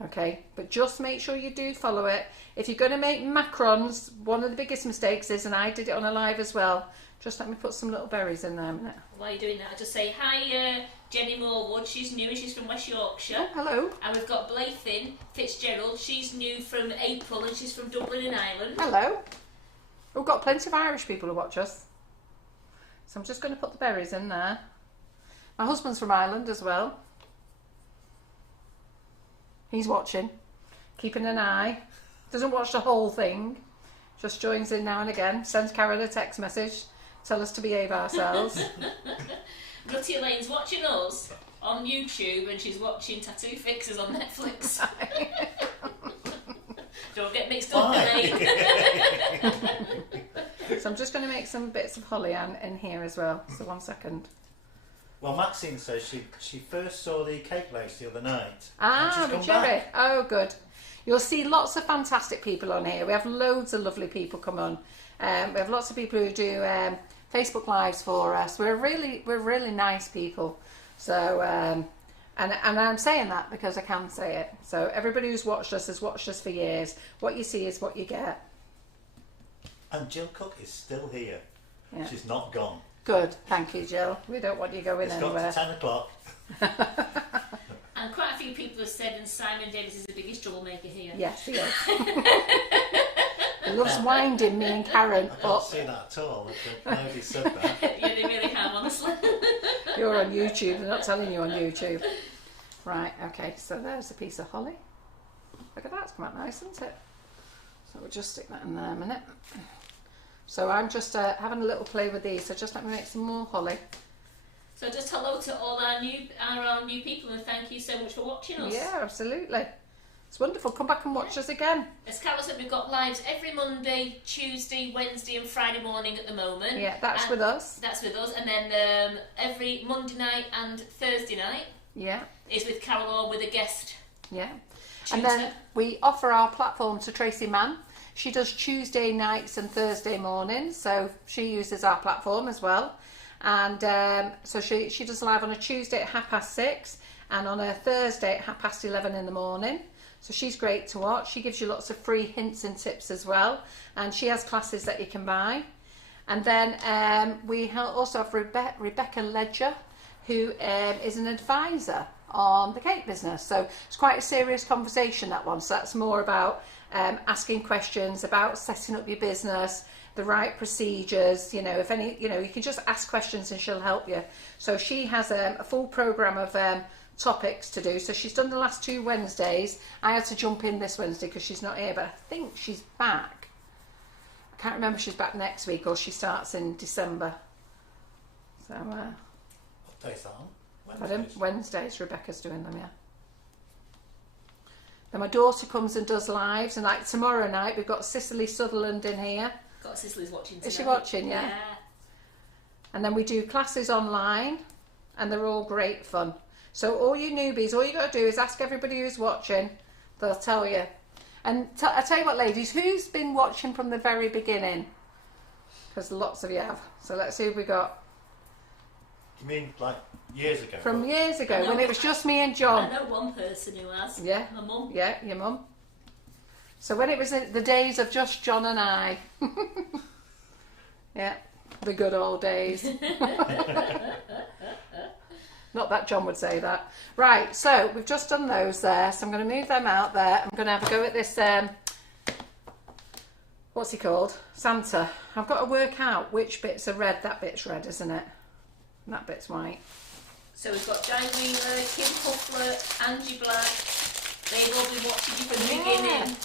Okay, but just make sure you do follow it. If you're going to make macarons, one of the biggest mistakes is, and I did it on a live as well, just let me put some little berries in there a minute. While you're doing that, I'll just say hi, Jenny Morewood. She's new and she's from West Yorkshire. Oh, hello. And we've got Blythin Fitzgerald. She's new from April and she's from Dublin in Ireland. Hello. We've got plenty of Irish people who watch us. So I'm just going to put the berries in there. My husband's from Ireland as well. He's watching, keeping an eye. Doesn't watch the whole thing. Just joins in now and again. Sends Karen a text message. Tell us to behave ourselves. Rutty Elaine's watching us on YouTube and she's watching Tattoo Fixers on Netflix. Don't get mixed up, Elaine. So I'm just going to make some bits of holly in here as well. So 1 second. Well, Maxine says she first saw the cake lace the other night. Ah, and the she's cherry. come back. Oh, good. You'll see lots of fantastic people on here. We have loads of lovely people come on. We have lots of people who do Facebook Lives for us. We're really nice people. So, and I'm saying that because I can say it. So everybody who's watched us has watched us for years. What you see is what you get. And Jill Cook is still here. Yeah. She's not gone. Good, thank you, Jill. We don't want you going anywhere. It's got to 10 o'clock. And quite a few people have said, and Simon Davis is the biggest troublemaker here. Yes, he is. He loves winding me and Karen I can't up. see that at all. Nobody said that. Yeah, they really have, honestly. You're on YouTube, they're not telling you on YouTube. Right, okay, so there's a piece of holly. Look at that, it's come out nice, isn't it? So we'll just stick that in there a minute. So I'm just having a little play with these, so just let me make some more holly. So just hello to all our new people and thank you so much for watching us. Yeah, absolutely. It's wonderful. Come back and watch us again. As Carol said, we've got lives every Monday, Tuesday, Wednesday and Friday morning at the moment. Yeah, that's with us. That's with us. And then every Monday night and Thursday night is with Carol or with a guest. Yeah. Tutor. And then we offer our platform to Tracy Mann. She does Tuesday nights and Thursday mornings, so she uses our platform as well. And so she does live on a Tuesday at 6:30 and on a Thursday at 11:30 in the morning. So she's great to watch. She gives you lots of free hints and tips as well. And she has classes that you can buy. And then we also have Rebecca Ledger, who is an advisor on the cake business. So it's quite a serious conversation, that one. So that's more about asking questions about setting up your business, the right procedures, if any, you can just ask questions and she'll help you. So she has a full program of topics to do. So she's done the last 2 Wednesdays. I had to jump in this Wednesday because she's not here, but I think she's back. I can't remember if she's back next week or she starts in December. So What day's that on? Wednesdays. Wednesdays, Rebecca's doing them, yeah. Then my daughter comes and does lives, and like tomorrow night we've got Cicely Sutherland in here. Got Cicely's watching tonight. Is she watching? Yeah. And then we do classes online, and they're all great fun. So all you newbies, all you got to do is ask everybody who's watching. They'll tell you. And I tell you what, ladies, who's been watching from the very beginning? Because lots of you have. So let's see who we got. You mean like years ago? From years ago, when it was just me and John. I know one person who has. Yeah. My mum. Yeah, your mum. So when it was the days of just John and I. Yeah, the good old days. Not that John would say that. Right, so we've just done those there. So I'm going to move them out there. I'm going to have a go at this. what's he called? Santa. I've got to work out which bits are red. That bit's red, isn't it? And that bit's white. So we've got Jai Wheeler, Kim Puffler, Angie Black. They've all been watching you from the beginning.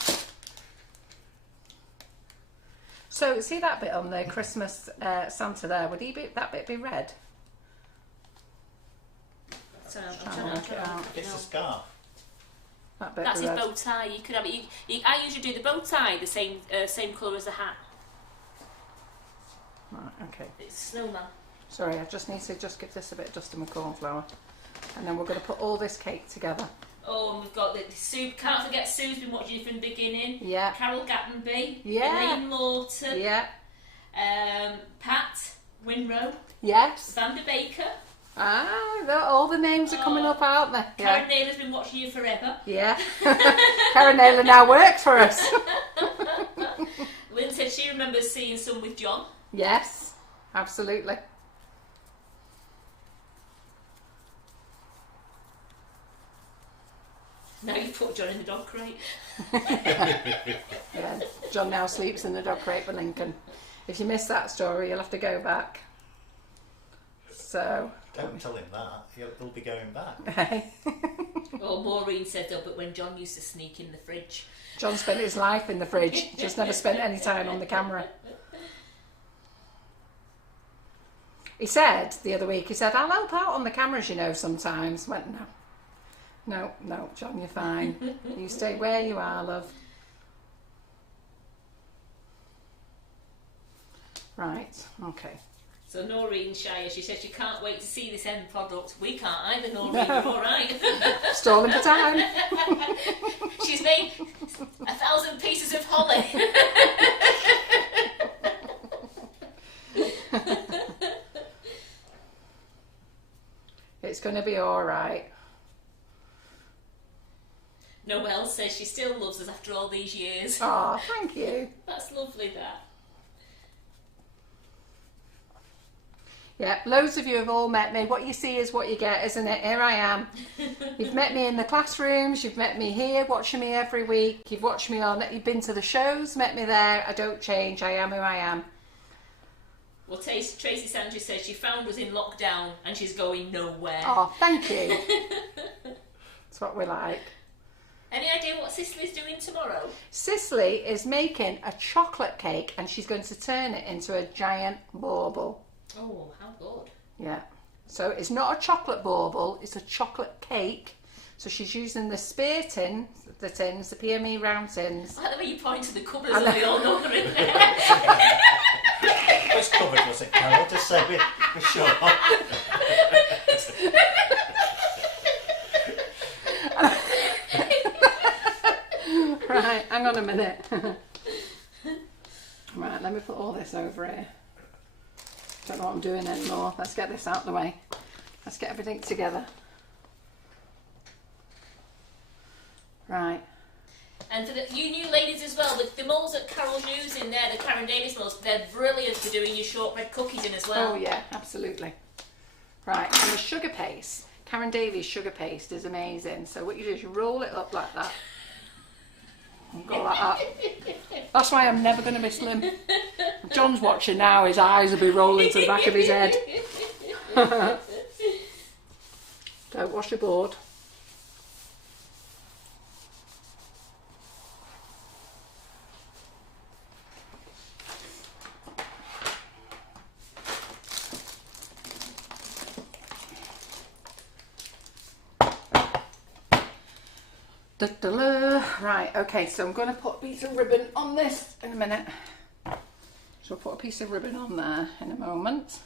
So see that bit on the Christmas Santa there? Would that bit be red? So Trying to work it out. It's a scarf. That bit that's be his red. bow tie. You could have it. I usually do the bow tie the same colour as the hat. Right, okay. It's snowman. Sorry, I just need to give this a bit of dust in my cornflour. And then we're going to put all this cake together. Oh, and we've got the Sue. Can't forget Sue's been watching you from the beginning. Yeah. Carol Gattenby. Yeah. Elaine Lawton. Yeah. Pat Winrow. Yes. Vanda Baker. All the names are coming up, aren't they? Karen Naylor's been watching you forever. Yeah. Karen Naylor now works for us. Lynn said she remembers seeing some with John. Yes, absolutely. Now you've put John in the dog crate. Yeah, John now sleeps in the dog crate for Lincoln. If you missed that story, you'll have to go back. So. Don't tell him that. He'll be going back. Well, Maureen said that, but when John used to sneak in the fridge. John spent his life in the fridge, just never spent any time on the camera. He said the other week, I'll help out on the cameras, sometimes. I went, no, John, you're fine. You stay where you are, love. Right, okay. So Noreen Shire, she says she can't wait to see this end product. We can't either, Noreen, you're all right. Stalling for time. She's made 1,000 pieces of holly. It's going to be all right. Noelle says she still loves us after all these years. Oh, thank you. That's lovely, that. Yeah, loads of you have all met me. What you see is what you get, isn't it? Here I am. You've met me in the classrooms, you've met me here, watching me every week. You've watched me you've been to the shows, met me there. I don't change, I am who I am. Well, Tracy Sanchez says she found us in lockdown and she's going nowhere. Oh, thank you. That's what we like. Any idea what Cicely's doing tomorrow? Cicely is making a chocolate cake and she's going to turn it into a giant bauble. Oh, how good. Yeah. So it's not a chocolate bauble, it's a chocolate cake. So she's using the spear tin, the PME round tins. I like the way you point to the cupboards and we all know they're in there. Which cupboard was it, Carol? Just say we're sure. Right, hang on a minute. Right, let me put all this over here. Don't know what I'm doing anymore. Let's get this out of the way. Let's get everything together. Right. And for you new ladies as well, the moulds that Carol's using there, the Karen Davis moulds, they're brilliant for doing your shortbread cookies in as well. Oh yeah, absolutely. Right, and the sugar paste, Karen Davies sugar paste is amazing. So what you do is you roll it up like that. And go like that. That's why I'm never going to be slim. John's watching now, his eyes will be rolling to the back of his head. Don't wash your board. Right, okay, so I'm going to put a piece of ribbon on this in a minute. So I'll put a piece of ribbon on there in a moment.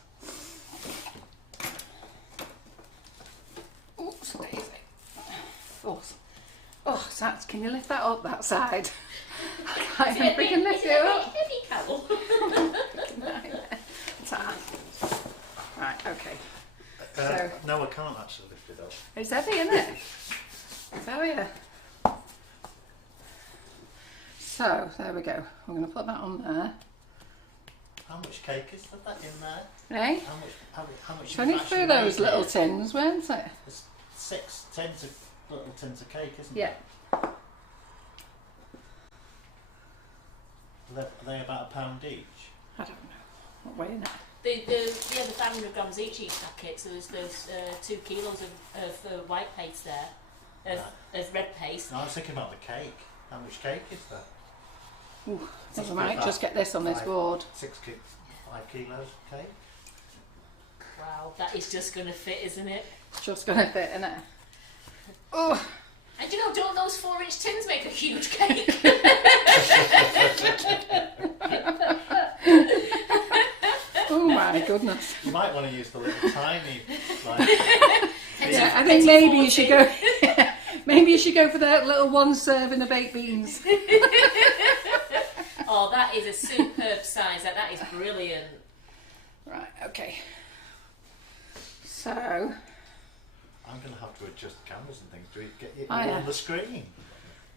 Oops, daisy. Oh, Sats, can you lift that up that side? I can't even freaking lift it up. Right, okay. So No, I can't actually lift it up. it's heavy, isn't it? It's heavy. So there we go. I'm going to put that on there. How much cake is that in there? Eh? How much? So only through those little tins, weren't it? There's 6 tins of little tins of cake, isn't Yeah. there? Are they about £1 each? I don't know. What weighing it? The 500 grams each packet, so there's 2 kilos of white paste there, of red paste. No, I was thinking about the cake. How much cake is there? Ooh, I think I might just get this on this board. 5 kilos of cake. Wow, that is just going to fit, isn't it? It's just going to fit, innit? Oh! And you know, don't those 4-inch tins make a huge cake? Oh my goodness. You might want to use the little tiny, like... Yeah, I think maybe you should go... maybe you should go for that little 1 serving of baked beans. Oh, that is a superb size. That is brilliant. Right, okay. So... I'm going to have to adjust cameras and things to get it Oh, yeah. on the screen.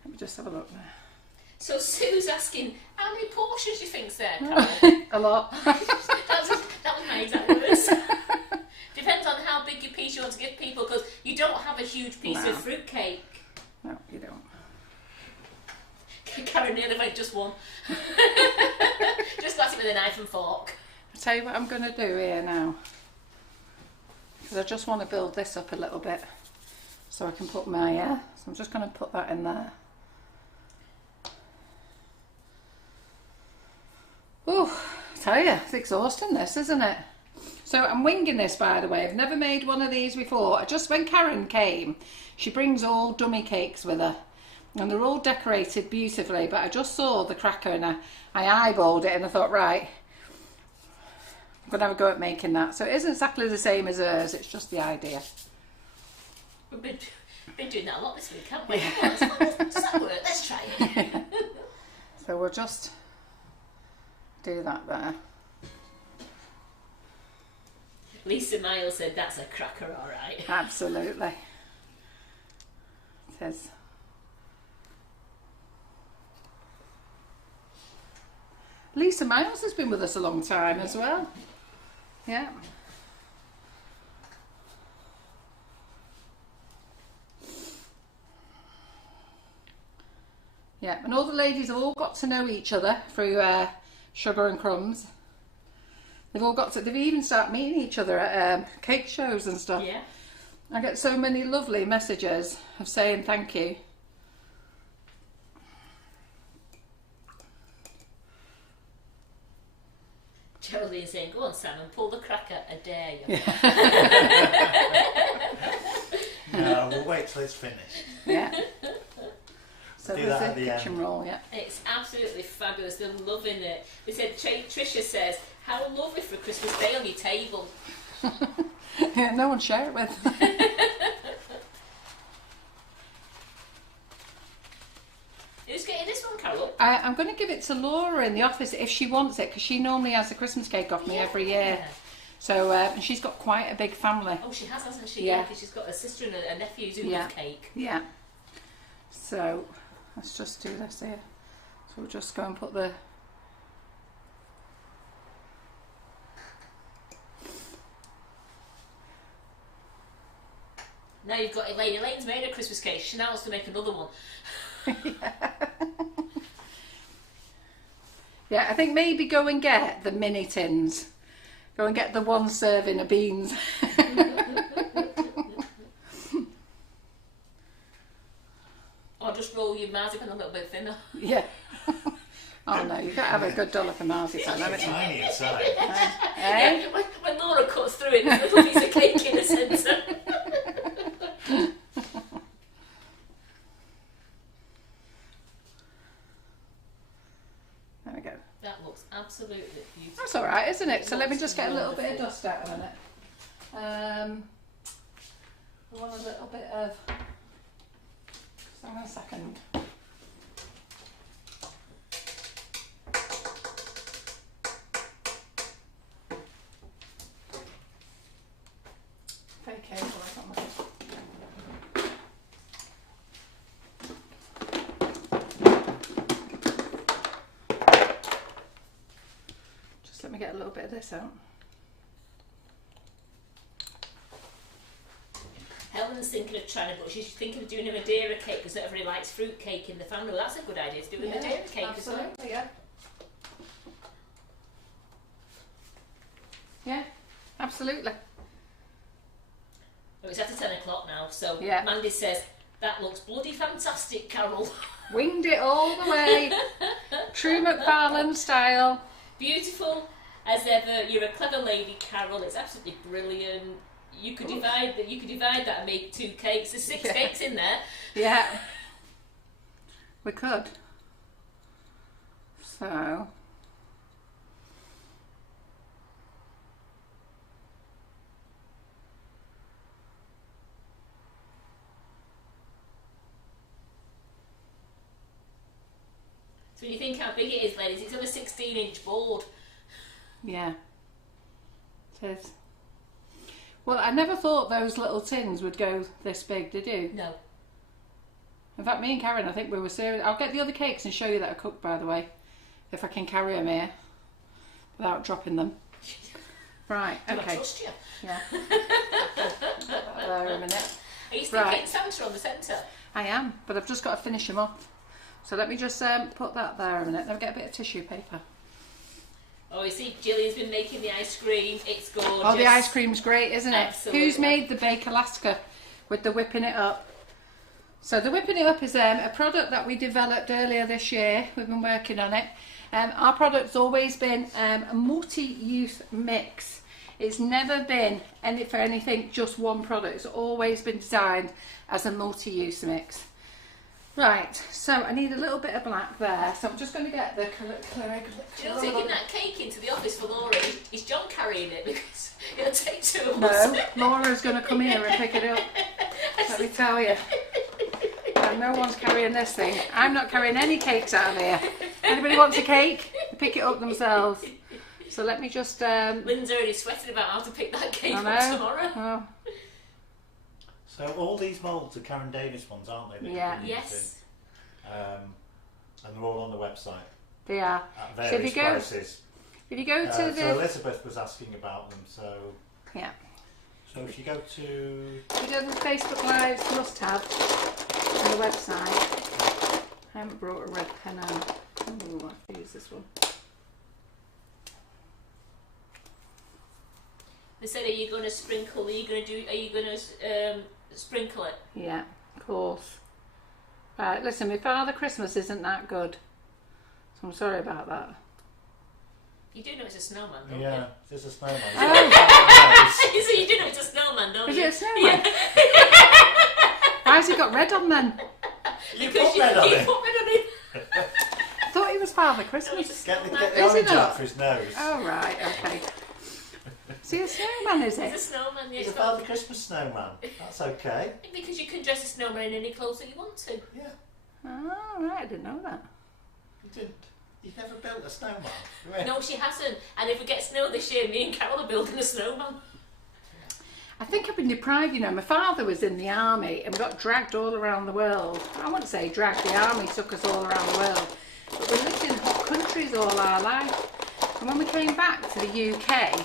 Let me just have a look there. So Sue's asking, how many portions do you think's there, Carol? A lot. that was my exact words. Depends on how big your piece you want to give people, because you don't have a huge piece of fruit cake. No, you don't. Karen nearly went just one. Just got it with a knife and fork. I'll tell you what I'm going to do here now. Because I just want to build this up a little bit. So I can put my... so I'm just going to put that in there. Oh, I tell you, it's exhausting this, isn't it? So I'm winging this, by the way. I've never made one of these before. Just when Karen came, she brings all dummy cakes with her. And they're all decorated beautifully, but I just saw the cracker and I eyeballed it and I thought, right, I'm going to have a go at making that. So it isn't exactly the same as hers, it's just the idea. We've been doing that a lot this week, haven't we? Yeah. Does that work? Let's try it. So we'll just do that there. Lisa Miles said that's a cracker, all right. Absolutely. It is. Lisa Miles has been with us a long time as well. Yeah. Yeah, and all the ladies have all got to know each other through Sugar and Crumbs. They've all got to, they've even started meeting each other at cake shows and stuff. Yeah. I get so many lovely messages of saying thank you. Geraldine saying, go on Sam and pull the cracker, I dare you. No, we'll wait till it's finished. Yeah. So Do there's that a at the kitchen end. roll, yeah. It's absolutely fabulous. They're loving it. They said, Tricia says, how lovely for a Christmas day on your table. Yeah, no one share it with. Who's getting this one, Carol? I'm going to give it to Laura in the office if she wants it, because she normally has a Christmas cake off me every year. So and she's got quite a big family. Oh, she has, hasn't she? Yeah. Because she's got a sister and a nephew who love cake. Yeah. So let's just do this here. So we'll just go and put the... Now you've got Elaine. Elaine's made a Christmas cake. She now wants to make another one. Yeah, I think maybe go and get the mini tins. Go and get the 1 serving of beans. Or just roll your marzipan a little bit thinner. Yeah. Oh no, you've got to have a good dollar for marzipan, haven't you? Tiny inside. Eh? Yeah, when Laura cuts through it, there's a little piece of cake in the centre. There we go. That looks absolutely beautiful. That's all right, isn't it? So let me just get a little bit of dust out of it. I want a little bit of... Just hang on a second. Very careful, I've got my... Just let me get a little bit of this out. Helen's thinking of trying to, but she's thinking of doing a Madeira cake because everybody likes fruit cake in the family. Well, that's a good idea to do a Madeira cake as well. Absolutely, yeah. absolutely. Oh, it's after 10 o'clock now, so Yeah. Mandy says, that looks bloody fantastic, Carol. Winged it all the way. True McFarland style. Beautiful as ever. You're a clever lady, Carol. It's absolutely brilliant. You could divide that. You could divide that and make 2 cakes. There's 6 cakes in there. Yeah. We could. So. So when you think how big it is, ladies, it's on a 16-inch board. Yeah. It is. Well, I never thought those little tins would go this big, did you? No. In fact, me and Karen, I think we were serious. I'll get the other cakes and show you that I cooked, by the way, if I can carry them here without dropping them. Right, Do okay. I trust you? Yeah. There a minute. Are you still Right. getting Santa on the centre? I am, but I've just got to finish them off. So let me just put that there a minute. Then get a bit of tissue paper. Oh, you see, Gillian's been making the ice cream. It's gorgeous. Oh, the ice cream's great, isn't it? Absolutely. Who's made the Bake Alaska with the whipping it up? So the whipping it up is a product that we developed earlier this year. We've been working on it. Our product's always been a multi-use mix. It's never been for anything just one product. It's always been designed as a multi-use mix. Right, so I need a little bit of black there. So I'm just going to get the Jill's taking that cake into the office for Laura. Is John carrying it? Because it'll take 2 of No, us. Laura's going to come here and pick it up. Let me tell you. And no one's carrying this thing. I'm not carrying any cakes out of here. Anybody wants a cake? They pick it up themselves. So let me just... Lynn's already sweating about how to pick that cake I up know. tomorrow. Oh, So all these moulds are Karen Davis ones, aren't they? that you've Yeah. been Yes. using? And they're all on the website they are. at So if various you go- prices. If you go to So the... Elizabeth was asking about them. So Yeah. if you go to If you go to the Facebook Lives must-have on the website. I haven't brought a red pen out. Ooh, I have to use this one. They said, are you going to sprinkle? Are you going to sprinkle it? Yeah, of course. Right, listen, my Father Christmas isn't that good. So I'm sorry about that. You do know it's a snowman, don't yeah, there's a snowman. Oh. you? So you do know it's a snowman, don't Is you? it a snowman? Why has he got red on then? You Because put red on you it. put red on it. I thought he was Father Christmas. Get the Is he orange not? out for his nose. Oh, right, okay. Is he a snowman, is It's a it? snowman, yeah. He's a it's got- Father Christmas snowman. That's okay. Because you can dress a snowman in any clothes that you want to. Yeah, Oh, right, I didn't know that. you didn't. You've never built a snowman. Have you? No, she hasn't. And if we get snow this year, me and Carol are building a snowman. I think I've been deprived, you know. My father was in the army and we got dragged all around the world. I wouldn't say dragged, the army took us all around the world. But we lived in hot countries all our life. And when we came back to the UK,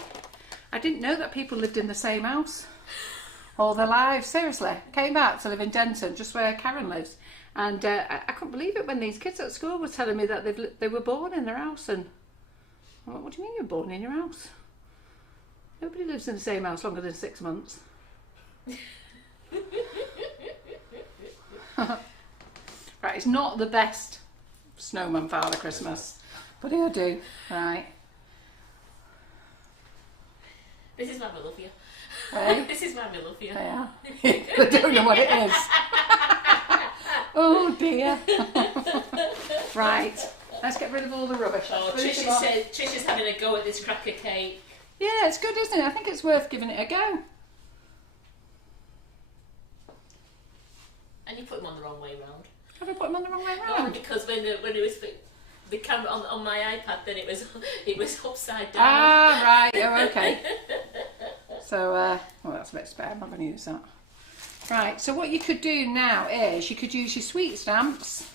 I didn't know that people lived in the same house all their lives. Seriously. Came back to live in Denton, just where Karen lives. And I couldn't believe it when these kids at school were telling me that they were born in their house. And I went, what do you mean you're born in your house? Nobody lives in the same house longer than 6 months. Right, it's not the best snowman Father Christmas, but he'll do. Right. This is why we love you. Hey? This is why we love you. Yeah. I don't know what it is. Oh dear. Right. Let's get rid of all the rubbish. Oh, Finish Tricia it off. said Trisha's having a go at this cracker cake. Yeah, it's good, isn't it? I think it's worth giving it a go. And you put them on the wrong way round. Have I put them on the wrong way No, round? because when it was the camera on my iPad, then it was upside down. Ah, right. Oh, okay. So, well, that's a bit spare. I'm not going to use that. Right. So what you could do now is you could use your sweet stamps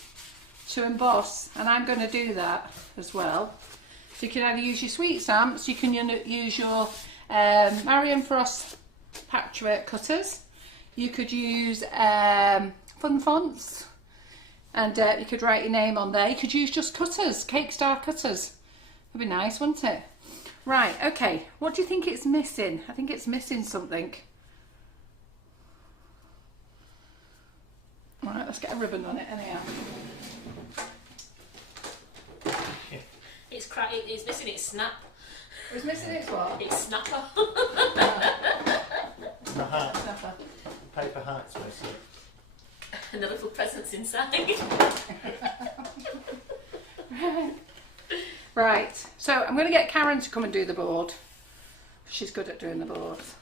to emboss, and I'm going to do that as well. So you can either use your sweet stamps, you can use your Marion Frost patchwork cutters. You could use fun fonts, and you could write your name on there. You could use just cutters, cake star cutters. That'd be nice, wouldn't it? Right, okay. What do you think it's missing? I think it's missing something. Right, let's get a ribbon on it anyhow. It's missing its snap. It's missing its what? Its snapper. The heart. Paper hearts missing. And the little presents inside. Right, so I'm going to get Karen to come and do the board. She's good at doing the boards.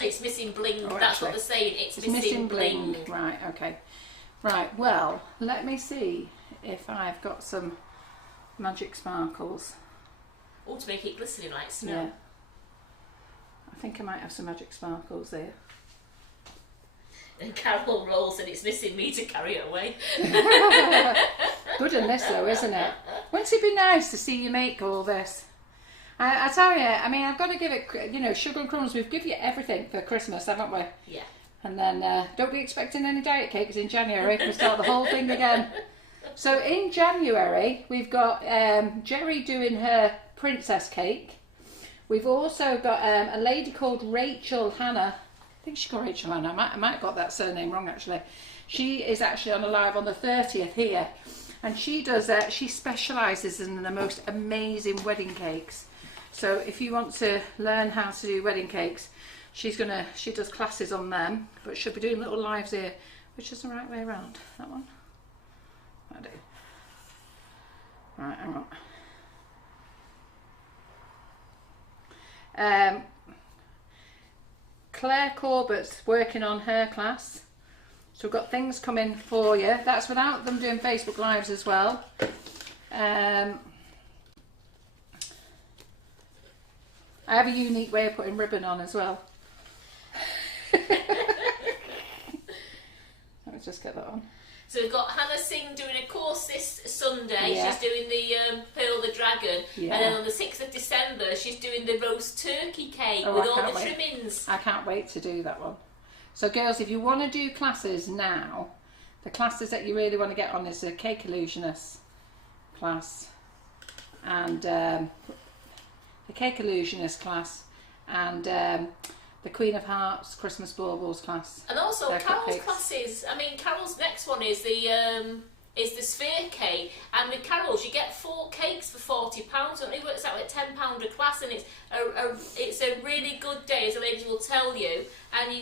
It's missing bling. Oh, That's what actually, they're saying. It's missing bling. Right, okay. Right, well, let me see if I've got some magic sparkles. Oh, to make it glistening like snow. Yeah. I think I might have some magic sparkles here. And Carol rolls and it's missing me to carry it away. Good in this though, isn't it? Wouldn't it be nice to see you make all this? I tell you, I mean, I've got to give it, you know, Sugar and Crumbs, we've given you everything for Christmas, haven't we? Yeah. And then don't be expecting any diet cakes in January. We start the whole thing again. So in January, we've got Jerry doing her princess cake. We've also got a lady called Rachel Hannah. I think she's called Rachel Hannah. I might have got that surname wrong actually. She is actually on a live on the 30th here. And she does, she specialises in the most amazing wedding cakes. So if you want to learn how to do wedding cakes, she does classes on them, but she'll be doing little lives here. Which is the right way around? That one? I do. Right, hang on. Claire Corbett's working on her class. So we've got things coming for you. That's without them doing Facebook Lives as well. I have a unique way of putting ribbon on as well. Let me just get that on. So we've got Hannah Singh doing a course this Sunday. Yeah. She's doing the Pearl the Dragon. Yeah. And then on the 6th of December, she's doing the roast turkey cake Oh, with I all can't the wait. trimmings. I can't wait to do that one. So girls, if you want to do classes now, the classes that you really want to get on is the Cake Illusionist class and the Cake Illusionist class and the Queen of Hearts Christmas Baubles class. And also They're Carol's cupcakes. classes. I mean, Carol's next one is the sphere cake, and with Carol's you get 4 cakes for £40. It only works out at £10 a class, and it's a really good day, as the ladies will tell you. And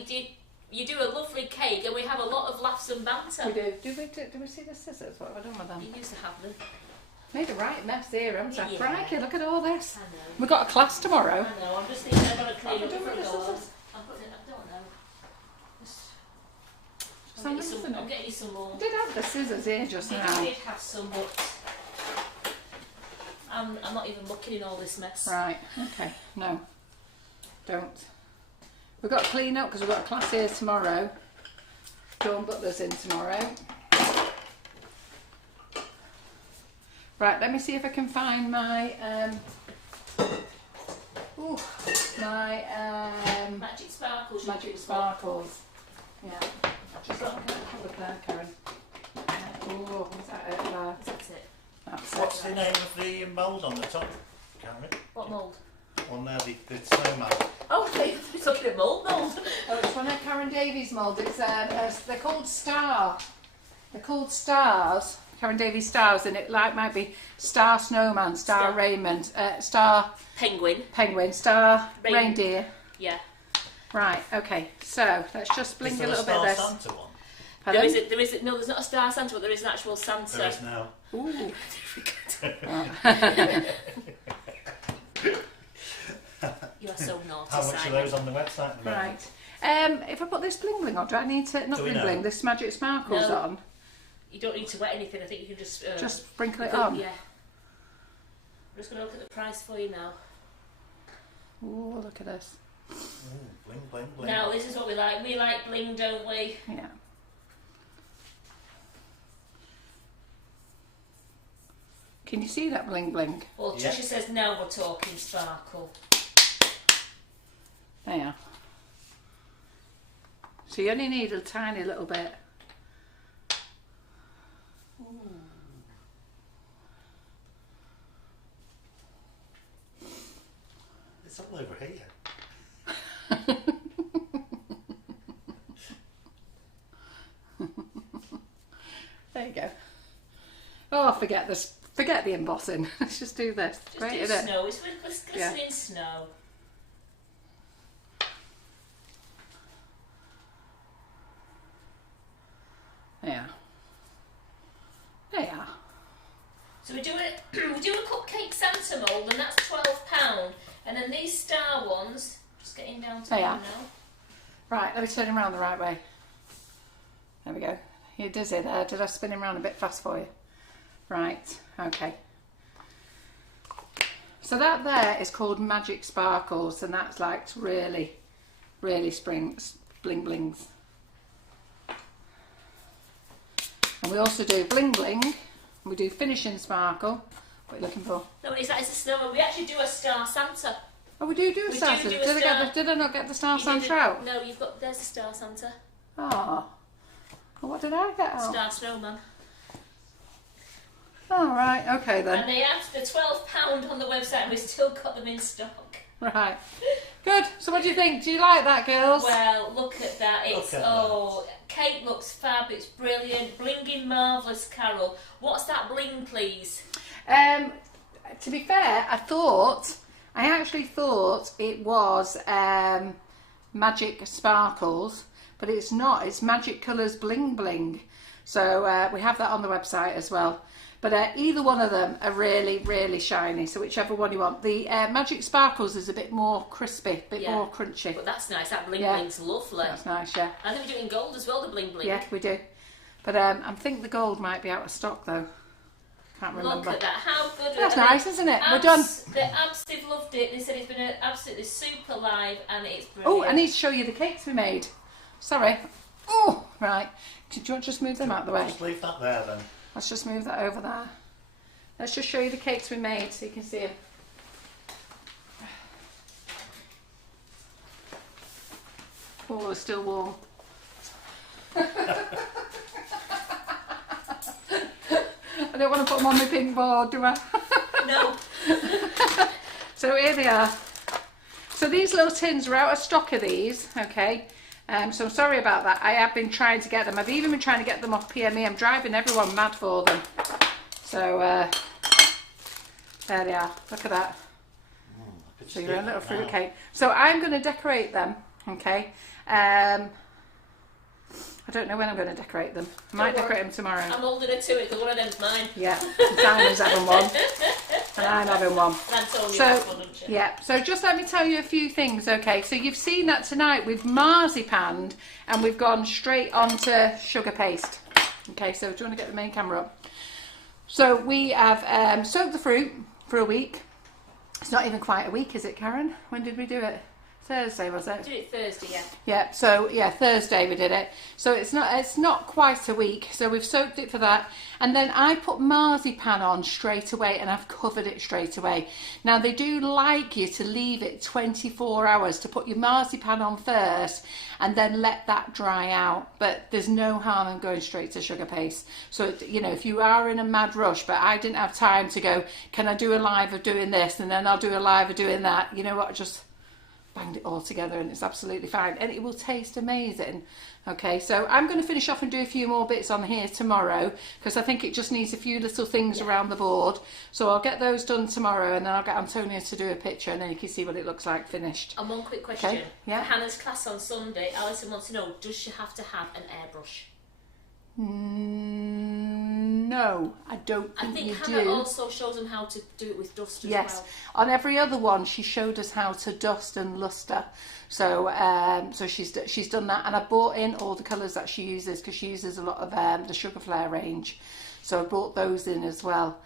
you do a lovely cake, and we have a lot of laughs and banter. We do. Do we see the scissors? What have I done with them? You used to have them. Made a right mess here, haven't I? Yeah. Crikey, look at all this. I know. We've got a class tomorrow. I know. I'm just thinking I've got to clean What up have we the done with front the doors. scissors? I don't know. Some missing I'm them. getting you some more. I did have the scissors here just I now. did have some, but I'm not even looking in all this mess. Right, okay, no, don't. We've got to clean up because we've got a class here tomorrow. Dawn Butler's in tomorrow. Right, let me see if I can find my, Magic sparkles. magic sparkles. Yeah, just got that covered there, Karen. Oh, is that it there? That's it. That's What's it. the name of the mould on the top, Karen? What mould? On there, the snowman. Oh, they're looking at mould. Oh, it's one of Karen Davies' moulds. It's they're called Star. They're called Stars. Karen Davies Stars, and it might be Star Snowman, Star Raymond, Star Penguin. Penguin, Star Reindeer. Yeah. Right. Okay. So let's just blink a little bit of this. Santa one? Pardon? No, there's not a Star Santa, but there is an actual Santa. There is now. Ooh. You are so naughty, How much are Simon. those on the website? at the moment? Right. If I put this bling bling on, do I need to not Do we bling know? bling? This magic sparkles No. on. You don't need to wet anything. I think you can just Sprinkle it go- on. Yeah. I'm just going to look at the price for you now. Ooh, look at this. Ooh, bling, bling, bling. Now this is what we like. We like bling, don't we? Yeah. Can you see that bling bling? Well, Yeah. Tricia says now we're talking sparkle. There. So you only need a tiny little bit. It's all over here. There you go. Oh, forget this. Forget the embossing. Let's just do this. Just Great, do isn't it? snow. It's glistening snow. Yeah. There you are. So we do a cupcake Santa mould, and that's £12. And then these star ones, just getting down to There you them are. now. Right, let me turn him around the right way. There we go. You're dizzy there. Did I spin him around a bit fast for you? Right, okay. So that there is called Magic Sparkles, and that's like really, really bling blings. And we also do bling bling. We do finishing sparkle. What are you looking for? No, it's a snowman. We actually do a star Santa. Oh, we do a We star do Santa. do a star. Did I not get the star You Santa didn't- out? No, there's a star Santa. Oh. Well, what did I get out? Star snowman. Oh, right. Okay then. And they have the £12 on the website, and we've still got them in stock. Right. Good. So what do you think? Do you like that, girls? Well, look at that. It's Look at Kate looks fab. It's brilliant. Blinging marvellous, Carol. What's that bling, please? To be fair, I actually thought it was Magic Sparkles, but it's not. It's Magic Colours Bling Bling. So we have that on the website as well. But either one of them are really, really shiny. So whichever one you want. The Magic Sparkles is a bit more crispy, a bit more crunchy. But that's nice. That bling Yeah. bling's lovely. That's nice, yeah. I think we do it in gold as well, the bling bling. Yeah, we do. But I think the gold might be out of stock though. Can't remember. Look at that. How good. That's and nice, isn't it? We're done. The abs, they've loved it. They said it's been absolutely super live, and it's Oh, brilliant. I need to show you the cakes we made. Sorry. Oh, right. Do you want to just move them out of the way? Just leave that there then. Let's just move that over there. Let's just show you the cakes we made so you can see them. Oh, they're still warm. I don't want to put them on my pink board, do I? No. So here they are. So these little tins are out of stock of these, okay? So I'm sorry about that. I have been trying to get them. I've even been trying to get them off PME. I'm driving everyone mad for them. So there they are. Look at that. So your own little fruit cake. So I'm going to decorate them, okay? I don't know when I'm going to decorate them. I might decorate them tomorrow. I'm holding her to it because one of them's mine. Yeah, Diana's having one, and I'm having one. And Antonia So, has one, doesn't she? yeah, so just let me tell you a few things, okay? So you've seen that tonight we've marzipaned and we've gone straight onto sugar paste. Okay, so do you want to get the main camera up? So we have soaked the fruit for a week. It's not even quite a week, is it, Karen? When did we do it? Thursday, was it? Did it Thursday, yeah. Yeah, so yeah, Thursday we did it. So it's not quite a week. So we've soaked it for that. And then I put marzipan on straight away and I've covered it straight away. Now they do like you to leave it 24 hours to put your marzipan on first and then let that dry out. But there's no harm in going straight to sugar paste. So, you know, if you are in a mad rush, but I didn't have time to go, can I do a live of doing this? And then I'll do a live of doing that. You know what, just banged it all together and it's absolutely fine and it will taste amazing. Okay, so I'm going to finish off and do a few more bits on here tomorrow because I think it just needs a few little things around the board, so I'll get those done tomorrow and then I'll get Antonia to do a picture and then you can see what it looks like finished. And one quick question. Okay, yeah. For Hannah's class on Sunday, Alison wants to know, does she have to have an airbrush? No, I don't think, I think you Hannah do. also shows them how to do it with dust as Yes, well. on every other one she showed us how to dust and luster. So so she's done that, and I bought in all the colours that she uses because she uses a lot of the Sugar Flare range. So I brought those in as well.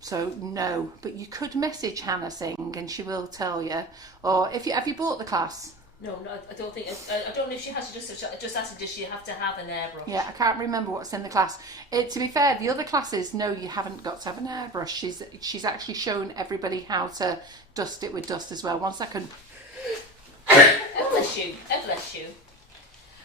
So no, but you could message Hannah Singh and she will tell you. Or have you bought the class? No, I don't think. I don't know if she has to just ask, does she have to have an airbrush? Yeah, I can't remember what's in the class. To be fair, the other classes, no, you haven't got to have an airbrush. She's actually shown everybody how to dust it with dust as well. 1 second. Bless you. Bless you.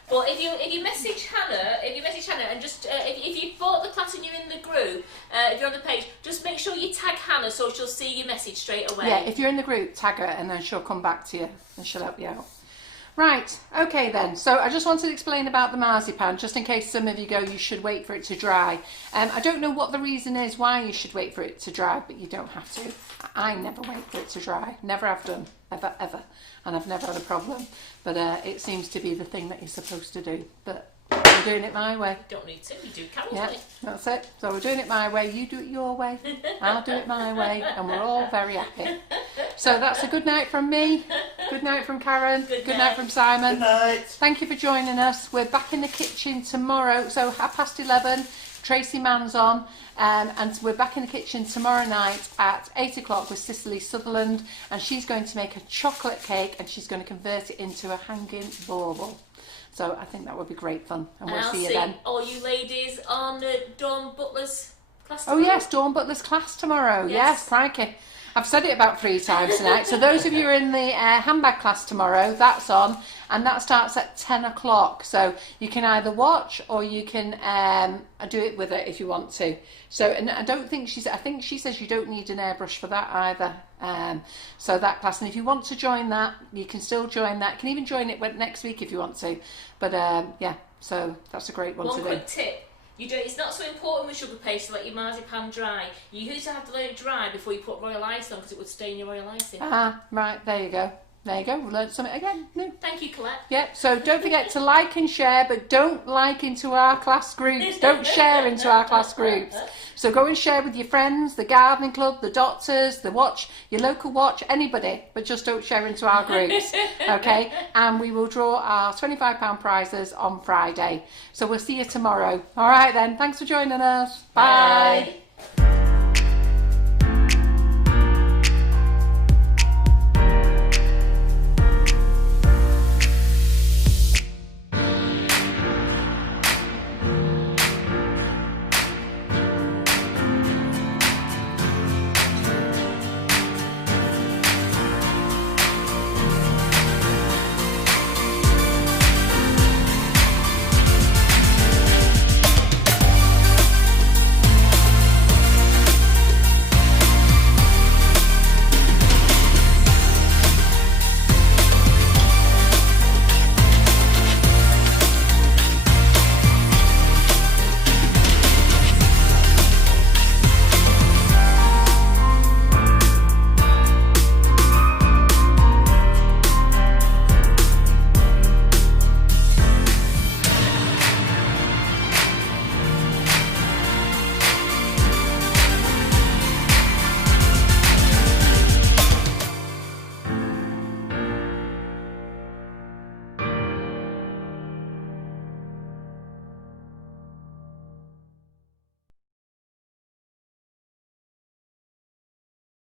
But if you message Hannah, and just if you bought the class and you're in the group, if you're on the page, just make sure you tag Hannah Hannah, so she'll see your message straight away. Yeah, if you're in the group, tag her and then she'll come back to you and she'll help you out. Right, okay then. So I just wanted to explain about the marzipan, just in case some of you go, you should wait for it to dry. I don't know what the reason is why you should wait for it to dry, but you don't have to. I never wait for it to dry. Never have done, ever, ever. And I've never had a problem. But it seems to be the thing that you're supposed to do. But we're doing it my way. You don't need to, you do Carol's Yeah, way. that's it. So we're doing it my way, you do it your way, I'll do it my way, and we're all very happy. So that's a good night from me, good night from Karen, good night from Simon. Good night. Thank you for joining us. We're back in the kitchen tomorrow, so 11:30, Tracy Mann's on, and we're back in the kitchen tomorrow night at 8 o'clock with Cicely Sutherland, and she's going to make a chocolate cake and she's going to convert it into a hanging bauble. So I think that would be great fun, and we'll see you then. All you ladies on Dawn Butler's class Oh tomorrow. yes, Dawn Butler's class tomorrow. Yes, crikey. I've said it about 3 times tonight. So those of you who are in the handbag class tomorrow, that's on, and that starts at 10 o'clock. So you can either watch or you can do it with it if you want to. So, and I think she says you don't need an airbrush for that either. So that class, and if you want to join that, you can still join that. You can even join it next week if you want to. But yeah, so that's a great one to do. One quick tip. It's not so important with sugar paste to let your marzipan dry. You used to have to let it dry before you put royal ice on because it would stain your royal icing. Ah, right, there you go. There you go, we learned something again. No. Thank you, Colette. Yep, so don't forget to like and share, but don't like into our class groups. Don't share into our class groups. So go and share with your friends, the gardening club, the doctors, your local watch, anybody, but just don't share into our groups, okay? And we will draw our £25 prizes on Friday. So we'll see you tomorrow. All right then, thanks for joining us. Bye. Bye.